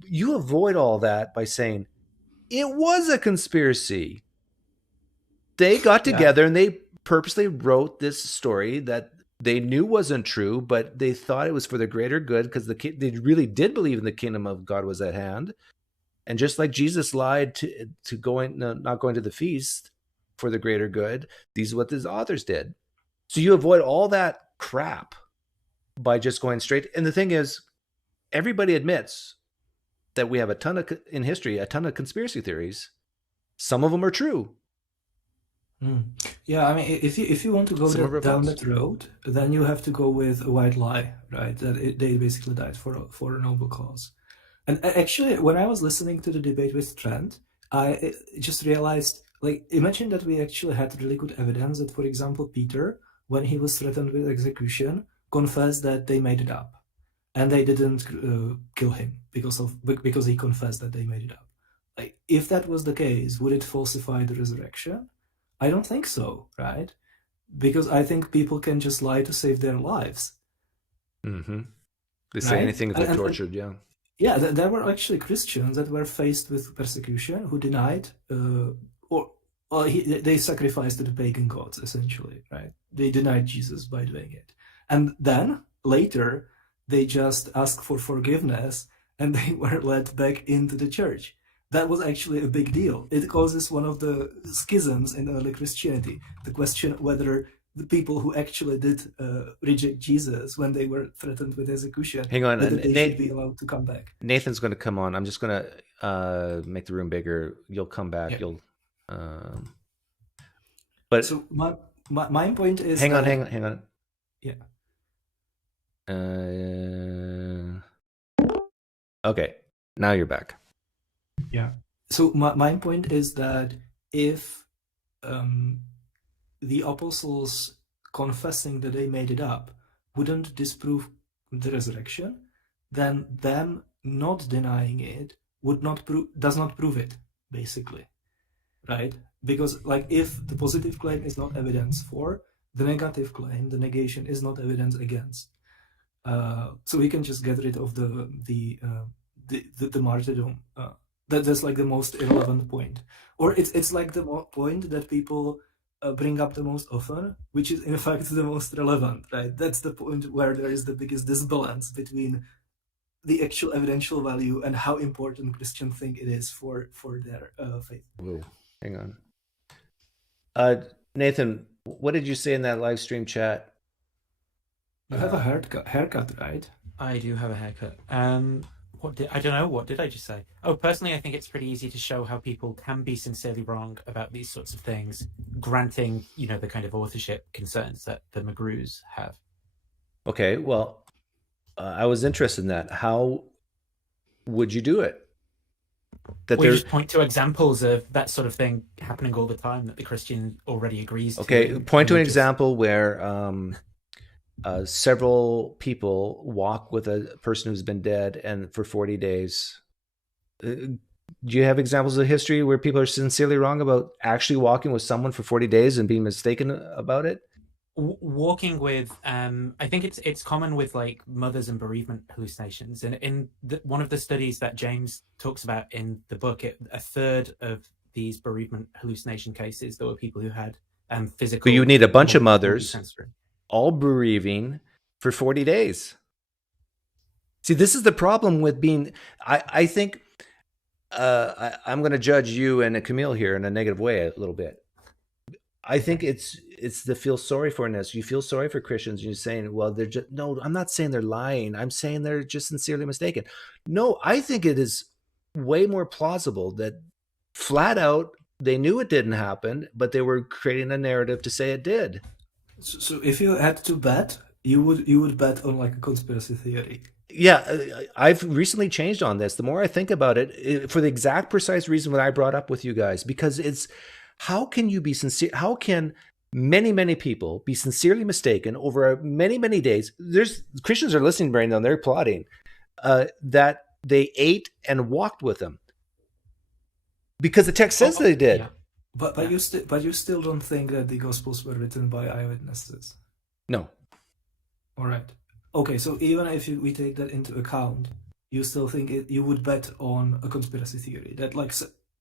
You avoid all that by saying, it was a conspiracy. They got together and they purposely wrote this story that they knew wasn't true, but they thought it was for the greater good, because they really did believe in the kingdom of God was at hand. And just like Jesus lied to not going to the feast for the greater good, these are what the authors did. So you avoid all that crap by just going straight. And the thing is, everybody admits that we have a ton of conspiracy theories. Some of them are true. Yeah, I mean, if you want to go down that road, then you have to go with a white lie, right? That they basically died for a noble cause. And actually, when I was listening to the debate with Trent, I just realized, like, imagine that we actually had really good evidence that, for example, Peter, when he was threatened with execution, confessed that they made it up, and they didn't kill him because he confessed that they made it up. Like, if that was the case, would it falsify the resurrection? I don't think so, right? Because I think people can just lie to save their lives. Mm-hmm. They say anything if they're tortured, yeah. Yeah, there were actually Christians that were faced with persecution who denied, they sacrificed to the pagan gods, essentially, right? They denied Jesus by doing it. And then, later, they just asked for forgiveness and they were led back into the church. That was actually a big deal. It causes one of the schisms in early Christianity, the question whether the people who actually did reject Jesus when they were threatened with execution, hang on, whether they should be allowed to come back. Nathan's going to come on. I'm just going to make the room bigger. You'll come back. Yeah. But so my point is. Hang on. Yeah. Okay, now you're back. Yeah. So my point is that if the apostles confessing that they made it up wouldn't disprove the resurrection, then them not denying it does not prove it, basically, right? Because, like, if the positive claim is not evidence for, the negative claim, the negation, is not evidence against. So we can just get rid of the martyrdom. That's like the most irrelevant point, or it's like the point that people bring up the most often, which is in fact the most relevant, right? That's the point where there is the biggest disbalance between the actual evidential value and how important Christians think it is for their faith. Whoa, hang on. Nathan, what did you say in that live stream chat? You have a haircut, right? I do have a haircut. I don't know, what did I just say? Oh, personally, I think it's pretty easy to show how people can be sincerely wrong about these sorts of things, granting, the kind of authorship concerns that the McGrews have. Okay, well, I was interested in that. How would you do it? We just point to examples of that sort of thing happening all the time that the Christian already agrees to. Okay, point to an example where several people walk with a person who's been dead and for 40 days. Do you have examples of history where people are sincerely wrong about actually walking with someone for 40 days and being mistaken about it? Walking with, I think it's common with, like, mothers and bereavement hallucinations. And in one of the studies that James talks about in the book, a third of these bereavement hallucination cases, there were people who had physical. But you need a bunch of mothers all bereaving for 40 days. See, this is the problem with being, I think, I'm going to judge you and Kamil here in a negative way a little bit. I think it's the feel sorry forness. You feel sorry for Christians and you're saying, well, they're just, no, I'm not saying they're lying. I'm saying they're just sincerely mistaken. No, I think it is way more plausible that flat out they knew it didn't happen, but they were creating a narrative to say it did. So if you had to bet, you would bet on, like, a conspiracy theory. I've recently changed on this. The more I think about it, for the exact precise reason that I brought up with you guys, because it's, how can you be sincere? How can many people be sincerely mistaken over many days? There's Christians are listening right now, they're plotting that they ate and walked with him because the text says they did. Yeah. But you still don't think that the Gospels were written by eyewitnesses? No. All right. Okay, so even if we take that into account, you still think you would bet on a conspiracy theory that, like,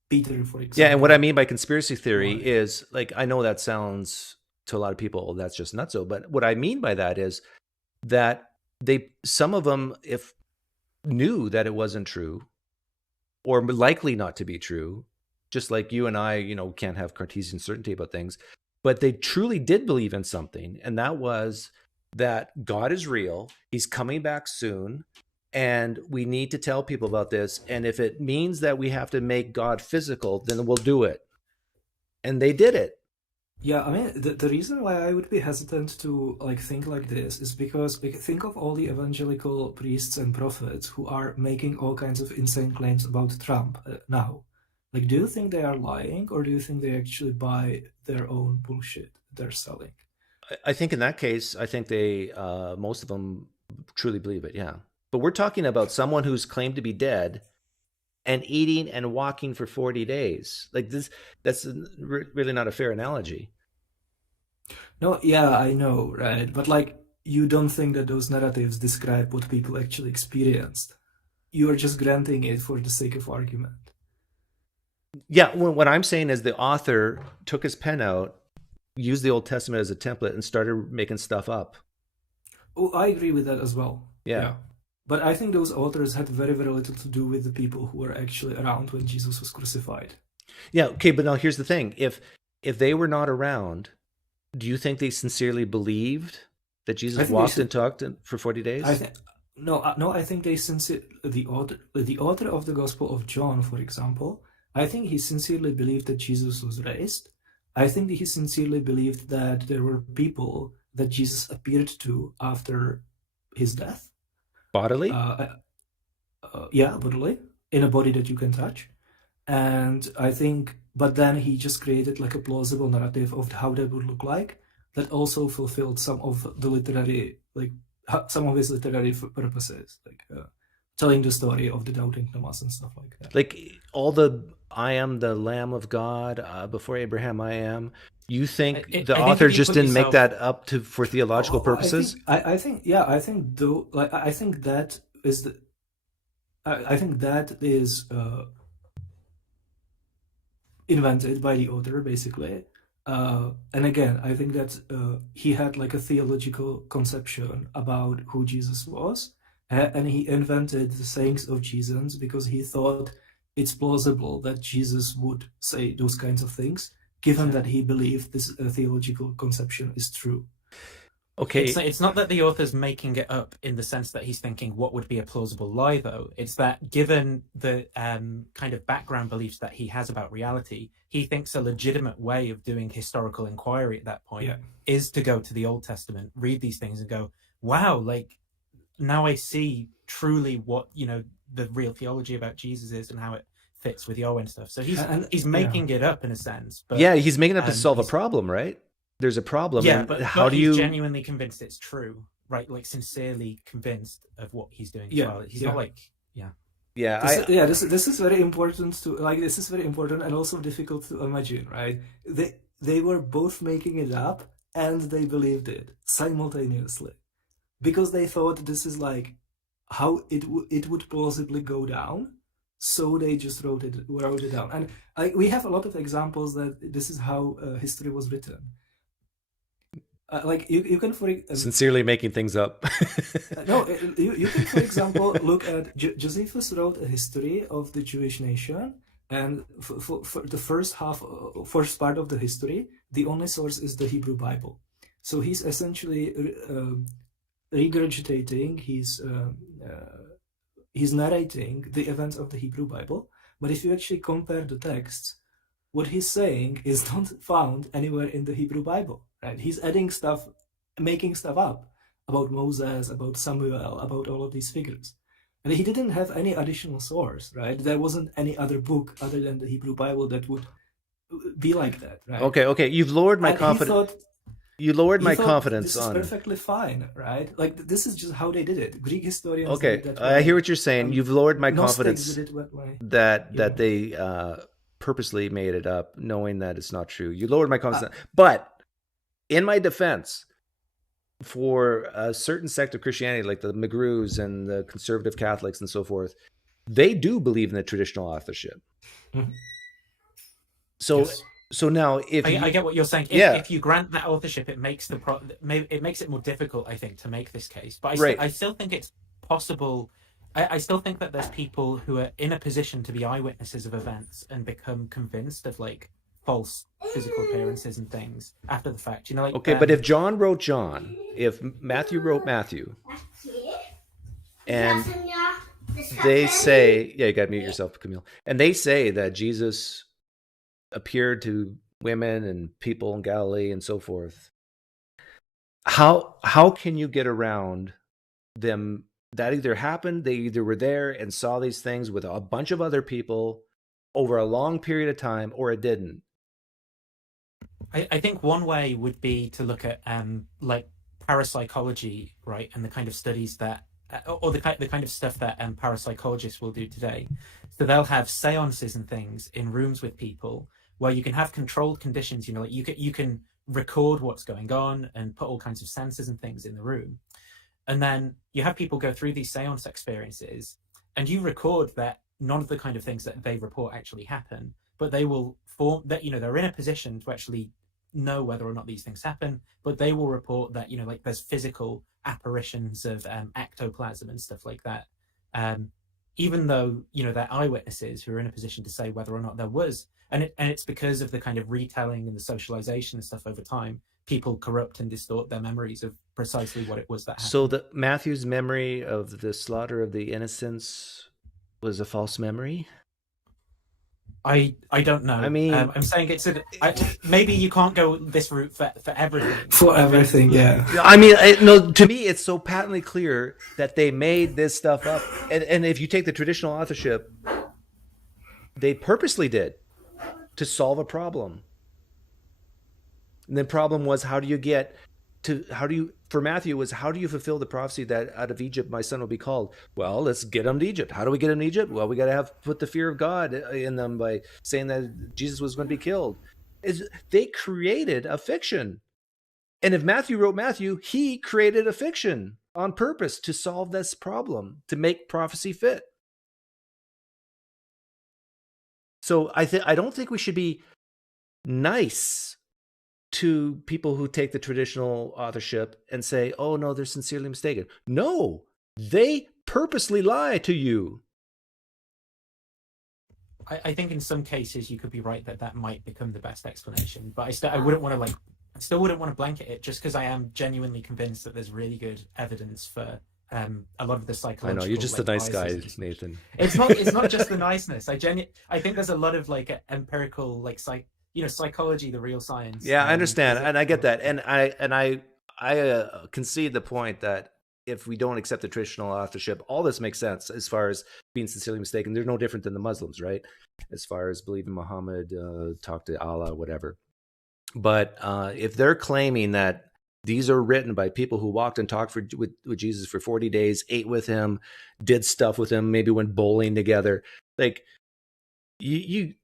Peter, for example. Yeah, and what I mean by conspiracy theory is, like, I know that sounds to a lot of people, that's just nutso, but what I mean by that is that some of them, if knew that it wasn't true, or likely not to be true, just like you and I, can't have Cartesian certainty about things, but they truly did believe in something, and that was that God is real, he's coming back soon, and we need to tell people about this, and if it means that we have to make God physical, then we'll do it. And they did it. Yeah, I mean, the reason why I would be hesitant to think like this is because think of all the evangelical priests and prophets who are making all kinds of insane claims about Trump now. Like, do you think they are lying, or do you think they actually buy their own bullshit they're selling? I think in that case, I think they, most of them truly believe it, yeah. But we're talking about someone who's claimed to be dead and eating and walking for 40 days. Like this, that's really not a fair analogy. No, yeah, I know, right? But you don't think that those narratives describe what people actually experienced. You are just granting it for the sake of argument. Yeah, what I'm saying is the author took his pen out, used the Old Testament as a template, and started making stuff up. Oh, I agree with that as well. Yeah. But I think those authors had very, very little to do with the people who were actually around when Jesus was crucified. Yeah, okay, but now here's the thing. If they were not around, do you think they sincerely believed that Jesus walked and talked for 40 days? I think they the author of the Gospel of John, for example, I think he sincerely believed that Jesus was raised. I think that he sincerely believed that there were people that Jesus appeared to after his death. Bodily? Yeah, bodily, in a body that you can touch. And I think, but then he just created a plausible narrative of how that would look like that also fulfilled some of the literary, some of his literary purposes, telling the story of the doubting Thomas and stuff like that. Like I am the Lamb of God, before Abraham I am. You think the author just didn't make that up for theological purposes? I think that is invented by the author, basically. And again, I think that he had a theological conception about who Jesus was, and he invented the sayings of Jesus because he thought it's plausible that Jesus would say those kinds of things, given that he believed this theological conception is true. Okay. It's not that the author's making it up in the sense that he's thinking what would be a plausible lie, though. It's that given the kind of background beliefs that he has about reality, he thinks a legitimate way of doing historical inquiry at that point is to go to the Old Testament, read these things and go, wow, now I see truly what, the real theology about Jesus is and how it fits with Yahweh and stuff. So he's making it up in a sense. But, he's making it up to solve a problem, right? There's a problem. Yeah, but he's genuinely convinced it's true, right? Sincerely convinced of what he's doing as well. He's not this is very important this is very important and also difficult to imagine, right? They were both making it up and they believed it simultaneously because they thought this is how it would plausibly go down. So they just wrote it down, and we have a lot of examples that this is how history was written. You can sincerely making things up. No, you can, for example, look at Josephus wrote a history of the Jewish nation, and for the first part of the history, the only source is the Hebrew Bible. So he's essentially regurgitating, he's narrating the events of the Hebrew Bible. But if you actually compare the texts, what he's saying is not found anywhere in the Hebrew Bible. Right? He's adding stuff, making stuff up about Moses, about Samuel, about all of these figures. And he didn't have any additional source, right? There wasn't any other book other than the Hebrew Bible that would be like that, right? Okay. You've lowered my confidence. You lowered my confidence this on. This is perfectly fine, right? Like, this is just how they did it. Greek historians Okay, did it that I way. hear what you're saying. You've lowered my Gnostics confidence did it that way. that they purposely made it up, knowing that it's not true. You lowered my confidence. But in my defense, for a certain sect of Christianity, like the McGrews and the conservative Catholics and so forth, they do believe in the traditional authorship. Mhm. So, Yes. so now, if I get what you're saying. If you grant that authorship, it makes it makes it more difficult, I think, to make this case. But I still think it's possible. I still think that there's people who are in a position to be eyewitnesses of events and become convinced of like false physical appearances and things after the fact. You know, like but if John wrote John, if Matthew wrote Matthew, and they say, you gotta mute yourself, Kamil, and they say that Jesus appeared to women and people in Galilee and so forth, how can you get around them? That either happened, they either were there and saw these things with a bunch of other people over a long period of time, or it didn't. I think one way would be to look at like parapsychology, right, and the kind of studies that, or the kind of stuff that parapsychologists will do today. So they'll have seances and things in rooms with people where you can have controlled conditions. You know, like you can record what's going on and put all kinds of sensors and things in the room, and then you have people go through these seance experiences, and you record that none of the kind of things that they report actually happen, but they will form that, you know, they're in a position to actually know whether or not these things happen, but they will report that, you know, like there's physical apparitions of ectoplasm and stuff like that, even though, you know, they're eyewitnesses who are in a position to say whether or not there was, and it's because of the kind of retelling and the socialization and stuff over time, people corrupt and distort their memories of precisely what it was that happened. So the Matthew's memory of the slaughter of the innocents was a false memory? I don't know. I mean, I'm saying maybe you can't go this route for everything. For everything, yeah. I mean, no. To me, it's so patently clear that they made this stuff up. And if you take the traditional authorship, they purposely did to solve a problem. And the problem was, for Matthew was, how do you fulfill the prophecy that out of Egypt my son will be called? Well, let's get him to Egypt. How do we get him to Egypt? Well, we got to put the fear of God in them by saying that Jesus was going to be killed. They created a fiction. And if Matthew wrote Matthew, he created a fiction on purpose to solve this problem, to make prophecy fit. So I don't think we should be nice to people who take the traditional authorship and say, oh no, they're sincerely mistaken. No, they purposely lie to you. I think in some cases you could be right that might become the best explanation, but I still wouldn't want to blanket it just because I am genuinely convinced that there's really good evidence for a lot of the psychological. I know, you're just a nice guy, Nathan. It's not just the niceness. I think there's a lot of like empirical, like psychology, the real science. Yeah, I understand, and I get that, and I concede the point that if we don't accept the traditional authorship, all this makes sense as far as being sincerely mistaken. They're no different than the Muslims, right? As far as believing Muhammad, talk to Allah, whatever. But if they're claiming that these are written by people who walked and talked with Jesus for 40 days, ate with him, did stuff with him, maybe went bowling together, like you'd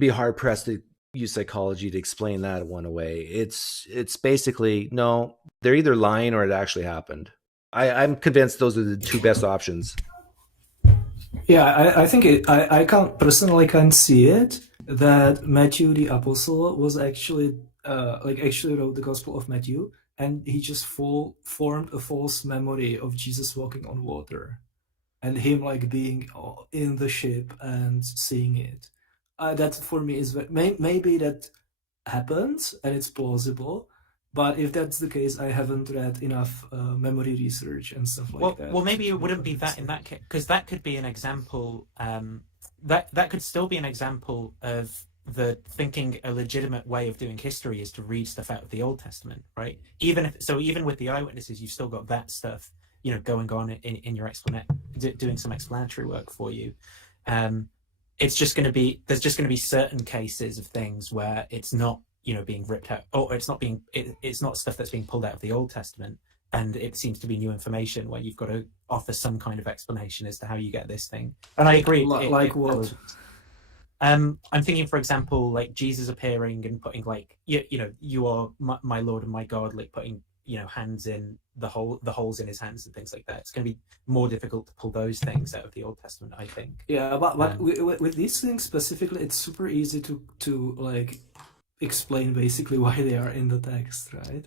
be hard pressed to use psychology to explain that one away. It's basically, no, they're either lying or it actually happened. I'm convinced those are the two best options. Yeah, I think I can't see it that Matthew the apostle was actually wrote the Gospel of Matthew, and he just formed a false memory of Jesus walking on water and him like being in the ship and seeing it. That for me is maybe that happened and it's plausible, but if that's the case, I haven't read enough memory research and stuff like that. Well, maybe it wouldn't be that in that case, because that could be an example. That could still be an example of the thinking a legitimate way of doing history is to read stuff out of the Old Testament, right? Even with the eyewitnesses, you've still got that stuff, going on in your doing some explanatory work for you. There's just going to be certain cases of things where it's not, being ripped out, or it's not stuff that's being pulled out of the Old Testament, and it seems to be new information where you've got to offer some kind of explanation as to how you get this thing. And I agree. Like what? I'm thinking, for example, like Jesus appearing and putting like, you are my Lord and my God, like putting, hands in the holes in his hands and things like that. It's going to be more difficult to pull those things out of the Old Testament, I think. Yeah, but with these things specifically, it's super easy to like explain basically why they are in the text, right?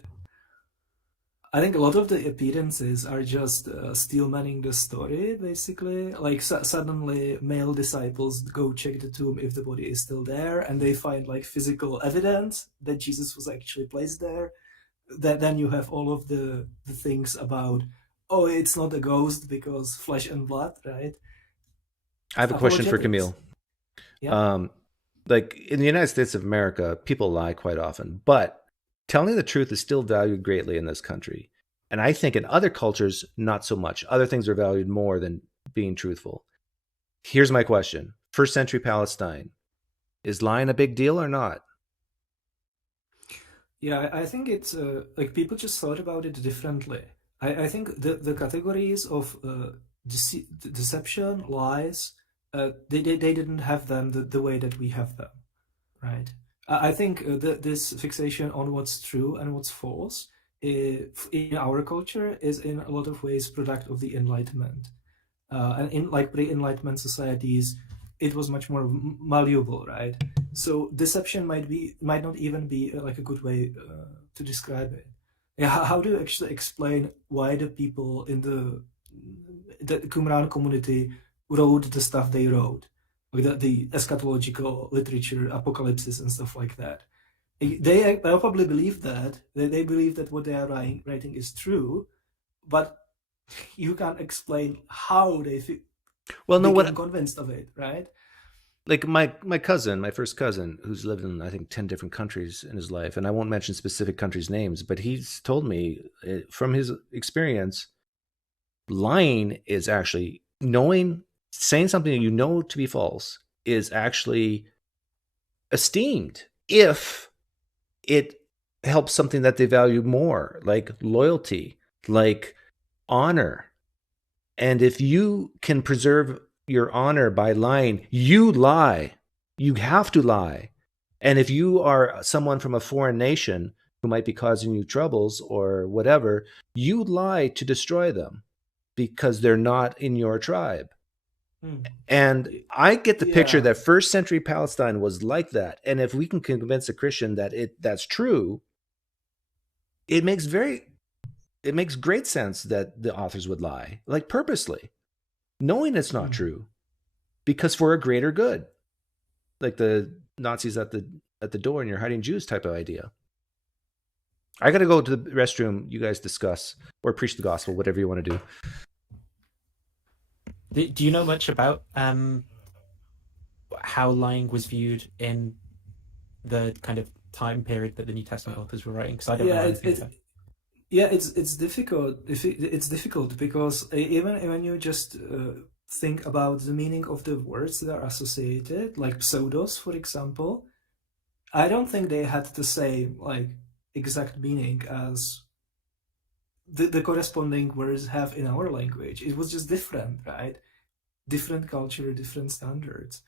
I think a lot of the appearances are just steel-manning the story, basically. Like suddenly male disciples go check the tomb if the body is still there, and they find like physical evidence that Jesus was actually placed there. Then you have all of the things about, oh, it's not a ghost because flesh and blood, right? I have a question for Kamil. Yeah. Like in the United States of America, people lie quite often, but telling the truth is still valued greatly in this country. And I think in other cultures, not so much. Other things are valued more than being truthful. Here's my question. First century Palestine, is lying a big deal or not? Yeah, I think it's like people just thought about it differently. I think the categories of deception, lies, they didn't have them the way that we have them, right? I think this fixation on what's true and what's false in our culture is in a lot of ways product of the Enlightenment. And in like pre-Enlightenment societies, it was much more malleable, right? So deception might not even be like a good way to describe it. Yeah, how do you actually explain why the people in the Qumran community wrote the stuff they wrote, like the eschatological literature, apocalypses and stuff like that? They probably believe that. They believe that what they are writing is true, but you can't explain how they feel. Well, no, became convinced of it, right? Like my first cousin, who's lived in I think 10 different countries in his life, and I won't mention specific countries' names, but he's told me from his experience, lying is actually saying something you know to be false is actually esteemed if it helps something that they value more, like loyalty, like honor. And if you can preserve your honor by lying, you lie. You have to lie. And if you are someone from a foreign nation who might be causing you troubles or whatever, you lie to destroy them because they're not in your tribe. And I get the picture that first century Palestine was like that. And if we can convince a Christian that that's true, it makes great sense that the authors would lie, like purposely, knowing it's not true, because for a greater good, like the Nazis at the door and you're hiding Jews type of idea. I got to go to the restroom. You guys discuss or preach the gospel, whatever you want to do. Do you know much about how lying was viewed in the kind of time period that the New Testament authors were writing? Because I don't know anything about it. Yeah, it's difficult. It's difficult because even when you just think about the meaning of the words that are associated, like pseudos, for example, I don't think they had the same like exact meaning as the corresponding words have in our language. It was just different, right? Different culture, different standards.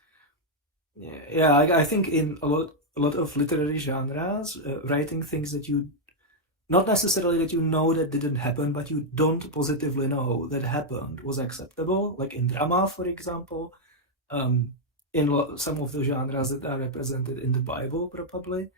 Yeah. I think in a lot of literary genres, writing things that you not necessarily that you know that didn't happen, but you don't positively know that happened was acceptable. Like in drama, for example, in some of the genres that are represented in the Bible, probably.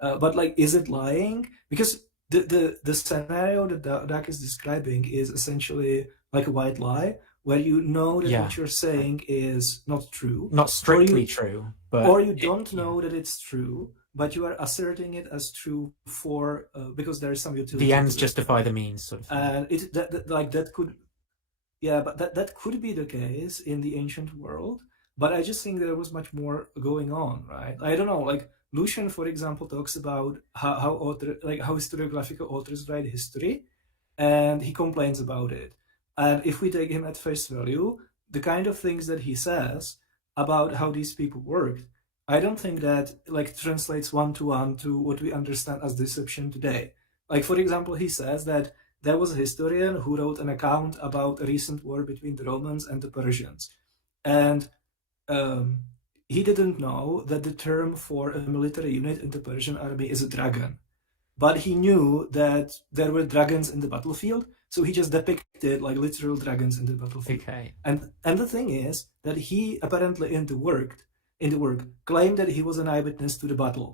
But like, is it lying? Because the scenario that Dak is describing is essentially like a white lie, where you know that what you're saying is not true. Not strictly true. But or you don't know that it's true, but you are asserting it as true for because there is some utility. The ends justify the means, sort of thing. And that could be the case in the ancient world, but I just think there was much more going on, right? I don't know, like Lucian, for example, talks about how historiographical authors write history, and he complains about it. And if we take him at face value, the kind of things that he says about how these people worked, I don't think that like translates one-to-one to what we understand as deception today. Like, for example, he says that there was a historian who wrote an account about a recent war between the Romans and the Persians. And he didn't know that the term for a military unit in the Persian army is a dragon. But he knew that there were dragons in the battlefield, so he just depicted like literal dragons in the battlefield. Okay. And the thing is that he apparently in the work claimed that he was an eyewitness to the battle.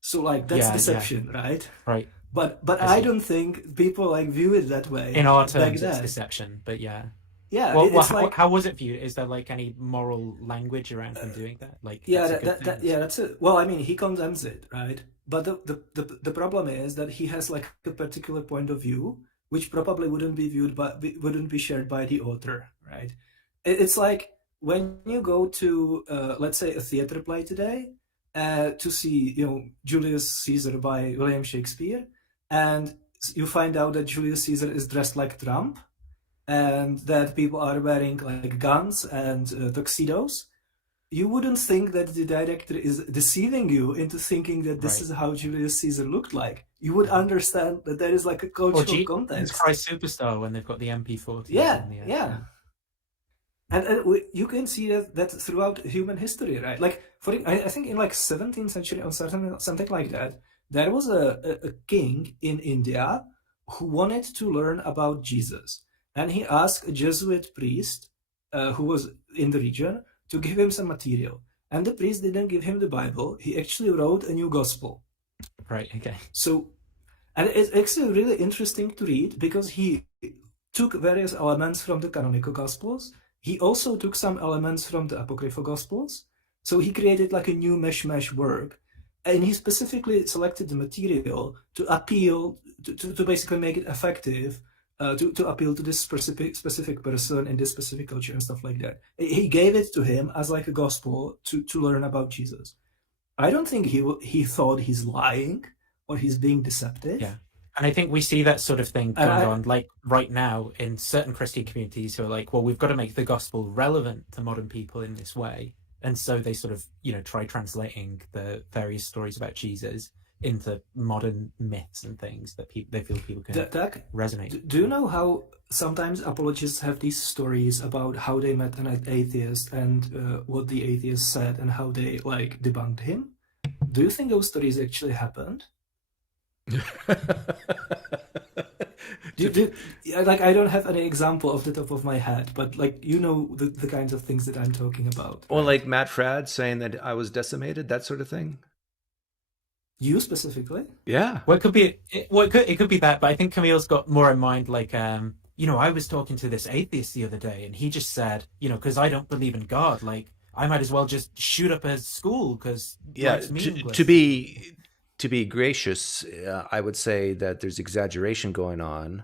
So like that's deception, right? Right. But I don't think people like view it that way. In our terms, it's deception. But yeah. Yeah. Well, how was it viewed? Is there like any moral language around him doing that? Like, that's it. Well, I mean, he condemns it, right? But the problem is that he has like a particular point of view, which probably wouldn't be shared by the author, right? It's like when you go to let's say a theater play today to see Julius Caesar by William Shakespeare, and you find out that Julius Caesar is dressed like Trump, and that people are wearing like guns and tuxedos. You wouldn't think that the director is deceiving you into thinking that this is how Julius Caesar looked like. You would understand that there is like a cultural context. Christ Superstar when they've got the MP40. Yeah. And you can see that throughout human history, right? Like, I think in like 17th century or something like that, there was a king in India who wanted to learn about Jesus. And he asked a Jesuit priest who was in the region to give him some material. And the priest didn't give him the Bible. He actually wrote a new gospel. Right, okay. So, and it's actually really interesting to read because he took various elements from the canonical gospels. He also took some elements from the apocryphal gospels. So he created like a new mesh work. And he specifically selected the material to appeal, to basically make it effective, to appeal to this specific person in this specific culture and stuff like that. He gave it to him as like a gospel to learn about Jesus. I don't think he thought he's lying or he's being deceptive. Yeah. And I think we see that sort of thing going on like right now in certain Christian communities who are like, well, we've got to make the gospel relevant to modern people in this way. And so they sort of, try translating the various stories about Jesus into modern myths and things that they feel people can resonate. Do you know how sometimes apologists have these stories about how they met an atheist and what the atheist said and how they like debunked him? Do you think those stories actually happened? I don't have any example off the top of my head, but like the kinds of things that I'm talking about. Or like Matt Fradd saying that I was decimated, that sort of thing. You specifically? Yeah. Well, it could be. It could be that, but I think Kamil's got more in mind. Like, I was talking to this atheist the other day, and he just said, because I don't believe in God, like I might as well just shoot up a school because it's meaningless. To be gracious, I would say that there's exaggeration going on,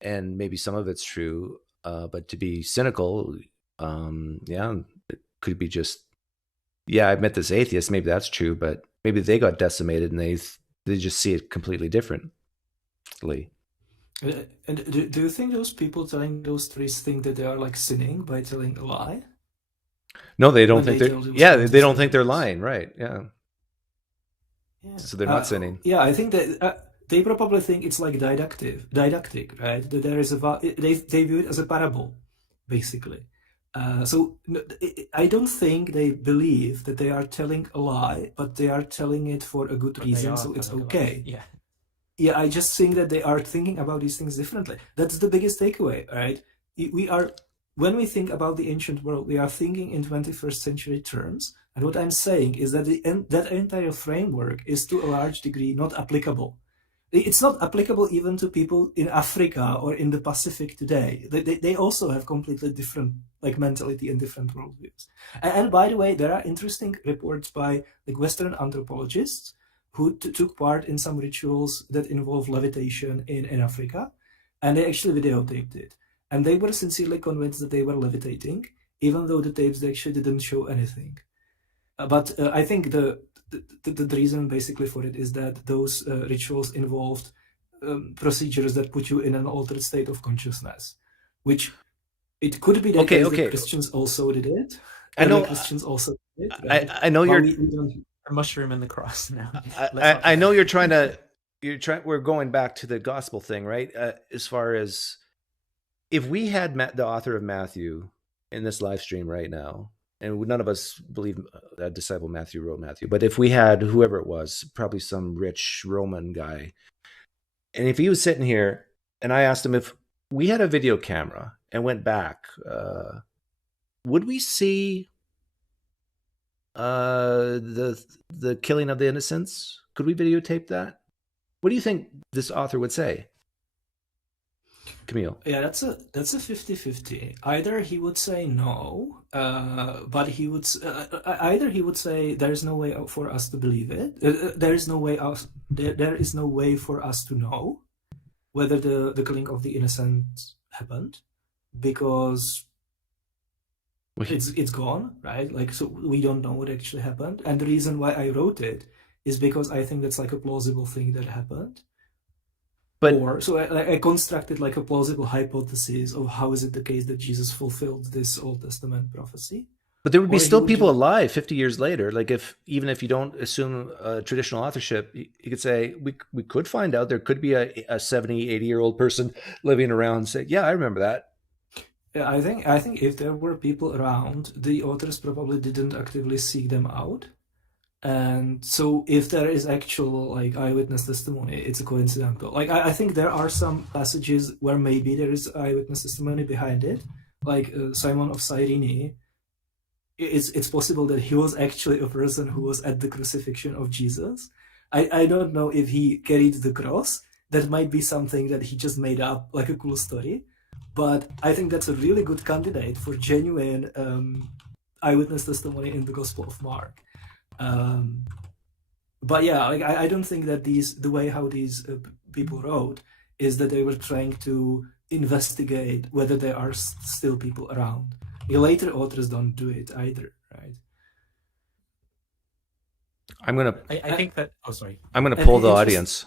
and maybe some of it's true. But to be cynical, it could be just, I've met this atheist. Maybe that's true, but maybe they got decimated and they just see it completely differently. And do you think those people telling those stories think that they are like sinning by telling a lie? No, they don't think they're. They don't think they're lying, right? Yeah. So they're not sinning. Yeah, I think that they probably think it's like didactic, right? That there is they view it as a parable, basically. So I don't think they believe that they are telling a lie, but they are telling it for a good reason, so it's okay. Yeah, I just think that they are thinking about these things differently. That's the biggest takeaway, right? When we think about the ancient world, we are thinking in 21st century terms. And what I'm saying is that that entire framework is to a large degree not applicable. It's not applicable even to people in Africa or in the Pacific today. They also have completely different mentality and different worldviews. And by the way, there are interesting reports by Western anthropologists who took part in some rituals that involve levitation in Africa, and they actually videotaped it. And they were sincerely convinced that they were levitating, even though the tapes actually didn't show anything. But I think the reason basically for it is that those rituals involved procedures that put you in an altered state of consciousness, which it could be the case that Christians also did it. I know Christians also did it, right? I know you're a mushroom and the cross now. I know you're trying to we're going back to the gospel thing, right? As far as if we had the author of Matthew in this live stream right now, and none of us believe that disciple Matthew wrote Matthew, but if we had whoever it was, probably some rich Roman guy, and if he was sitting here and I asked him if we had a video camera and went back, would we see the killing of the innocents? Could we videotape that? What do you think this author would say? Kamil? Yeah, that's a 50-50. Either he would say no, but he would either he would say there is no way for us to believe it. There is no way for us to know whether the killing of the innocent happened, because it's gone, right? Like, so we don't know what actually happened. And the reason why I wrote it is because I think that's like a plausible thing that happened. But so I constructed like a plausible hypothesis of how is it the case that Jesus fulfilled this Old Testament prophecy. But there would be still people alive 50 years later. Like even if you don't assume traditional authorship, you could say we could find out there could be a 70, 80-year-old person living around and say, yeah, I remember that. Yeah, I think if there were people around, the authors probably didn't actively seek them out. And so if there is actual like eyewitness testimony, it's a coincidental. Like I think there are some passages where maybe there is eyewitness testimony behind it, like Simon of Cyrene. It's possible that he was actually a person who was at the crucifixion of Jesus. I don't know if he carried the cross. That might be something that he just made up, like a cool story. But I think that's a really good candidate for genuine eyewitness testimony in the Gospel of Mark. But yeah, like I don't think that the way how these people wrote is that they were trying to investigate whether there are still people around. The later authors don't do it either, right? I think that. Oh, sorry. I'm gonna poll the audience.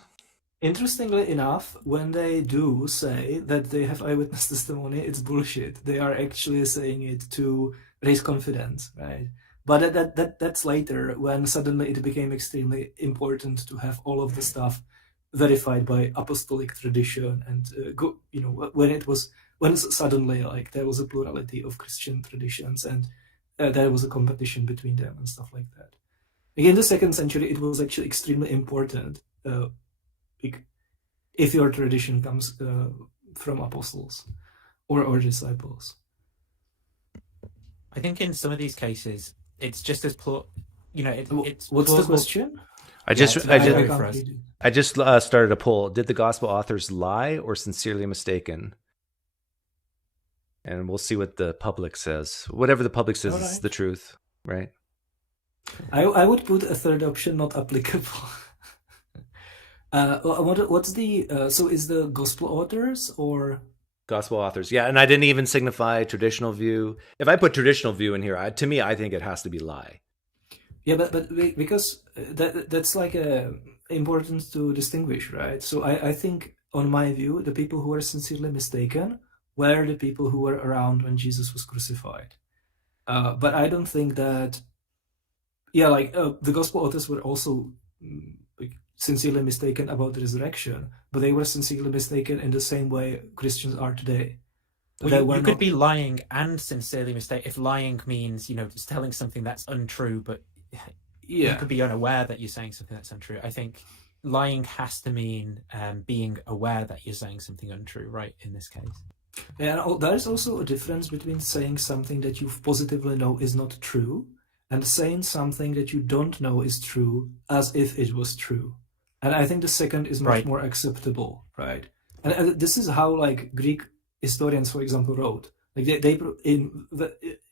Interestingly enough, when they do say that they have eyewitness testimony, it's bullshit. They are actually saying it to raise confidence, right? But that's later, when suddenly it became extremely important to have all of the stuff verified by apostolic tradition, and when suddenly like there was a plurality of Christian traditions, and there was a competition between them and stuff like that. In the 2nd century, it was actually extremely important if your tradition comes from apostles or disciples. I think in some of these cases, it's just as it's what's plausible. the question? I just started a poll. Did the gospel authors lie or sincerely mistaken? And we'll see what the public says. Whatever the public says is the truth, right? I would put a third option, not applicable. What's the so is the gospel authors or gospel authors? Yeah, and I didn't even signify traditional view. If I put traditional view in here, to me, I think it has to be lie. Yeah, but because that's like important to distinguish, right? So I think, on my view, the people who were sincerely mistaken were the people who were around when Jesus was crucified. But I don't think that. Yeah, like the gospel authors were also sincerely mistaken about the resurrection, but they were sincerely mistaken in the same way Christians are today. Well, you could be lying and sincerely mistaken. If lying means, just telling something that's untrue, but you could be unaware that you're saying something that's untrue. I think lying has to mean being aware that you're saying something untrue, right, in this case. Yeah, and there's also a difference between saying something that you positively know is not true and saying something that you don't know is true as if it was true. And I think the second is much more acceptable, right? And this is how like Greek historians, for example, wrote. Like they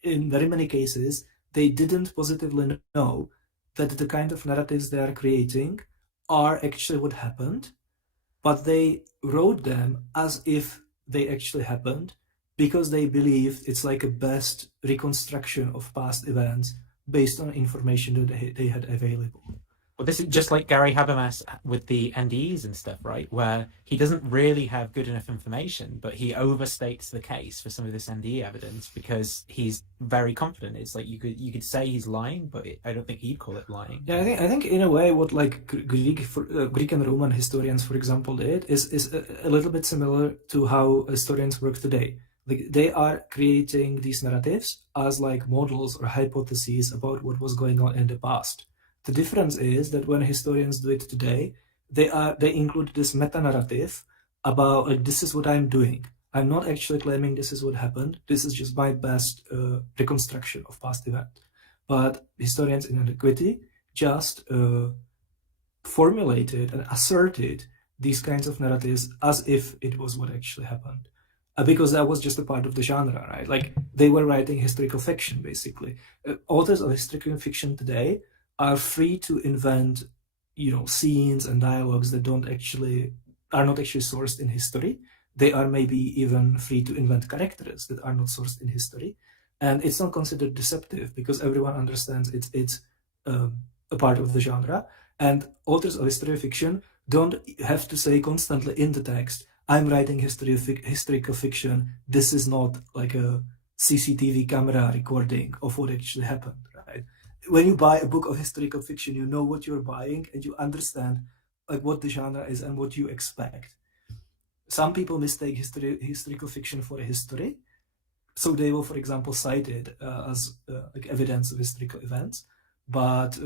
in very many cases, they didn't positively know that the kind of narratives they are creating are actually what happened, but they wrote them as if they actually happened because they believed it's like a best reconstruction of past events based on information that they had available. Well, this is just like Gary Habermas with the NDEs and stuff, right? Where he doesn't really have good enough information, but he overstates the case for some of this NDE evidence because he's very confident. It's like you could say he's lying, but I don't think he'd call it lying. Yeah, I think in a way what like Greek and Roman historians, for example, did is a little bit similar to how historians work today. Like they are creating these narratives as like models or hypotheses about what was going on in the past. The difference is that when historians do it today, they include this meta-narrative about like, this is what I'm doing. I'm not actually claiming this is what happened. This is just my best reconstruction of past event. But historians in antiquity just formulated and asserted these kinds of narratives as if it was what actually happened. Because that was just a part of the genre, right? Like they were writing historical fiction, basically. Authors of historical fiction today are free to invent, scenes and dialogues that are not actually sourced in history. They are maybe even free to invent characters that are not sourced in history, and it's not considered deceptive because everyone understands it's a part of the genre. And authors of historical fiction don't have to say constantly in the text, "I'm writing historical fiction. This is not like a CCTV camera recording of what actually happened." Right? When you buy a book of historical fiction, you know what you're buying and you understand like what the genre is and what you expect. Some people mistake historical fiction for a history, so they will, for example, cite it as like evidence of historical events, but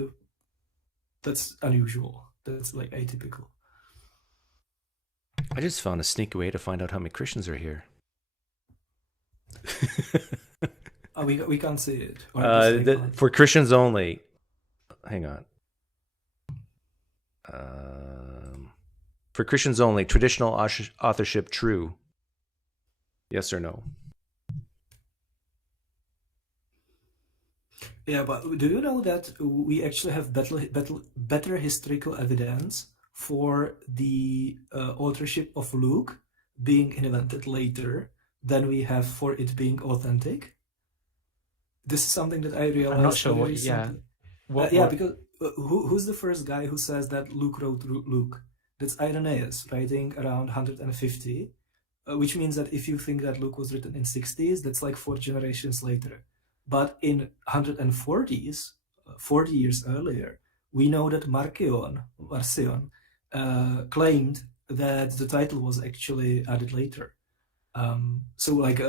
that's unusual. That's like atypical. I just found a sneaky way to find out how many Christians are here. We can't see it. For Christians only. Hang on. For Christians only, traditional authorship true? Yes or no? Yeah, but do you know that we actually have better historical evidence for the authorship of Luke being invented later than we have for it being authentic? This is something that I realized. I'm not sure what. Recently. Yeah. Because who's the first guy who says that Luke wrote Luke? That's Irenaeus, writing around 150, which means that if you think that Luke was written in 60s, that's like 4 generations later. But in 140s, 40 years earlier, we know that Marcion claimed that the title was actually added later. So like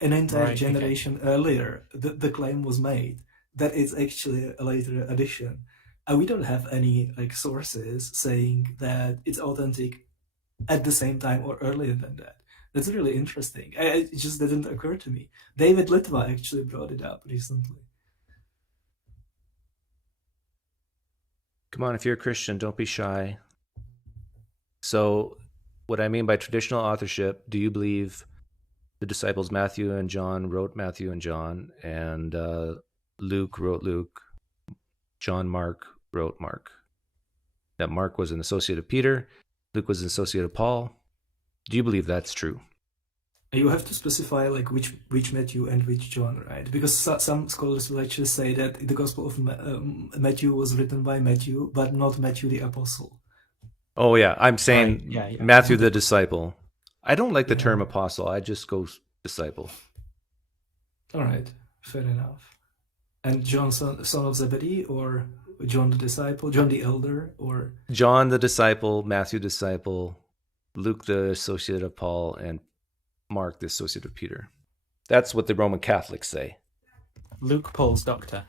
an entire generation earlier, the claim was made that it's actually a later addition. And we don't have any like sources saying that it's authentic at the same time or earlier than that. That's really interesting. It just didn't occur to me. David Litva actually brought it up recently. Come on, if you're a Christian, don't be shy. So what I mean by traditional authorship, do you believe the disciples Matthew and John wrote Matthew and John, and Luke wrote Luke, John Mark wrote Mark? That Mark was an associate of Peter, Luke was an associate of Paul. Do you believe that's true? You have to specify like which Matthew and which John, right? Because some scholars will actually say that the Gospel of Matthew was written by Matthew, but not Matthew the Apostle. Oh yeah, I'm saying yeah. Matthew the disciple. I don't like the term apostle. I just go disciple. All right, fair enough. And John, son of Zebedee, or John the disciple, John the elder, or John the disciple, Matthew disciple, Luke the associate of Paul, and Mark the associate of Peter. That's what the Roman Catholics say. Luke, Paul's doctor.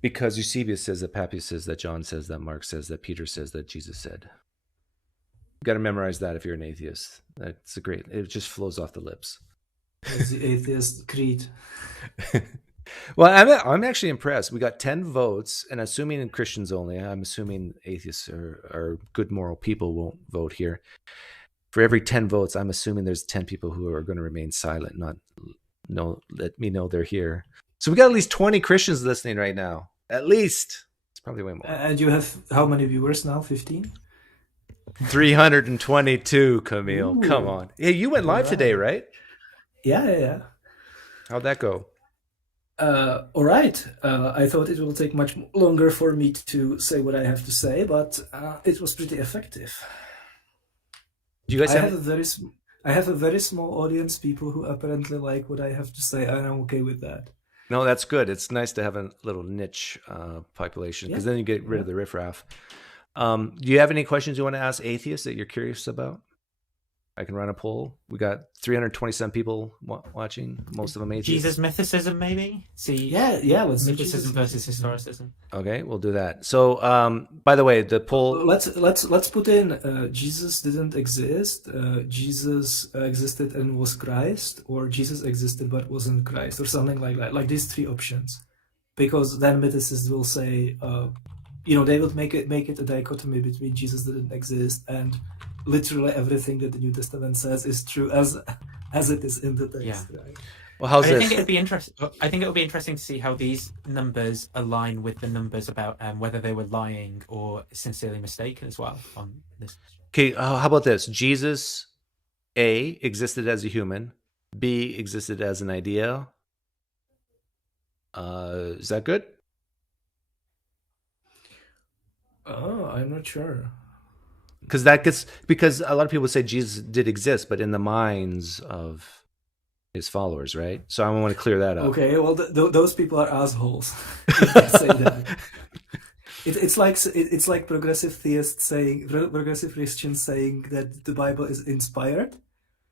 Because Eusebius says that, Papias says that, John says that, Mark says that, Peter says that, Jesus said. You got to memorize that if you're an atheist. That's great. It just flows off the lips. It's the atheist creed. Well, I'm actually impressed. We got 10 votes, and assuming in Christians only, I'm assuming atheists or good moral people won't vote here. For every 10 votes, I'm assuming there's 10 people who are going to remain silent, let me know they're here. So we got at least 20 Christians listening right now. At least. It's probably way more. And you have how many viewers now? 15? 322, Kamil. Ooh. Come on. Hey, you went live today, right? Yeah. How'd that go? All right. I thought it will take much longer for me to say what I have to say, but it was pretty effective. Do you guys I have have a I have a very small audience, people who apparently like what I have to say, and I'm okay with that. No, that's good. It's nice to have a little niche population because then you get rid of the riffraff. Do you have any questions you want to ask atheists that you're curious about? I can run a poll. We got 327 people watching, most of them atheists. Jesus mythicism, maybe? See, yeah. Let's do mythicism versus historicism. Okay, we'll do that. So, by the way, the poll. Let's put in Jesus didn't exist. Jesus existed and was Christ, or Jesus existed but wasn't Christ, or something like that. Like these three options, because then mythicists will say, they would make it a dichotomy between Jesus didn't exist and literally everything that the New Testament says is true as it is in the text. Yeah. Right? Well, how's this? I think it would be interesting to see how these numbers align with the numbers about whether they were lying or sincerely mistaken as well on this. Okay, how about this? Jesus, A, existed as a human. B, existed as an idea. Is that good? Oh, I'm not sure. Because a lot of people say Jesus did exist, but in the minds of his followers, right? So I want to clear that up. Okay, well, those people are assholes. If they say that. It's like progressive Christians saying that the Bible is inspired,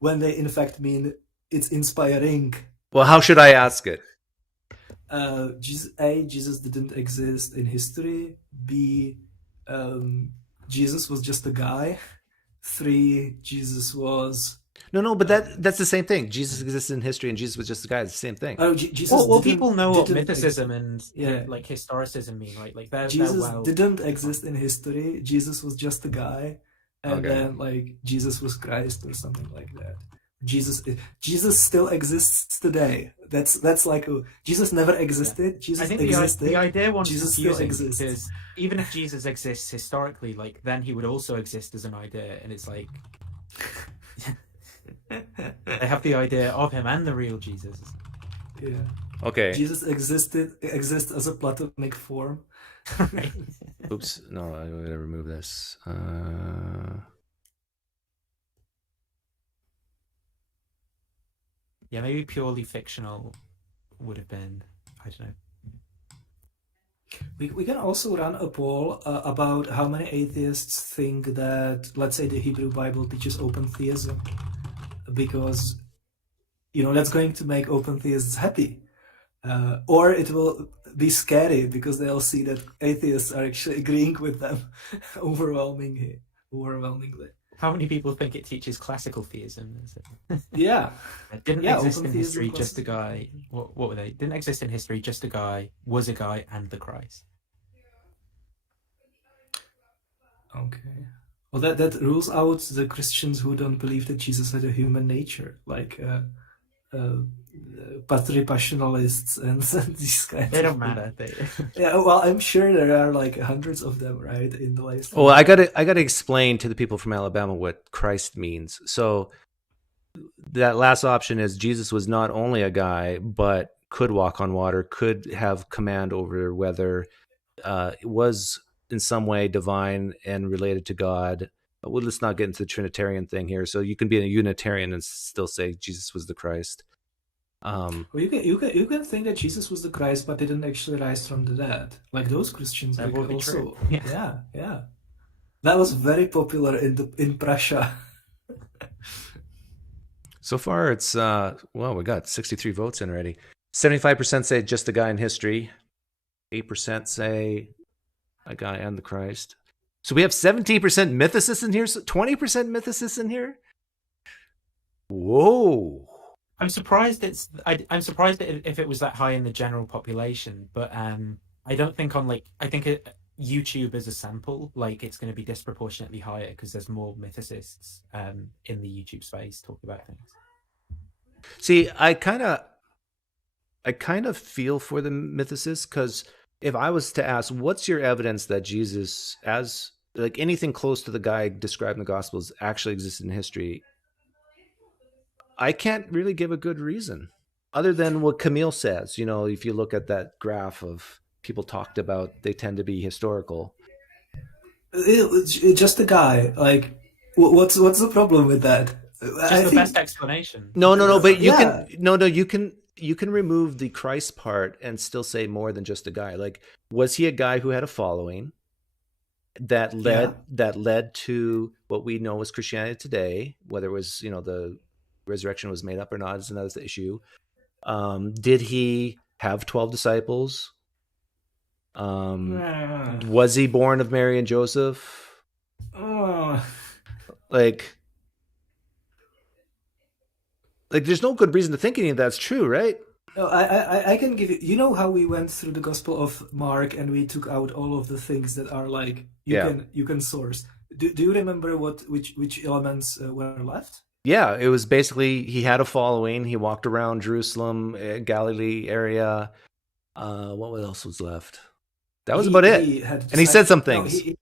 when they in fact mean it's inspiring. Well, how should I ask it? Jesus didn't exist in history. B, Jesus was just a guy. 3, Jesus was... No, but that's the same thing. Jesus existed in history and Jesus was just a guy. It's the same thing. Oh, Jesus well, people know what mythicism and like historicism mean, right? Like Jesus didn't exist in history. Jesus was just a guy, and then like Jesus was Christ or something like that. Jesus still exists today. That's like Jesus never existed. Yeah. Jesus I think existed. The idea was Jesus confusing because even if Jesus exists historically, like then he would also exist as an idea, and it's like they have the idea of him and the real Jesus. Yeah. Okay. Jesus exists as a platonic form. Right. Oops. No, I'm going to remove this. Yeah, maybe purely fictional would have been, I don't know. We can also run a poll about how many atheists think that, let's say, the Hebrew Bible teaches open theism, because that's going to make open theists happy, or it will be scary because they'll see that atheists are actually agreeing with them overwhelmingly. How many people think it teaches classical theism? Yeah. It didn't exist in history, just a guy. What were they? Didn't exist in history, just a guy, was a guy, and the Christ. Okay. Well, that rules out the Christians who don't believe that Jesus had a human nature, like patripassionalists and these kinds. They don't matter. Yeah, well, I'm sure there are like hundreds of them, right, in the list. Well, I gotta explain to the people from Alabama what Christ means. So that last option is Jesus was not only a guy, but could walk on water, could have command over weather, was in some way divine and related to God. Well, let's not get into the Trinitarian thing here. So you can be a Unitarian and still say Jesus was the Christ. Well, you can think that Jesus was the Christ, but didn't actually rise from the dead. Like those Christians, that like, would also, be true. Yeah. That was very popular in Prussia. So far, it's we got 63 votes in already. 75% say just a guy in history. 8% say a guy and the Christ. So we have 17% mythicists in here. 20% mythicists in here. Whoa! I'm surprised I'm surprised if it was that high in the general population, but I don't think YouTube as a sample, like it's going to be disproportionately higher because there's more mythicists in the YouTube space talking about things. See, I kind of feel for the mythicists, because if I was to ask, what's your evidence that Jesus, as like anything close to the guy described in the Gospels, actually existed in history? I can't really give a good reason other than what Kamil says. You know, if you look at that graph of people talked about, they tend to be historical. Just a guy. Like, what's the problem with that? Just the best explanation. No, but you Yeah. you can remove the Christ part and still say more than just a guy. Like, was he a guy who had a following that led to what we know as Christianity today? Whether it was, you know, the resurrection was made up or not is another issue. Did he have 12 disciples? Was he born of Mary and Joseph? Like there's no good reason to think any of that's true, right? No, I can give you. You know how we went through the Gospel of Mark and we took out all of the things that are like you can source. Do you remember which elements were left? Yeah, it was basically he had a following. He walked around Jerusalem, Galilee area. What else was left? That was about it. And he said some things. No,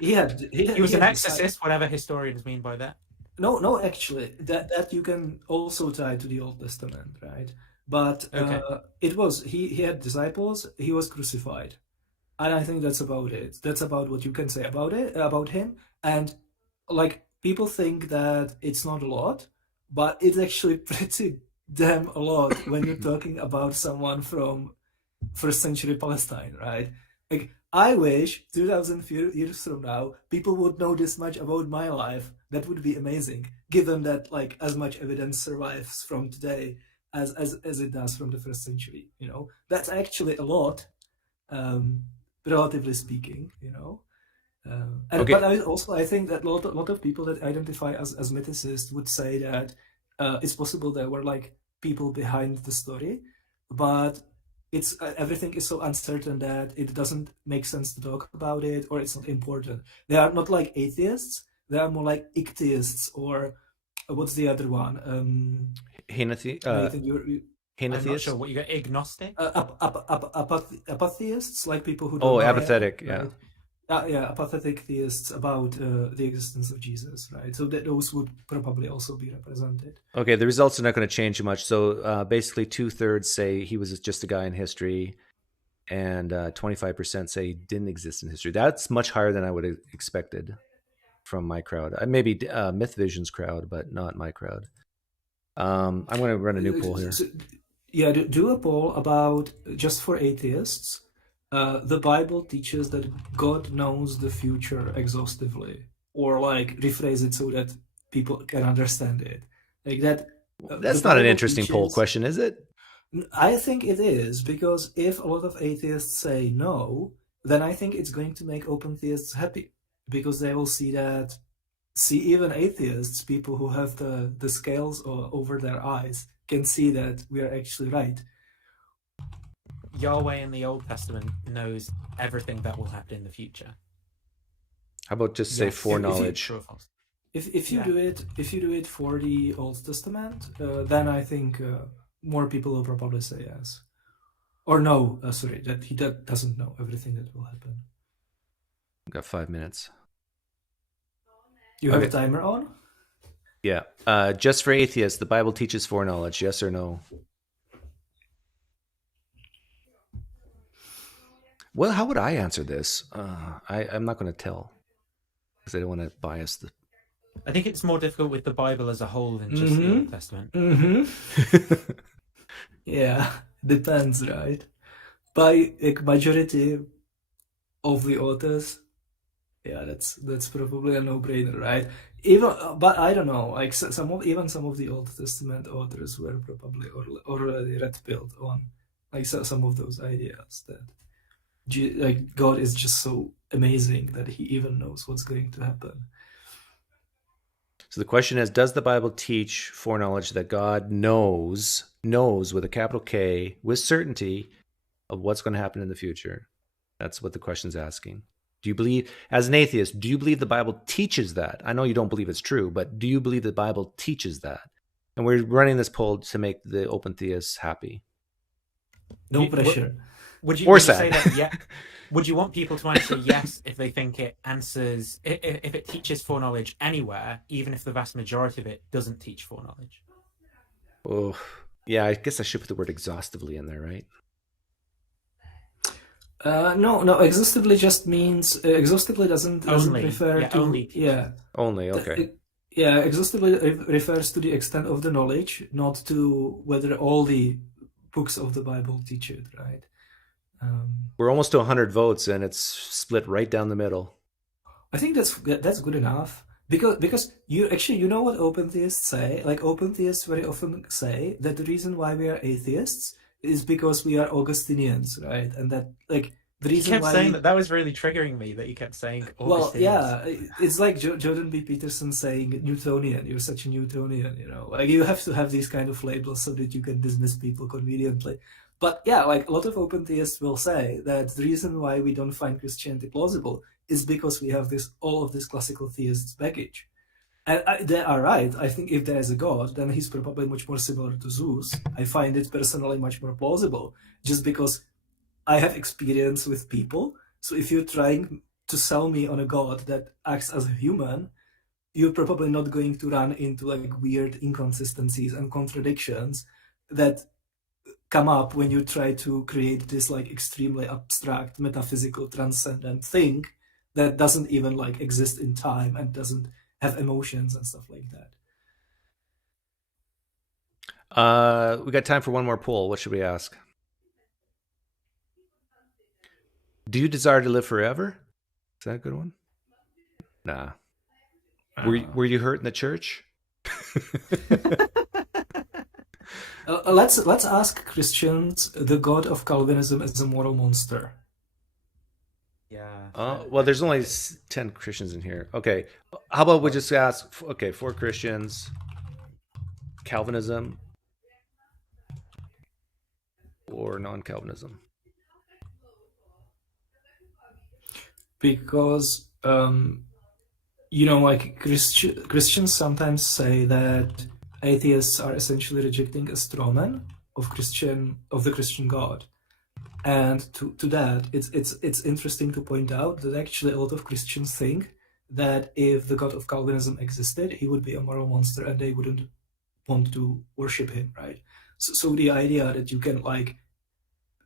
he was an exorcist, whatever historians mean by that. No, actually, that you can also tie to the Old Testament, right? But it was he had disciples. He was crucified, and I think that's about it. That's about what you can say about him. And like people think that it's not a lot, but it's actually pretty damn a lot when you're talking about someone from first century Palestine, right? Like, I wish 2,000 years from now, people would know this much about my life. That would be amazing, given that like as much evidence survives from today as it does from the first century. You know, that's actually a lot, relatively speaking. You know, but I think that a lot of people that identify as mythicists would say that it's possible there were like people behind the story, but it's everything is so uncertain that it doesn't make sense to talk about it, or it's not important. They are not like atheists; they are more like ichtheists, or what's the other one? I'm not sure what you got. Agnostic. Apatheists, like people who don't. Apathetic. Right? Apathetic theists about the existence of Jesus, right? So that those would probably also be represented. Okay, the results are not going to change much. So basically 2/3 say he was just a guy in history, and 25% say he didn't exist in history. That's much higher than I would have expected from my crowd. Maybe Myth Vision's crowd, but not my crowd. I'm going to run a new poll here. Do a poll about, just for atheists, the Bible teaches that God knows the future exhaustively, or like rephrase it so that people can understand it. Like that. That's not an interesting poll question, is it? I think it is, because if a lot of atheists say no, then I think it's going to make open theists happy, because they will see even atheists, people who have the scales over their eyes, can see that we are actually right. Yahweh in the Old Testament knows everything that will happen in the future. How about just say foreknowledge? If you do it for the Old Testament, then I think more people will probably say yes, or no. Sorry, that he doesn't know everything that will happen. We've got 5 minutes. You have a timer on? Yeah. Just for atheists, the Bible teaches foreknowledge. Yes or no? Well, how would I answer this? I'm not going to tell, because I don't want to bias the. I think it's more difficult with the Bible as a whole than just the Old Testament. Yeah, depends, right? By a majority of the authors, yeah, that's probably a no-brainer, right? But I don't know. Like some of the Old Testament authors were probably already red-pilled on like some of those ideas that. Like God is just so amazing that he even knows what's going to happen. So the question is, does the Bible teach foreknowledge, that God knows with a capital K, with certainty, of what's going to happen in the future? That's what the question's asking. Do you believe, as an atheist, do you believe the Bible teaches that? I know you don't believe it's true, but do you believe the Bible teaches that? And we're running this poll to make the open theists happy. No pressure. Would you say that? Yeah. Would you want people to answer yes if they think it answers, if it teaches foreknowledge anywhere, even if the vast majority of it doesn't teach foreknowledge? Oh, yeah, I guess I should put the word exhaustively in there, right? No, exhaustively just means exhaustively doesn't Only. refer Yeah, to only teaching. Only, okay. Yeah, exhaustively refers to the extent of the knowledge, not to whether all the books of the Bible teach it, right? We're almost to 100 votes, and it's split right down the middle. I think that's good enough because you know what open theists say. Like open theists very often say that the reason why we are atheists is because we are Augustinians, right? And that like the He reason kept why saying that. That was really triggering me. That he kept saying well, Augustinians. yeah, it's like Jordan B. Peterson saying Newtonian. You're such a Newtonian, you know. Like you have to have these kind of labels so that you can dismiss people conveniently. But yeah, like a lot of open theists will say that the reason why we don't find Christianity plausible is because we have all of this classical theist baggage. And they are right. I think if there is a God, then he's probably much more similar to Zeus. I find it personally much more plausible, just because I have experience with people. So if you're trying to sell me on a God that acts as a human, you're probably not going to run into like weird inconsistencies and contradictions that come up when you try to create this like extremely abstract metaphysical transcendent thing that doesn't even like exist in time and doesn't have emotions and stuff like that. We got time for one more poll. What should we ask? Do you desire to live forever? Is that a good one? Nah. Were you hurt in the church? Let's ask Christians the God of Calvinism is a moral monster. Yeah. Well, there's only 10 Christians in here. Okay. How about we just ask, okay, 4 Christians, Calvinism or non-Calvinism? Because you know, like Christians sometimes say that atheists are essentially rejecting a straw man of the Christian God. And to that, it's interesting to point out that actually a lot of Christians think that if the God of Calvinism existed, he would be a moral monster and they wouldn't want to worship him, right? So the idea that you can like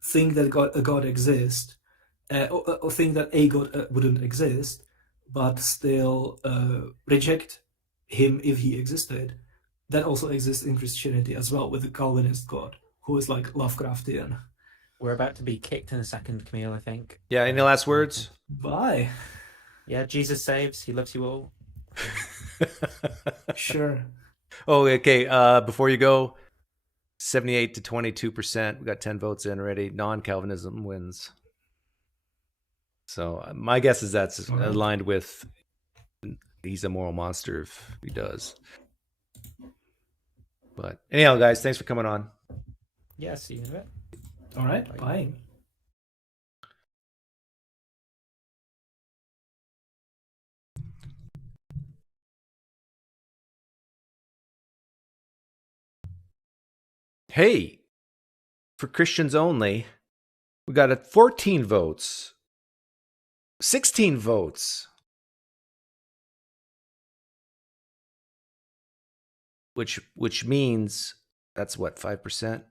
think that a God exists, or think that a God wouldn't exist, but still reject him if he existed, that also exists in Christianity as well with the Calvinist God, who is like Lovecraftian. We're about to be kicked in a second, Kamil, I think. Yeah, any last words? Bye. Yeah, Jesus saves. He loves you all. Sure. Oh, okay. Before you go, 78 to 22%. We got 10 votes in already. Non-Calvinism wins. So my guess is that's aligned with he's a moral monster if he does. But anyhow, guys, thanks for coming on. Yeah, see you in a bit. All right, bye. Hey, for Christians only, we got 14 votes, 16 votes, which means that's what, 5%?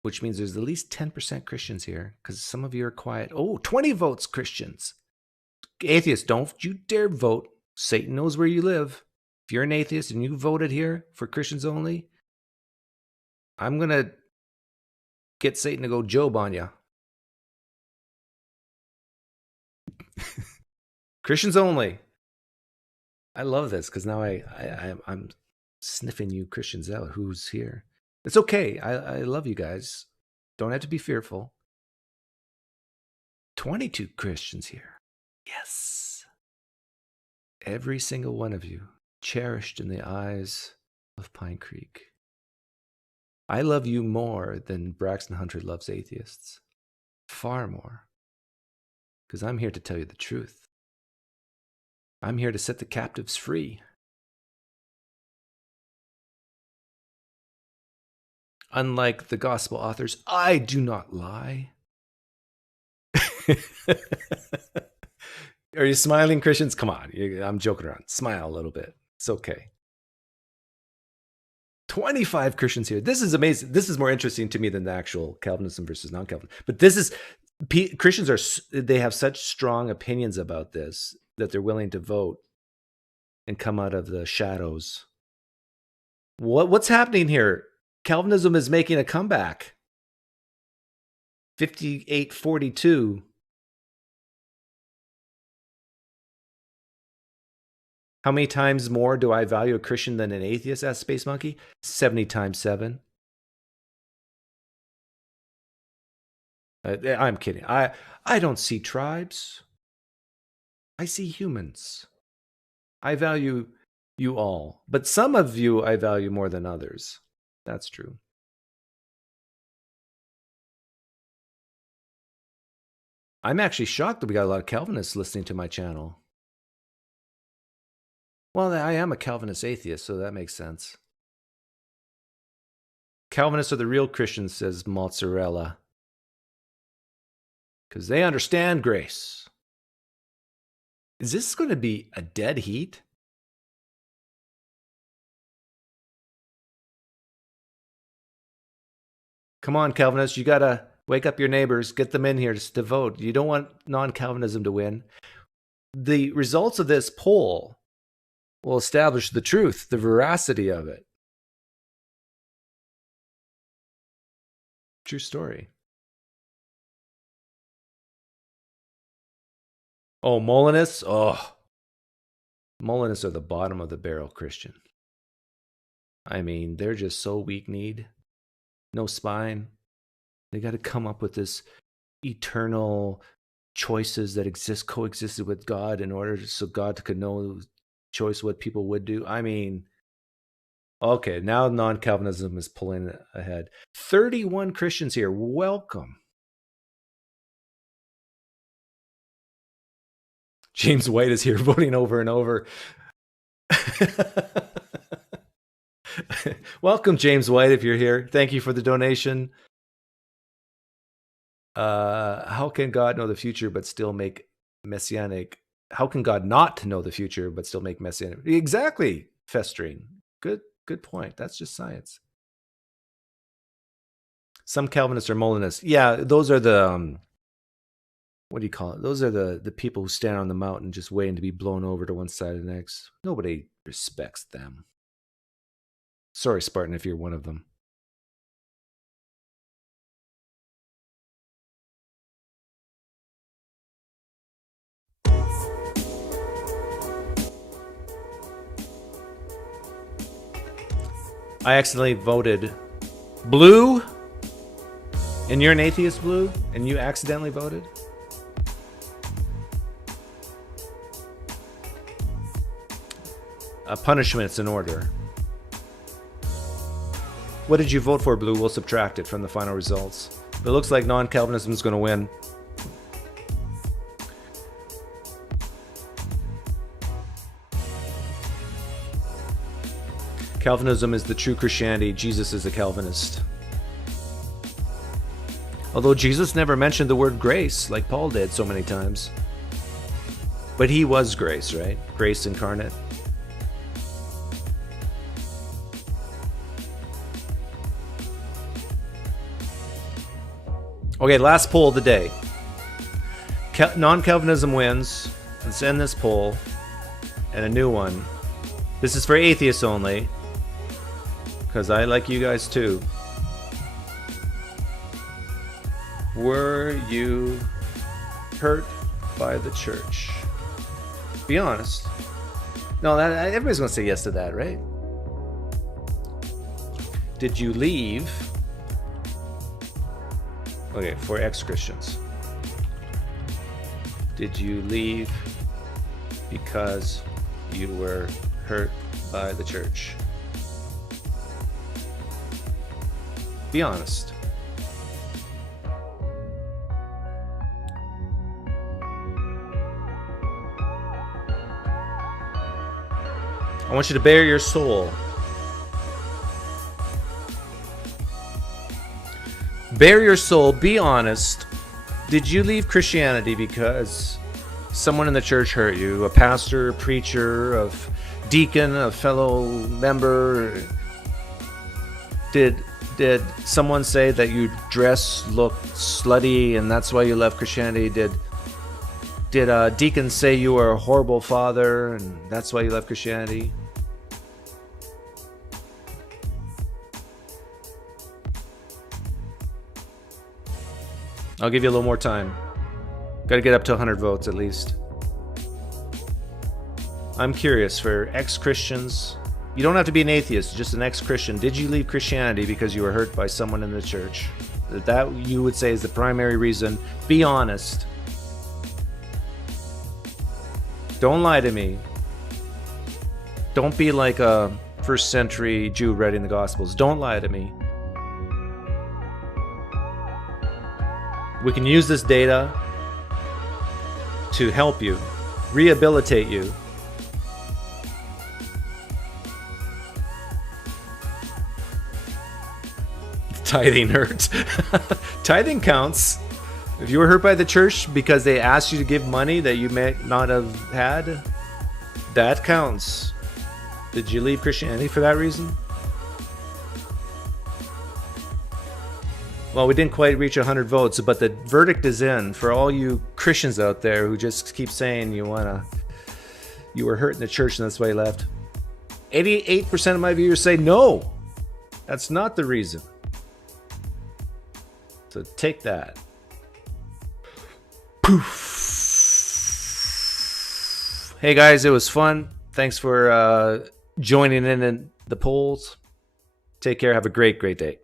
Which means there's at least 10% Christians here because some of you are quiet. Oh, 20 votes, Christians. Atheists, don't you dare vote. Satan knows where you live. If you're an atheist and you voted here for Christians only, I'm going to get Satan to go Job on you. Christians only. I love this because now I'm sniffing you Christians out. Who's here? It's okay. I love you guys. Don't have to be fearful. 22 Christians here. Yes. Every single one of you cherished in the eyes of PineCreek. I love you more than Braxton Hunter loves atheists. Far more. Because I'm here to tell you the truth. I'm here to set the captives free. Unlike the gospel authors, I do not lie. Are you smiling, Christians? Come on. I'm joking around. Smile a little bit. It's okay. 25 Christians here. This is amazing. This is more interesting to me than the actual Calvinism versus non-Calvinism. But this is, Christians they have such strong opinions about this that they're willing to vote and come out of the shadows. What's happening here? Calvinism is making a comeback. 58-42. How many times more do I value a Christian than an atheist? Asked Space Monkey. 70 times 7. I'm kidding. I don't see tribes. I see humans. I value you all. But some of you I value more than others. That's true. I'm actually shocked that we got a lot of Calvinists listening to my channel. Well, I am a Calvinist atheist, so that makes sense. Calvinists are the real Christians, says Mozzarella. Because they understand grace. Is this going to be a dead heat? Come on, Calvinists, you got to wake up your neighbors, get them in here to vote. You don't want non-Calvinism to win. The results of this poll will establish the truth, the veracity of it. True story. Oh, Molinists? Oh, Molinists are the bottom of the barrel Christian. I mean, they're just so weak-kneed. No spine. They got to come up with this eternal choices that coexisted with God in order so God could know choice what people would do. I mean, okay, now non-Calvinism is pulling ahead. 31 Christians here. Welcome. James White is here voting over and over. Welcome, James White, if you're here. Thank you for the donation. How can God know the future but still make messianic? How can God not know the future but still make messianic? Exactly, Festering. Good point. That's just science. Some Calvinists are Molinists. Yeah, those are the what do you call it? Those are the people who stand on the mountain just waiting to be blown over to one side or the next. Nobody respects them. Sorry, Spartan, if you're one of them. I accidentally voted blue, and you're an atheist, Blue, and you accidentally voted? Punishment's in order. What did you vote for, Blue? We'll subtract it from the final results. But it looks like non-Calvinism is going to win. Calvinism is the true Christianity. Jesus is a Calvinist. Although Jesus never mentioned the word grace like Paul did so many times. But he was grace, right? Grace incarnate. Okay, last poll of the day. Non-Calvinism wins. Let's end this poll. And a new one. This is for atheists only. Because I like you guys too. Were you hurt by the church? Be honest. No, everybody's going to say yes to that, right? Did you leave? Okay, for ex-Christians. Did you leave because you were hurt by the church? Be honest. I want you to bare your soul. Bare your soul, be honest. Did you leave Christianity because someone in the church hurt you? A pastor, a preacher, a deacon, a fellow member? Did someone say that you look slutty and that's why you left Christianity? Did a deacon say you were a horrible father and that's why you left Christianity? I'll give you a little more time. Got to get up to 100 votes at least. I'm curious, for ex-Christians, you don't have to be an atheist, just an ex-Christian. Did you leave Christianity because you were hurt by someone in the church? That you would say is the primary reason. Be honest. Don't lie to me. Don't be like a first century Jew writing the Gospels. Don't lie to me. We can use this data to help you, rehabilitate you. Tithing hurts. Tithing counts. If you were hurt by the church because they asked you to give money that you may not have had, that counts. Did you leave Christianity for that reason? Well, we didn't quite reach 100 votes, but the verdict is in for all you Christians out there who just keep saying you were hurt in the church and that's why you left. 88% of my viewers say no. That's not the reason. So take that. Poof. Hey guys, it was fun. Thanks for joining in the polls. Take care. Have a great day.